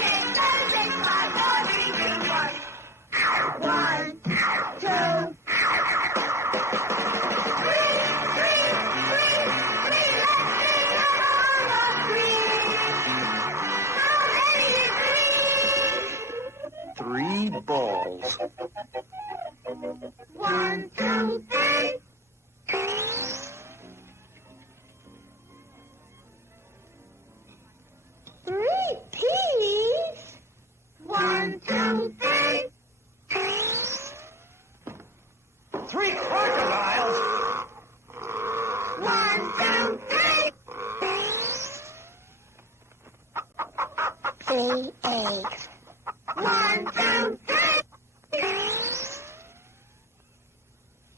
8, 7, 6, 5, 4, 3, 2, 1. 1, 2, 3 balls. 1, 2, 3. Three peas. 1, 2, 3. 3 crocodiles. 1, 2, 3. 3 eggs. 1, 2, 3.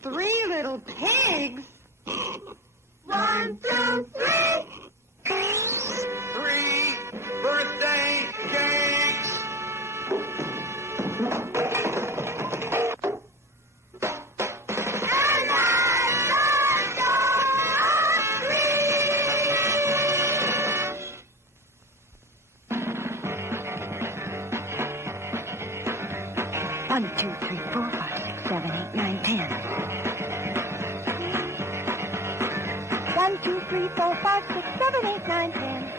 3 little pigs. 1, 2, 3. 3 birthday cakes. One, 2, 3, 4, 5, 6, 7, 8, 9, 10. 1, 2, 3, 4, 5, 6, 7, 8, 9, 10.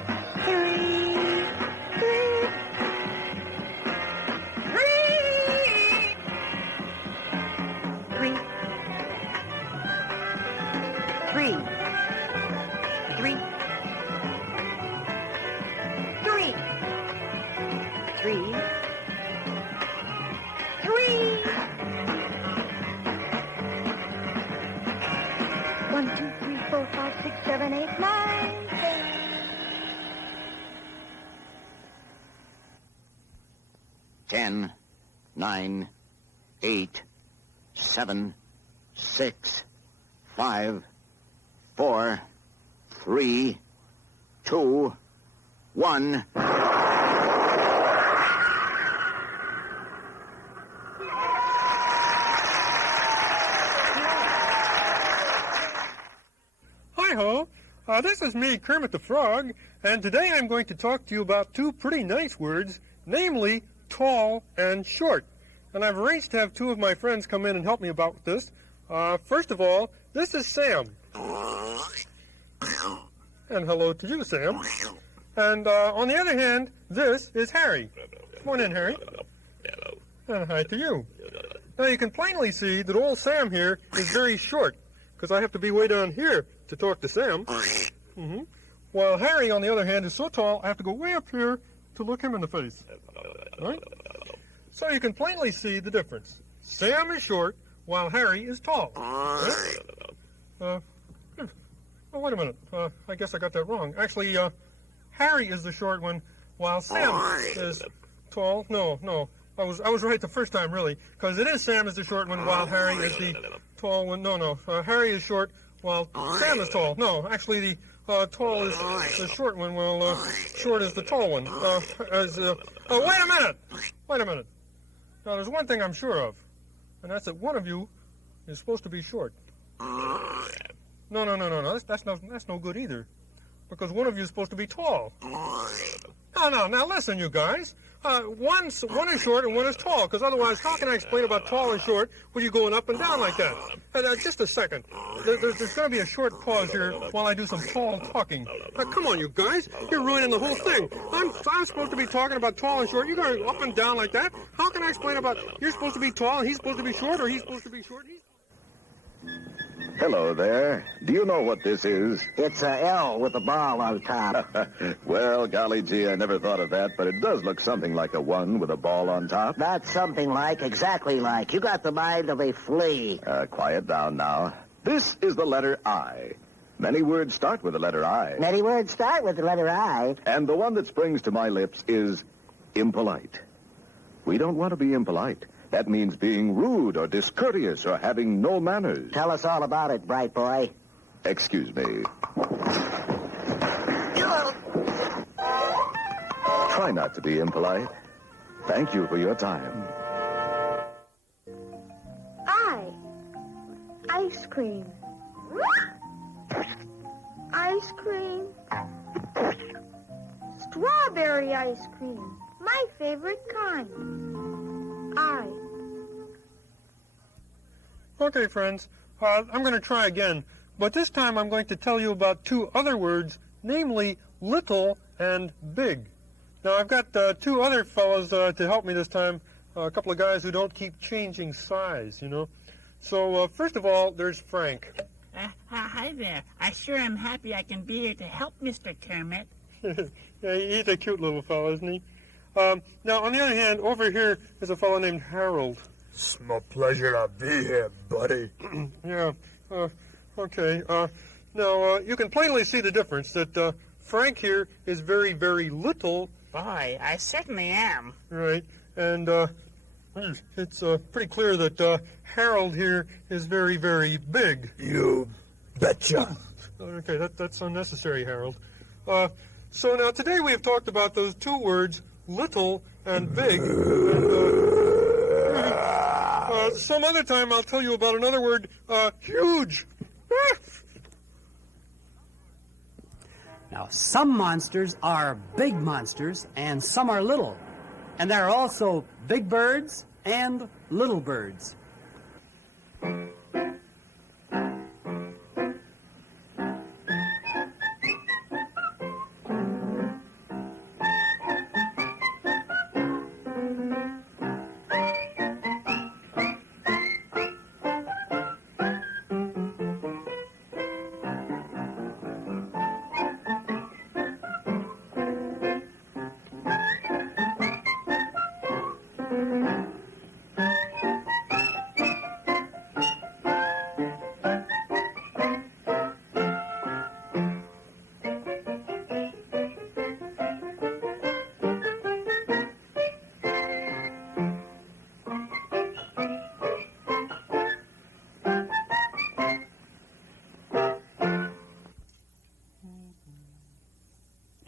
3. 1, 2, 3, 4, 5, 6, 7, 8, 9, 10. 10, 9, 8, 7, 6, 5, 4, 3, 2, 1. Hi-ho. This is me, Kermit the Frog, and today I'm going to talk to you about two pretty nice words, namely tall and short. And I've arranged to have two of my friends come in and help me about this. First of all, this is Sam. And hello to you, Sam. And on the other hand, this is Harry. Come on in, Harry. And hi to you. Now you can plainly see that old Sam here is very short, because I have to be way down here to talk to Sam. While Harry, on the other hand, is so tall, I have to go way up here to look him in the face. Right? So you can plainly see the difference. Sam is short, while Harry is tall. Right? Oh, wait a minute. I guess I got that wrong. Actually, Harry is the short one, while Sam is tall. No. I was right the first time, really, because it is Sam is the short one, while Harry is the tall one. No. Harry is short, while Sam is tall. No, actually, the tall is the short one, while short is the tall one. Wait a minute. Now, there's one thing I'm sure of, and that's that one of you is supposed to be short. No. That's no good either, because one of you is supposed to be tall. No. Now listen, you guys. One is short and one is tall, because otherwise, how can I explain about tall and short when you're going up and down like that? Just a second. There's going to be a short pause here while I do some tall talking. Come on, you guys. You're ruining the whole thing. I'm supposed to be talking about tall and short. You're going up and down like that. How can I explain about you're supposed to be tall and he's supposed to be short, or he's supposed to be short and he's... Hello there. Do you know what this is? It's a L with a ball on top. Well, golly gee, I never thought of that, but it does look something like a 1 with a ball on top. Not something like, exactly like. You got the mind of a flea. Quiet down now. This is the letter I. Many words start with the letter I. Many words start with the letter I. And the one that springs to my lips is impolite. We don't want to be impolite. That means being rude or discourteous or having no manners. Tell us all about it, bright boy. Excuse me. Try not to be impolite. Thank you for your time. Ice cream. Ice cream. Strawberry ice cream. My favorite kind. Okay, friends, I'm going to try again, but this time I'm going to tell you about two other words, namely little and big. Now, I've got two other fellows to help me this time, a couple of guys who don't keep changing size, you know. So, first of all, there's Frank. Hi there. I sure am happy I can be here to help Mr. Kermit. Yeah, he's a cute little fellow, isn't he? Now, on the other hand, over here is a fellow named Harold. It's my pleasure to be here, buddy. Yeah, okay. Now, you can plainly see the difference that Frank here is very, very little. Boy, I certainly am. Right, and it's pretty clear that Harold here is very, very big. You betcha. Okay, that's unnecessary, Harold. So now today we have talked about those two words, little and big. And, some other time I'll tell you about another word, huge. Now, some monsters are big monsters, and some are little. And there are also big birds and little birds.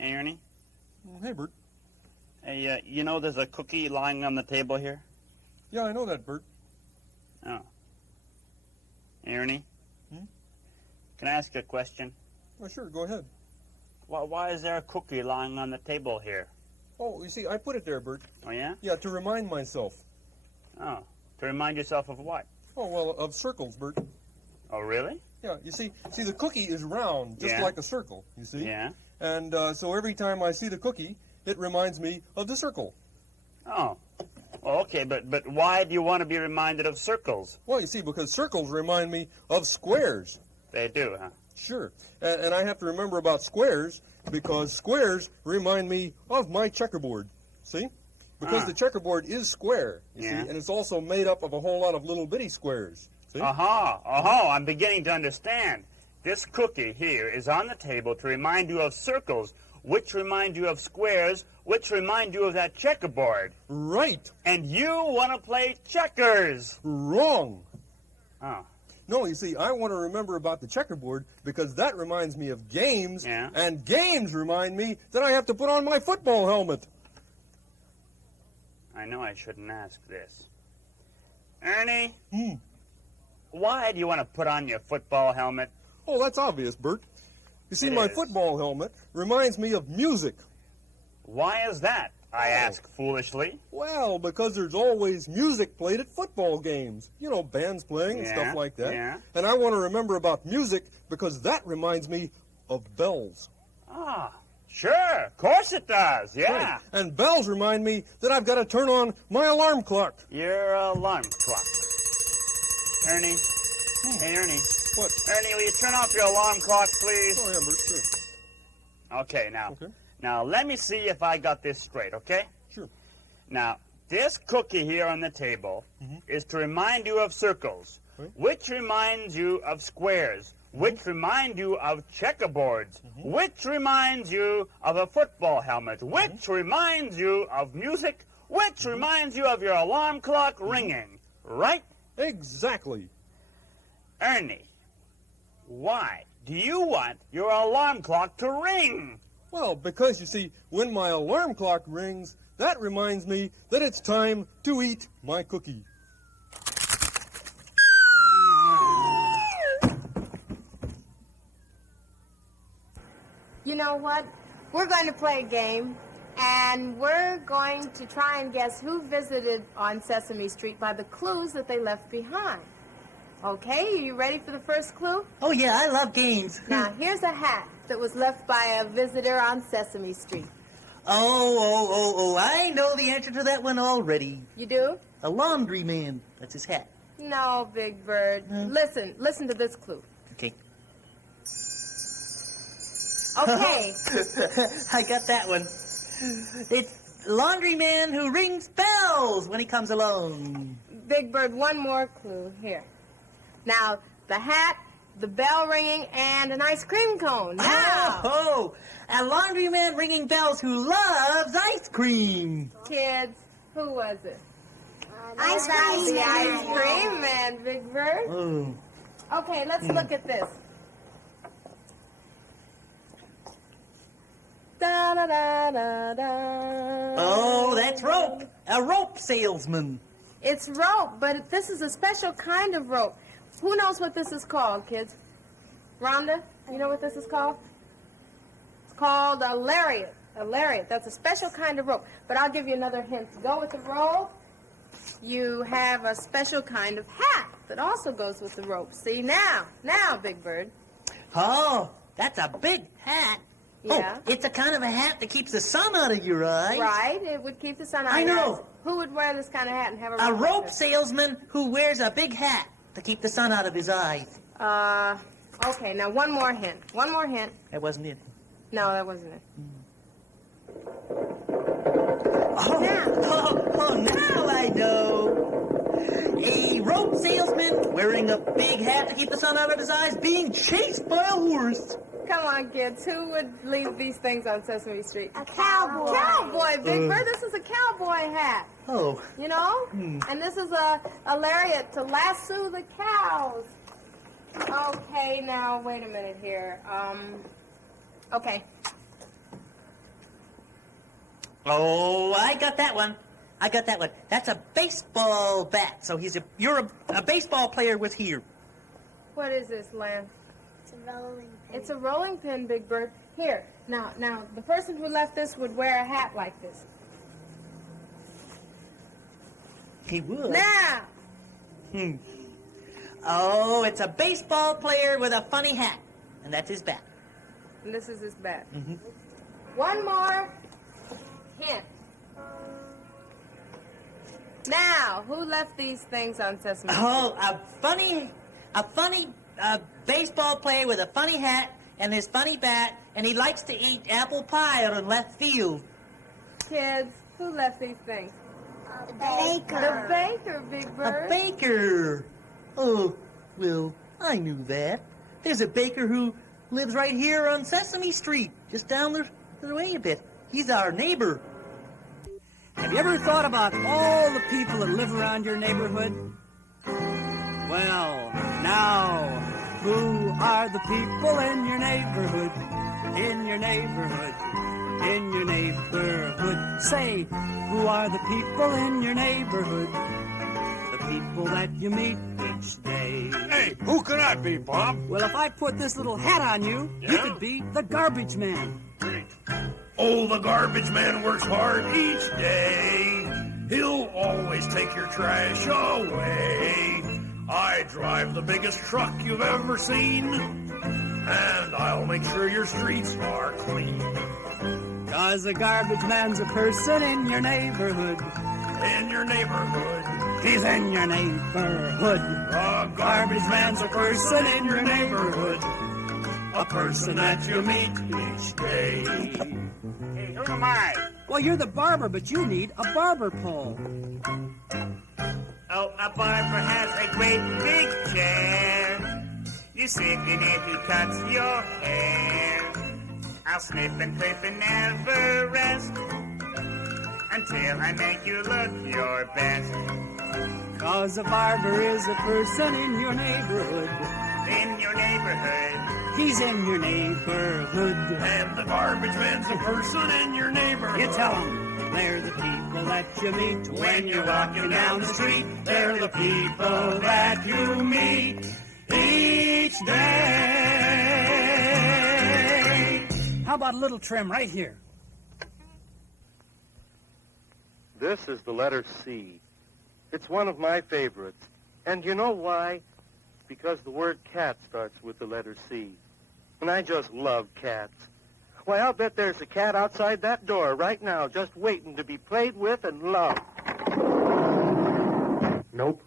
Hey, Ernie. Hey, Bert. Hey, you know there's a cookie lying on the table here? Yeah, I know that, Bert. Oh. Hey, Ernie? Hmm? Can I ask you a question? Oh, sure, go ahead. Why is there a cookie lying on the table here? Oh, you see, I put it there, Bert. Oh, yeah? Yeah, to remind myself. Oh. To remind yourself of what? Oh, well, of circles, Bert. Oh, really? Yeah, you see, the cookie is round, just Yeah. like a circle, you see? Yeah. And so every time I see the cookie, it reminds me of the circle. Oh. Well, okay, but why do you want to be reminded of circles? Well, you see, because circles remind me of squares. They do, huh? Sure. And I have to remember about squares because squares remind me of my checkerboard. See? Because the checkerboard is square, you see, and it's also made up of a whole lot of little bitty squares. See? Aha! Aha! I'm beginning to understand. This cookie here is on the table to remind you of circles, which remind you of squares, which remind you of that checkerboard. Right. And you want to play checkers. Wrong. Oh. No, you see, I want to remember about the checkerboard because that reminds me of games, and games remind me that I have to put on my football helmet. I know I shouldn't ask this. Ernie? Hmm? Why do you want to put on your football helmet? Oh, that's obvious, Bert. You see, my football helmet reminds me of music. Why is that? I ask foolishly. Well, because there's always music played at football games. You know, bands playing and stuff like that. Yeah. And I want to remember about music because that reminds me of bells. Ah, sure. Of course it does. Yeah. Right. And bells remind me that I've got to turn on my alarm clock. Your alarm clock. Ernie. Hey, Ernie. What? Ernie, will you turn off your alarm clock, please? Oh, yeah, Bert, sure. Okay, now. Okay. Now, let me see if I got this straight, okay? Sure. Now, this cookie here on the table is to remind you of circles, which reminds you of squares, which remind you of checkerboards, which reminds you of a football helmet, which reminds you of music, which reminds you of your alarm clock ringing, right? Exactly. Ernie, why do you want your alarm clock to ring? Well, because, you see, when my alarm clock rings, that reminds me that it's time to eat my cookie. You know what? We're going to play a game, and we're going to try and guess who visited on Sesame Street by the clues that they left behind. Okay, are you ready for the first clue? Oh, yeah, I love games. Now, here's a hat that was left by a visitor on Sesame Street. Oh, I know the answer to that one already. You do? A laundry man. That's his hat. No, Big Bird. Listen to this clue. Okay. Okay. I got that one. It's a laundry man who rings bells when he comes along. Big Bird, one more clue here. Now, the hat, the bell ringing, and an ice cream cone. Now, Oh, a laundryman ringing bells who loves ice cream. kids, who was it? Ice cream The man. ice cream man, Big Bird. Oh. Okay, let's look at this. Da da da da da. Oh, that's rope. A rope salesman. It's rope, but this is a special kind of rope. Who knows what this is called, kids? Rhonda, you know what this is called? It's called a lariat. A lariat. That's a special kind of rope. But I'll give you another hint. To go with the rope, you have a special kind of hat that also goes with the rope. See, now, Big Bird. Oh, that's a big hat. Yeah. Oh, it's a kind of a hat that keeps the sun out of your eyes. Right, it would keep the sun out I of your know. eyes. Who would wear this kind of hat and have A rope salesman who wears a big hat to keep the sun out of his eyes. Okay, now one more hint. One more hint. That wasn't it. No, that wasn't it. Oh, now I know. A rope salesman wearing a big hat to keep the sun out of his eyes being chased by a horse. Come on, kids. Who would leave these things on Sesame Street? A cowboy. Cowboy, Big Bird. This is a cowboy hat. Oh. You know? And this is a lariat to lasso the cows. Okay, now, wait a minute here. Okay. Oh, I got that one. That's a baseball bat. So you're a baseball player with here. What is this, Lamb? It's a rolling pin. It's a rolling pin, Big Bird. Here, now, the person who left this would wear a hat like this. He would. Now! Oh, it's a baseball player with a funny hat. And that's his bat. And this is his bat. Mm-hmm. One more hint. Now, who left these things on Sesame Street? Oh, a funny baseball player with a funny hat and his funny bat, and he likes to eat apple pie out in left field. Kids, who left these things? The baker. The baker, Big Bird. A baker. Oh, well, I knew that. There's a baker who lives right here on Sesame Street, just down the way a bit. He's our neighbor. Have you ever thought about all the people that live around your neighborhood? Well, now, who are the people in your neighborhood? In your neighborhood? In your neighborhood? Say, who are the people in your neighborhood? The people that you meet each day. Hey, who could I be, Bob? Well, if I put this little hat on you, you Yeah? could be the garbage man. Great. Oh, the garbage man works hard each day. He'll always take your trash away. I drive the biggest truck you've ever seen, and I'll make sure your streets are clean. 'Cause a garbage man's a person in your neighborhood. In your neighborhood. He's in your neighborhood. A garbage man's a person in your neighborhood. A person that you meet each day. Hey, who am I? Well, you're the barber, but you need a barber pole. Oh, a barber has a great big chair. You sit in it, he cuts your hair. I'll snip and clip and never rest until I make you look your best. 'Cause a barber is a person in your neighborhood. In your neighborhood. He's in your neighborhood. And the garbage man's a person in your neighborhood. You tell them they're the people that you meet when you're walking down the street. They're the people that you meet each day. How about a little trim right here? This is the letter C. It's one of my favorites. And you know why? Because the word cat starts with the letter C. And I just love cats. Why, I'll bet there's a cat outside that door right now just waiting to be played with and loved. Nope.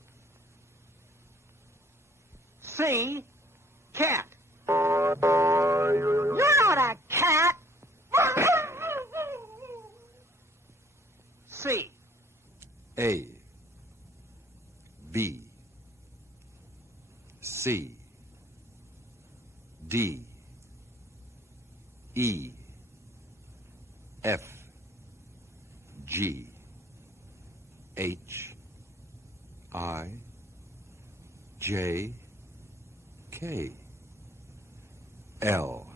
C, cat. You're not a cat. C. A, B, C, D, E, F, G, H, I, J, K, L,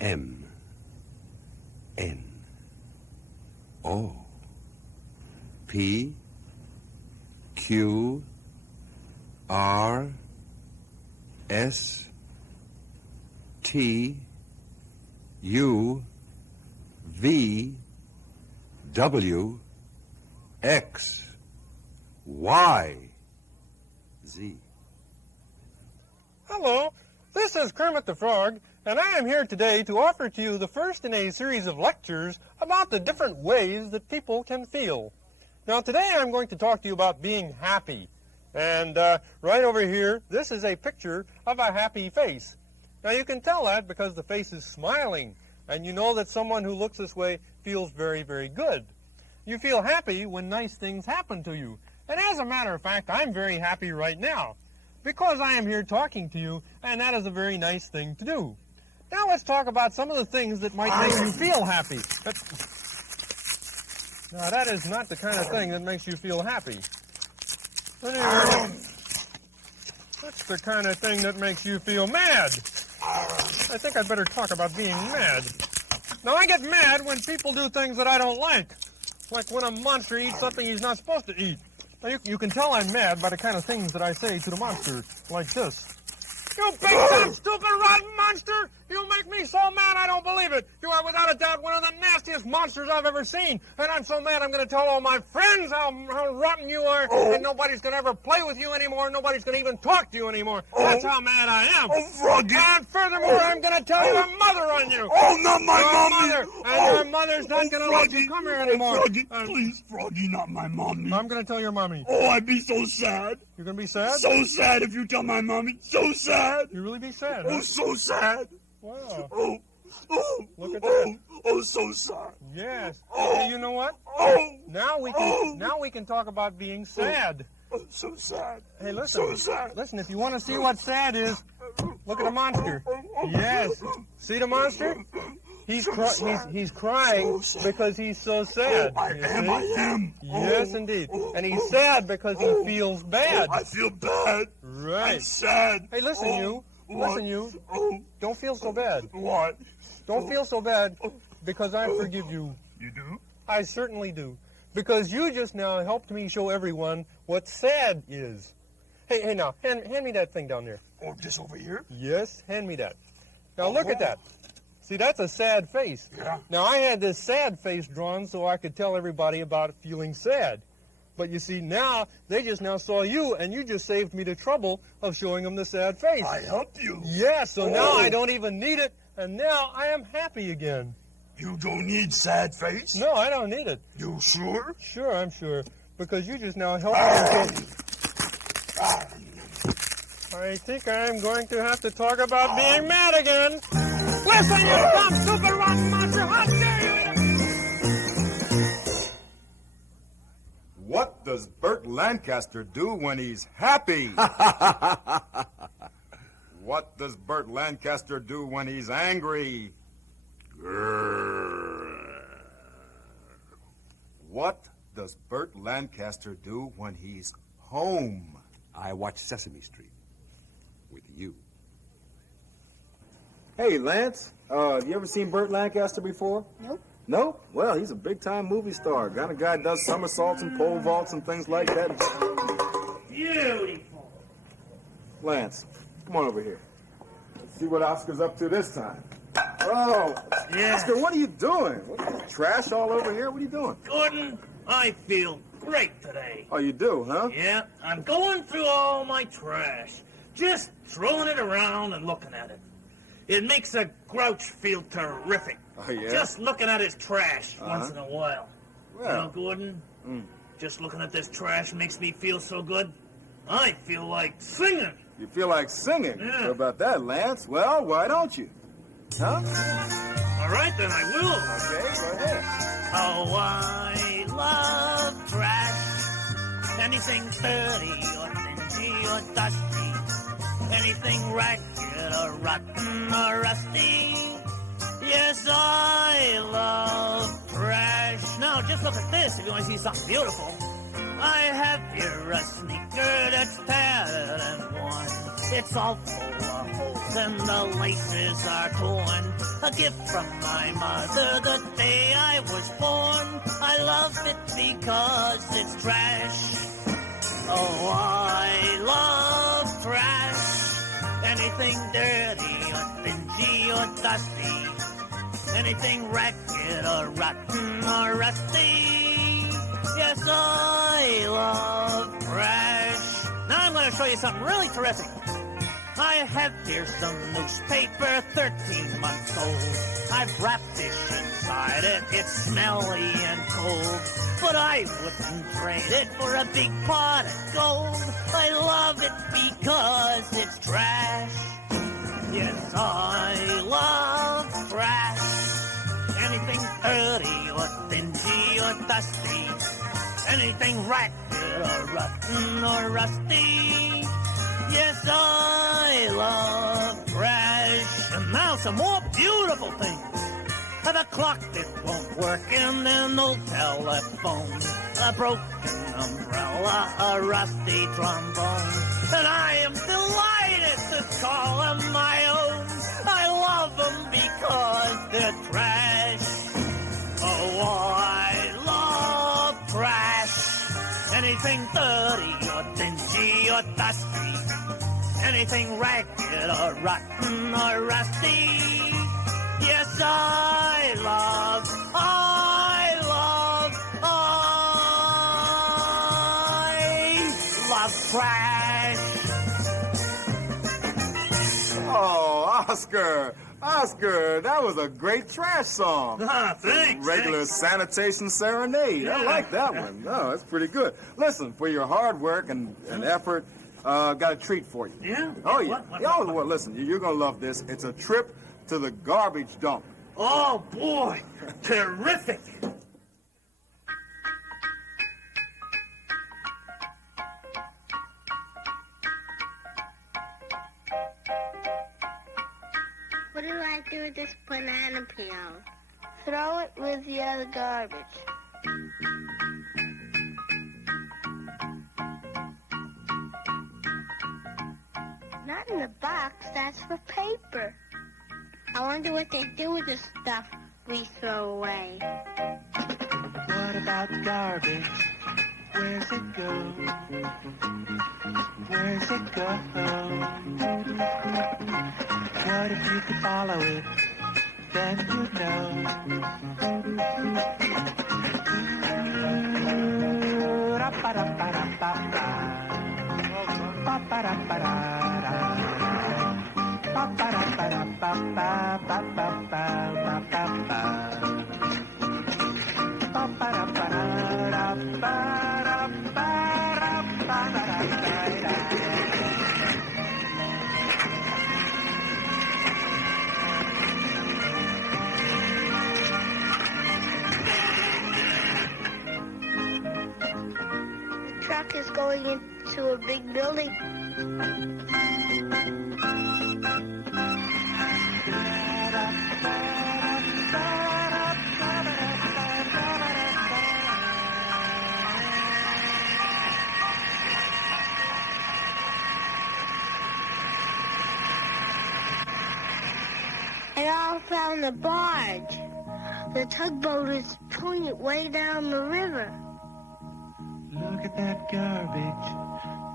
M, N, O, P, Q, R, S, T, U, V, W, X, Y, Z. Hello, this is Kermit the Frog, and I am here today to offer to you the first in a series of lectures about the different ways that people can feel. Now, today I'm going to talk to you about being happy. And right over here, this is a picture of a happy face. Now, you can tell that because the face is smiling, and you know that someone who looks this way feels very, very good. You feel happy when nice things happen to you. And as a matter of fact, I'm very happy right now because I am here talking to you, and that is a very nice thing to do. Now let's talk about some of the things that might make you feel happy. Now, that is not the kind of thing that makes you feel happy. Anyway, that's the kind of thing that makes you feel mad. I think I'd better talk about being mad. Now, I get mad when people do things that I don't like. Like when a monster eats something he's not supposed to eat. Now, you can tell I'm mad by the kind of things that I say to the monster, like this. You big, dumb, stupid, rotten monster! You make me so mad I don't believe it! You are without a doubt one of the nastiest monsters I've ever seen! And I'm so mad I'm gonna tell all my friends how rotten you are, and nobody's gonna ever play with you anymore, nobody's gonna even talk to you anymore. That's how mad I am! Oh, Froggy! And furthermore, I'm gonna tell your mother on you! Oh, not my your mommy! Mother, and your mother's not gonna let you come here anymore! Froggy, please, Froggy, not my mommy. I'm gonna tell your mommy. Oh, I'd be so sad. You're gonna be sad? So sad if you tell my mommy. So sad. You really be sad? Oh, huh? so sad. Wow. Oh, Look at that. Oh, so sad. Yes. Oh. Hey, you know what? Oh. Now we can talk about being sad. Oh, so sad. Hey, listen. So sad. Listen, if you want to see what sad is, look at the monster. Yes. See the monster? He's crying because he's so sad. Oh, I am. Yes, indeed. And he's sad because he feels bad. I feel bad. Right. I'm sad. Hey, listen, you. Listen, you. Don't feel so bad. What? Don't feel so bad because I forgive you. You do? I certainly do. Because you just now helped me show everyone what sad is. Hey, now, hand me that thing down there. Oh, just over here? Yes, hand me that. Now look at that. See, that's a sad face. Yeah. Now, I had this sad face drawn so I could tell everybody about feeling sad. But you see, now, they just now saw you, and you just saved me the trouble of showing them the sad face. I helped you. Yeah, so now I don't even need it, and now I am happy again. You don't need sad face? No, I don't need it. You sure? Sure, I'm sure. Because you just now helped me. I think I'm going to have to talk about being mad again. Listen, you dumb, stupid, rotten monster! How dare you! What does Bert Lancaster do when he's happy? What does Bert Lancaster do when he's angry? What does Bert Lancaster do when he's home? I watch Sesame Street with you. Hey, Lance, have you ever seen Bert Lancaster before? Nope. Nope? Well, he's a big-time movie star. Kind of guy does somersaults and pole vaults and things like that. Beautiful. Lance, come on over here. Let's see what Oscar's up to this time. Oh, Yeah. Oscar, what are you doing? What, trash all over here? What are you doing? Gordon, I feel great today. Oh, you do, huh? Yeah, I'm going through all my trash. Just throwing it around and looking at it. It makes a Grouch feel terrific. Oh, yeah? Just looking at his trash once in a while. Well. You know, Gordon, just looking at this trash makes me feel so good. I feel like singing. You feel like singing? Yeah. How about that, Lance? Well, why don't you? Huh? All right, then I will. Okay, go ahead. Oh, I love trash. Anything dirty or dingy or dusty. Anything ragged or rotten or rusty. Yes, I love trash. Now, just look at this if you want to see something beautiful. I have here a sneaker that's tattered and worn. It's all full of holes and the laces are torn. A gift from my mother the day I was born. I love it because it's trash. Oh, I love trash. Anything dirty or dingy or dusty. Anything ragged or rotten or rusty. Yes, I love trash. Now I'm going to show you something really terrific. I have here some newspaper, 13 months old. I've wrapped dish inside it. It's smelly and cold. But I wouldn't trade it for a big pot of gold. I love it because it's trash. Yes, I love trash. Anything dirty or dingy or dusty. Anything ragged or rotten or rusty. Yes, I love trash. And now some more beautiful things. The clock that won't work and an old telephone. A broken umbrella, a rusty trombone. And I am delighted to call them my own. I love them because they're trash. anything ragged or rotten or rusty. Yes, I love trash. Oh, Oscar, that was a great trash song. Ah, thanks. Regular sanitation serenade. Yeah. I like that one. No, that's pretty good. Listen, for your hard work and effort, got a treat for you. Yeah? Oh, yeah. What? Well, listen, you're going to love this. It's a trip to the garbage dump. Oh, boy. Terrific. What do I do with this banana peel? Throw it with the other garbage. Not in the box, that's for paper. I wonder what they do with the stuff we throw away. What about garbage? Where's it go? Where's it go? What if you could follow it? Then you'd The truck is going into a big building. I all found the barge. The tugboat is pulling it way down the river. Look at that garbage.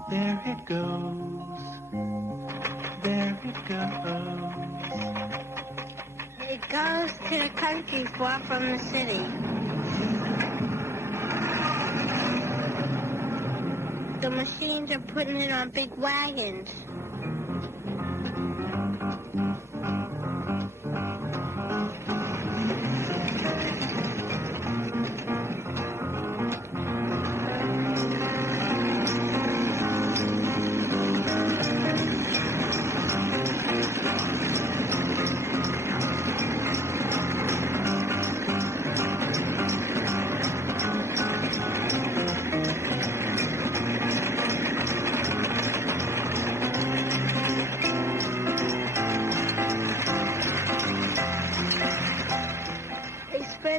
There it goes. There it goes. It goes to the country far from the city. The machines are putting it on big wagons.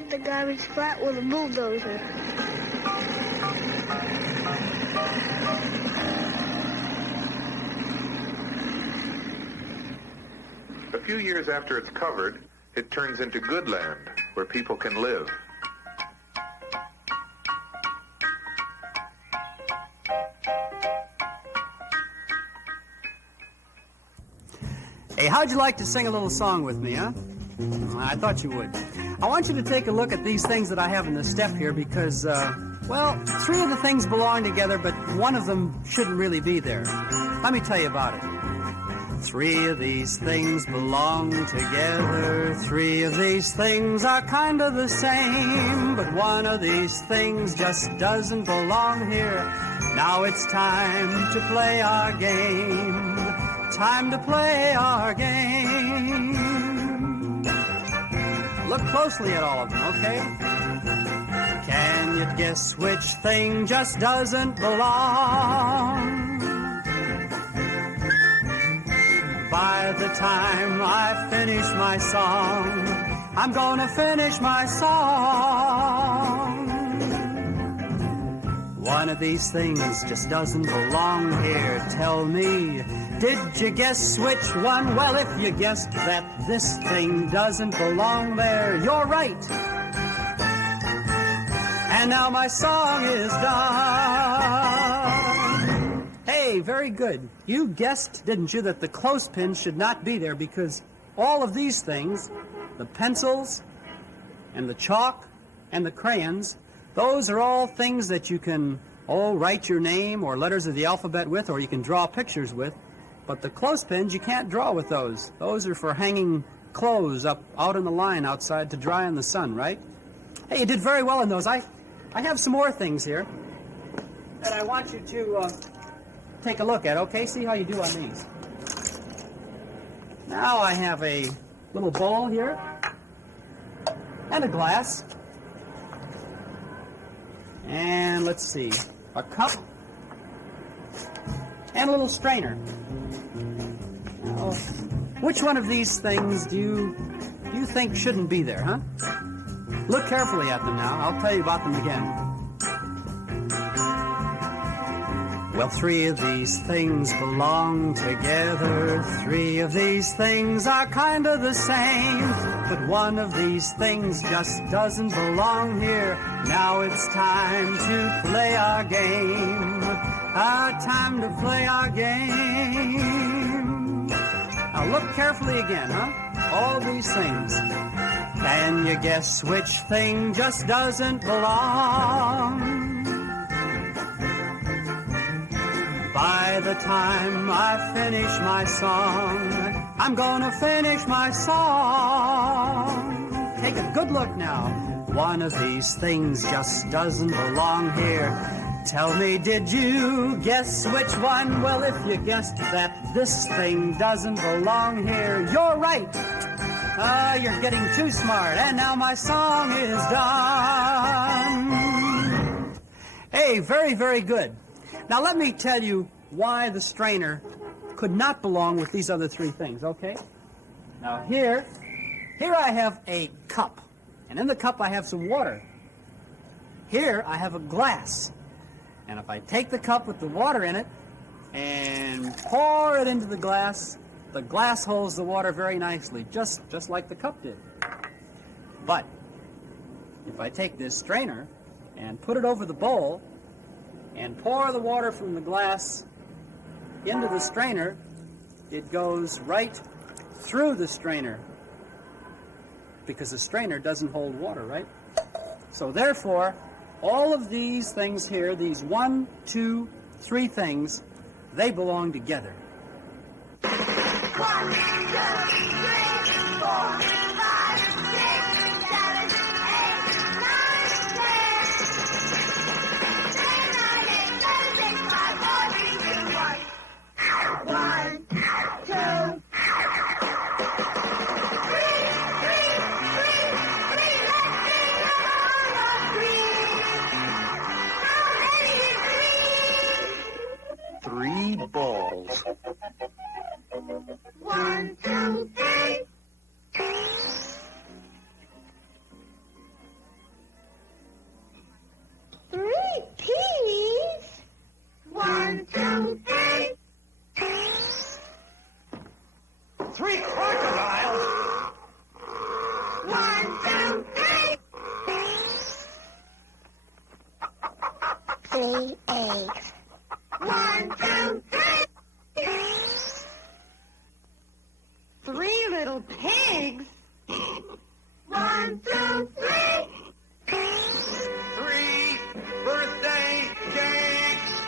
The garbage flat with a bulldozer. A few years after it's covered, it turns into good land where people can live. Hey, how'd you like to sing a little song with me, huh? I thought you would. I want you to take a look at these things that I have in the step here because, well, three of the things belong together, but one of them shouldn't really be there. Let me tell you about it. Three of these things belong together. Three of these things are kind of the same, but one of these things just doesn't belong here. Now it's time to play our game. Time to play our game. Look closely at all of them, okay? Can you guess which thing just doesn't belong? By the time I finish my song, I'm gonna finish my song. One of these things just doesn't belong here. Tell me, did you guess which one? Well, if you guessed that this thing doesn't belong there, you're right. And now my song is done. Hey, Hey, very good. You guessed, didn't you, that the clothespin should not be there because all of these things, the pencils and the chalk and the crayons, those are all things that you can, write your name or letters of the alphabet with, or you can draw pictures with. But the clothespins, you can't draw with those. Those are for hanging clothes up out in the line outside to dry in the sun, right? Hey, you did very well in those. I have some more things here that I want you to take a look at, okay? See how you do on these. Now I have a little bowl here and a glass. And let's see, a cup and a little strainer. Now, which one of these things do you think shouldn't be there, huh? Look carefully at them now. I'll tell you about them again. Well, 3 of these things belong together. 3 of these things are kind of the same. But one of these things just doesn't belong here. Now it's time to play our game. Time to play our game. Now look carefully again, huh? All these things. Can you guess which thing just doesn't belong? By the time I finish my song, I'm gonna finish my song. Take a good look now. One of these things just doesn't belong here. Tell me, did you guess which one? Well, if you guessed that this thing doesn't belong here, you're right. You're getting too smart, and now my song is done. Hey, very, very good. Now let me tell you why the strainer could not belong with these other 3 things, okay? Now here I have a cup, and in the cup I have some water. Here I have a glass, and if I take the cup with the water in it and pour it into the glass holds the water very nicely, just like the cup did. But if I take this strainer and put it over the bowl and pour the water from the glass into the strainer, it goes right through the strainer because the strainer doesn't hold water, right? So therefore, all of these things here, these 1, 2, 3 things, they belong together. 1, 2, 3, 4, 5, 6, 7, 3 balls. 1, 2, 3. 3 peas. 1, 2, 3. 3 crocodiles. 1, 2, 3. 3 eggs. 1, 2, 3. 3 little pigs. 1, 2, 3. 3 birthday cakes.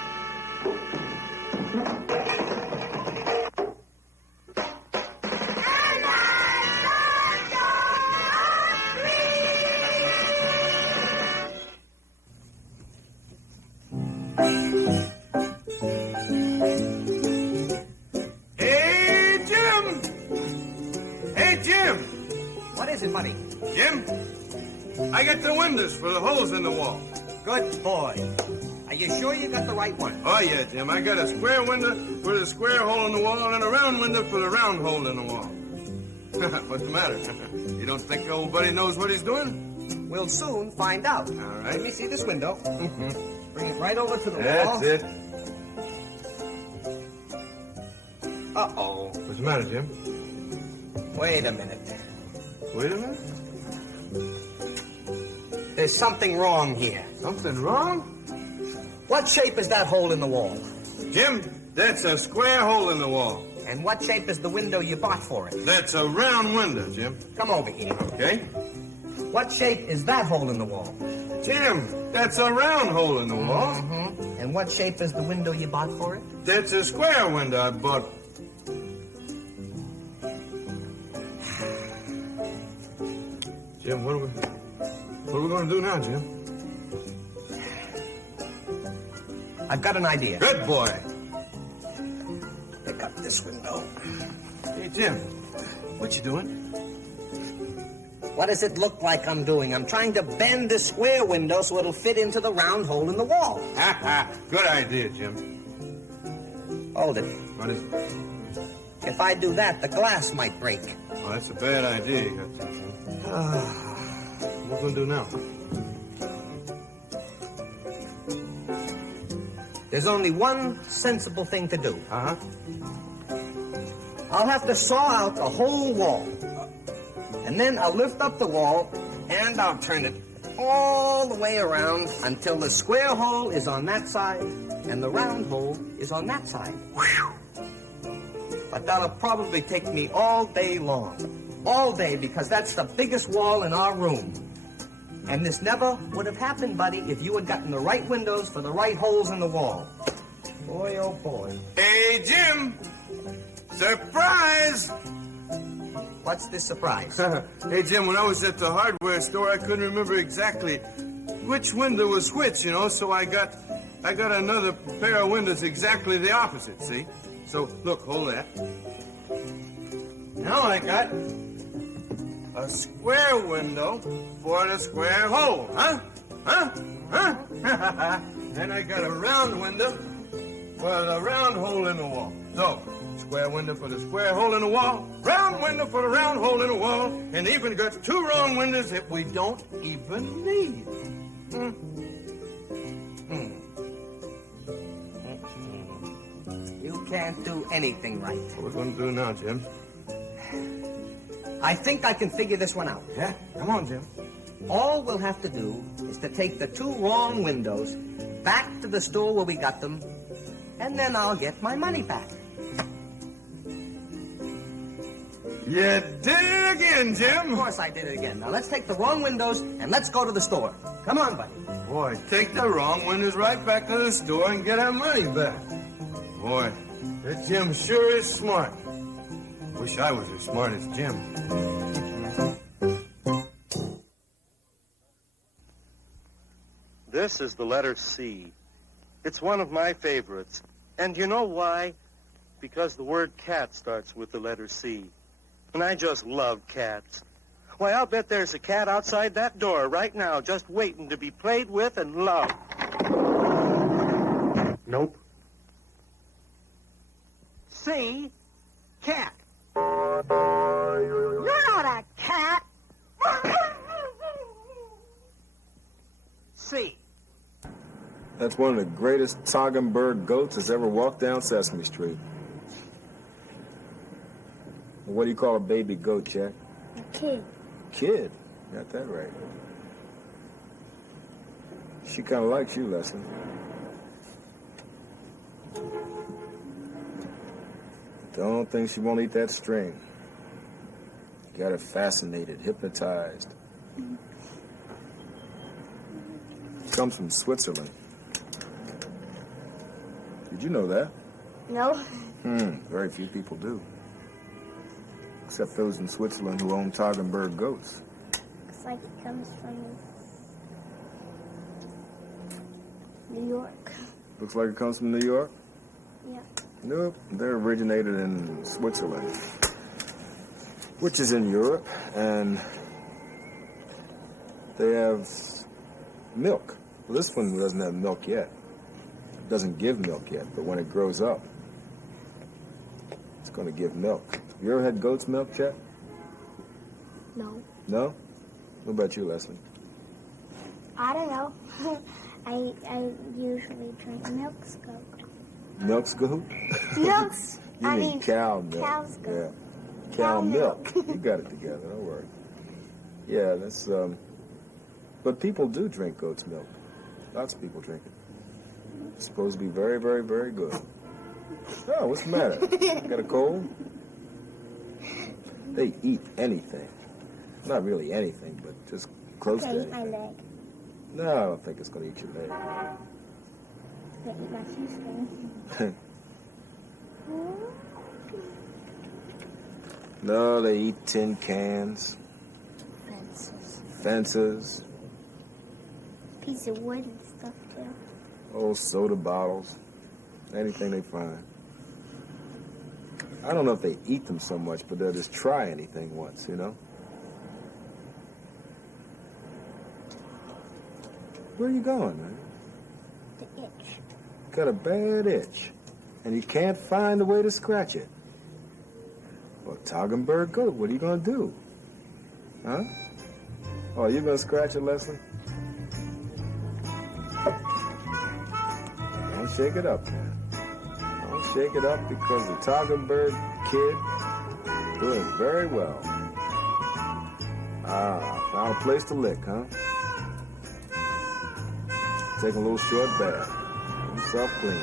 And I Hey, Jim! Hey, Jim! What is it, buddy? Jim, I got the windows for the holes in the wall. Good boy. Are you sure you got the right one? Oh, yeah, Jim. I got a square window for the square hole in the wall and a round window for the round hole in the wall. What's the matter? You don't think old buddy knows what he's doing? We'll soon find out. All right. Let me see this window. Bring it right over to the wall. That's it. Uh-oh. What's the matter, Jim? Wait a minute. Wait a minute. There's something wrong here. Something wrong? What shape is that hole in the wall? Jim, That's a square hole in the wall. And what shape is the window you bought for it? That's a round window, Jim. Come over here. Okay? What shape is that hole in the wall? Jim, that's a round hole in the wall. Mm-hmm. And what shape is the window you bought for it? That's a square window I bought. Jim, what are we going to do now, Jim? I've got an idea. Good boy. Pick up this window. Hey, Jim, what you doing? What does it look like I'm doing? I'm trying to bend this square window so it'll fit into the round hole in the wall. Ha ha! Good idea, Jim. Hold it. What is it? If I do that, the glass might break. Oh, that's a bad idea you got there, Jim. What are we going to do now? There's only one sensible thing to do. Uh-huh. I'll have to saw out the whole wall. And then I'll lift up the wall, and I'll turn it all the way around until the square hole is on that side, and the round hole is on that side. But that'll probably take me all day long. All day, because that's the biggest wall in our room. And this never would have happened, buddy, if you had gotten the right windows for the right holes in the wall. Boy, oh boy. Hey, Jim! Surprise! What's this surprise? Hey, Jim, when I was at the hardware store, I couldn't remember exactly which window was which, you know, so I got another pair of windows exactly the opposite, see? So, look, hold that. Now I got a square window for the square hole, huh? Huh? Huh? Then I got a round window for the round hole in the wall. So, square window for the square hole in the wall, round window for the round hole in the wall, and even got two round windows that we don't even need. You can't do anything right. What are we going to do now, Jim? I think I can figure this one out. Yeah? Come on, Jim. All we'll have to do is to take the two wrong windows back to the store where we got them, and then I'll get my money back. You did it again, Jim. Of course I did it again. Now let's take the wrong windows and let's go to the store. Come on, buddy. Boy, take the wrong windows right back to the store and get our money back. Boy, that Jim sure is smart. Wish I was as smart as Jim. This is the letter C. It's one of my favorites. And you know why? Because the word cat starts with the letter C. And I just love cats. Why, I'll bet there's a cat outside that door right now just waiting to be played with and loved. Nope. C, cat. You're not a cat. C. That's one of the greatest Toggenburg goats that's ever walked down Sesame Street. What do you call a baby goat, Jack? A kid. Kid? Got that right. She kind of likes you, Leslie. Don't think she won't eat that string. Got her fascinated, hypnotized. Comes from Switzerland. Did you know that? No. Very few people do. Except those in Switzerland who own Toggenburg goats. Looks like it comes from New York. Looks like it comes from New York? Yeah. Nope, they're originated in Switzerland, which is in Europe, and they have milk. Well, this one doesn't have milk yet. It doesn't give milk yet, but when it grows up, it's going to give milk. You ever had goat's milk, Chet? No. No? What about you, Leslie? I don't know. I usually drink milk's goat. Milk's goat? Milk's. You I mean mean cow milk. cow's goat. Yeah. Cow milk. You got it together, don't worry. Yeah, that's, but people do drink goat's milk. Lots of people drink it. It's supposed to be very, very, very good. Oh, what's the matter? You got a cold? They eat anything. Not really anything, but just close to Eat my anything. leg. No, I don't think it's going to eat your leg. They eat my shoestrings. No, they eat tin cans, fences, Piece of wood and stuff too. old soda bottles, anything they find. I don't know if they eat them so much, but they'll just try anything once, you know? Where are you going, man? The itch. Got a bad itch, and you can't find a way to scratch it. Well, Toggenburg goat, what are you going to do? Huh? Oh, you going to scratch it, Leslie? Don't shake it up, man. Don't shake it up because the Toggenburg kid is doing very well. Ah, found a place to lick, huh? Take a little short bath. Get himself clean.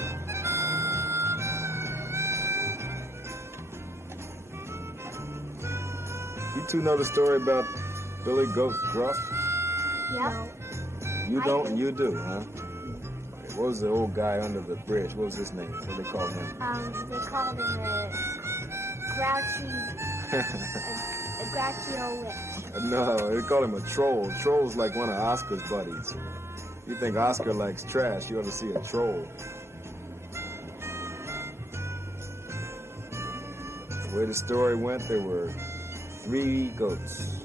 You two know the story about Billy Goat Gruff? Yep. You don't and you do, huh? What was the old guy under the bridge? What was his name? What did they call him? They called him a grouchy old witch. No, they call him a troll. Troll's like one of Oscar's buddies. You think Oscar likes trash, you ought to see a troll. The way the story went, there were 3 goats.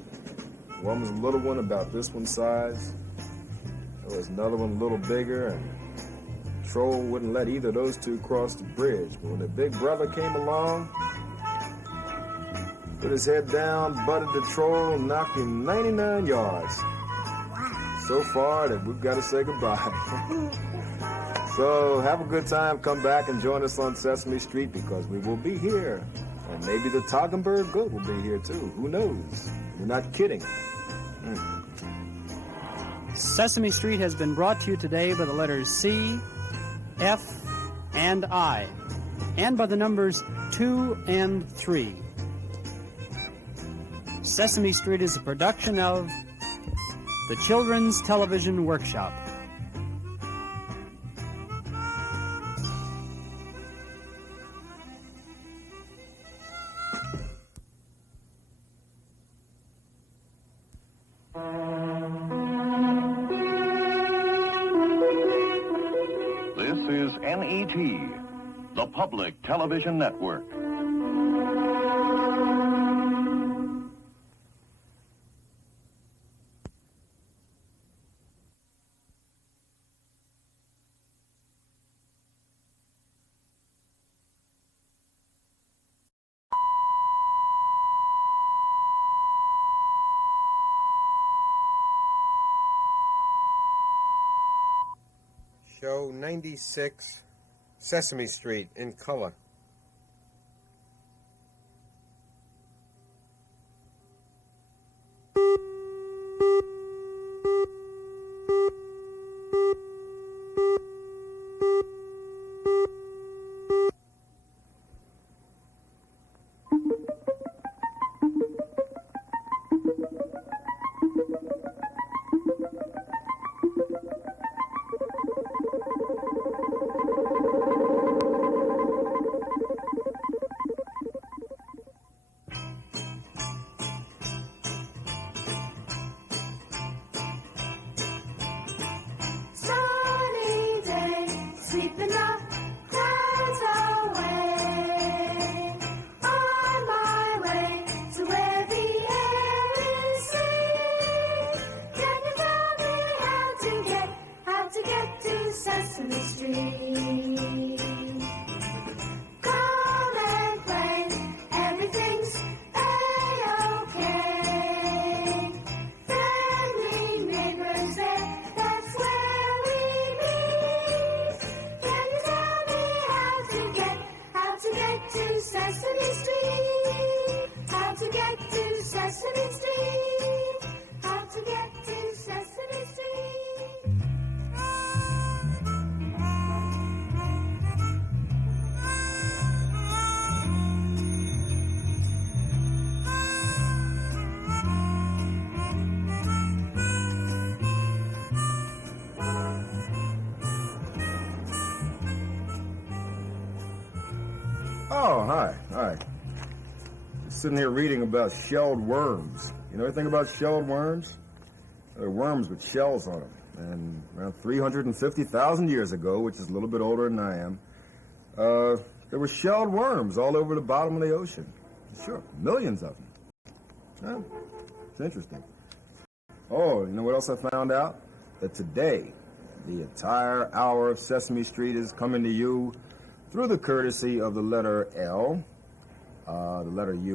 One was a little one about this one size. There was another one a little bigger, and the troll wouldn't let either of those two cross the bridge. But when the big brother came along, put his head down, butted the troll, and knocked him 99 yards. So far that we've got to say goodbye. So have a good time. Come back and join us on Sesame Street because we will be here. And maybe the Toggenburg goat will be here too. Who knows? You're not kidding. Sesame Street has been brought to you today by the letters C, F, and I, and by the numbers 2 and 3. Sesame Street is a production of the Children's Television Workshop. This is NET, the Public Television Network. Show 96, Sesame Street in color. Sunny day, sweeping the clouds away. On my way to where the air is sweet. Can you tell me how to get to Sesame Street? Come and play, everything's A-okay. Friendly neighbors there, that's where we meet. Can you tell me how to get to Sesame Street? How to get to Sesame Street? How to get to Sesame Street? Oh, hi. Hi. Just sitting here reading about shelled worms. You know anything about shelled worms? They're worms with shells on them. And around 350,000 years ago, which is a little bit older than I am, there were shelled worms all over the bottom of the ocean. Sure, millions of them. Yeah, it's interesting. Oh, you know what else I found out? That today, the entire hour of Sesame Street is coming to you through the courtesy of the letter L, the letter U.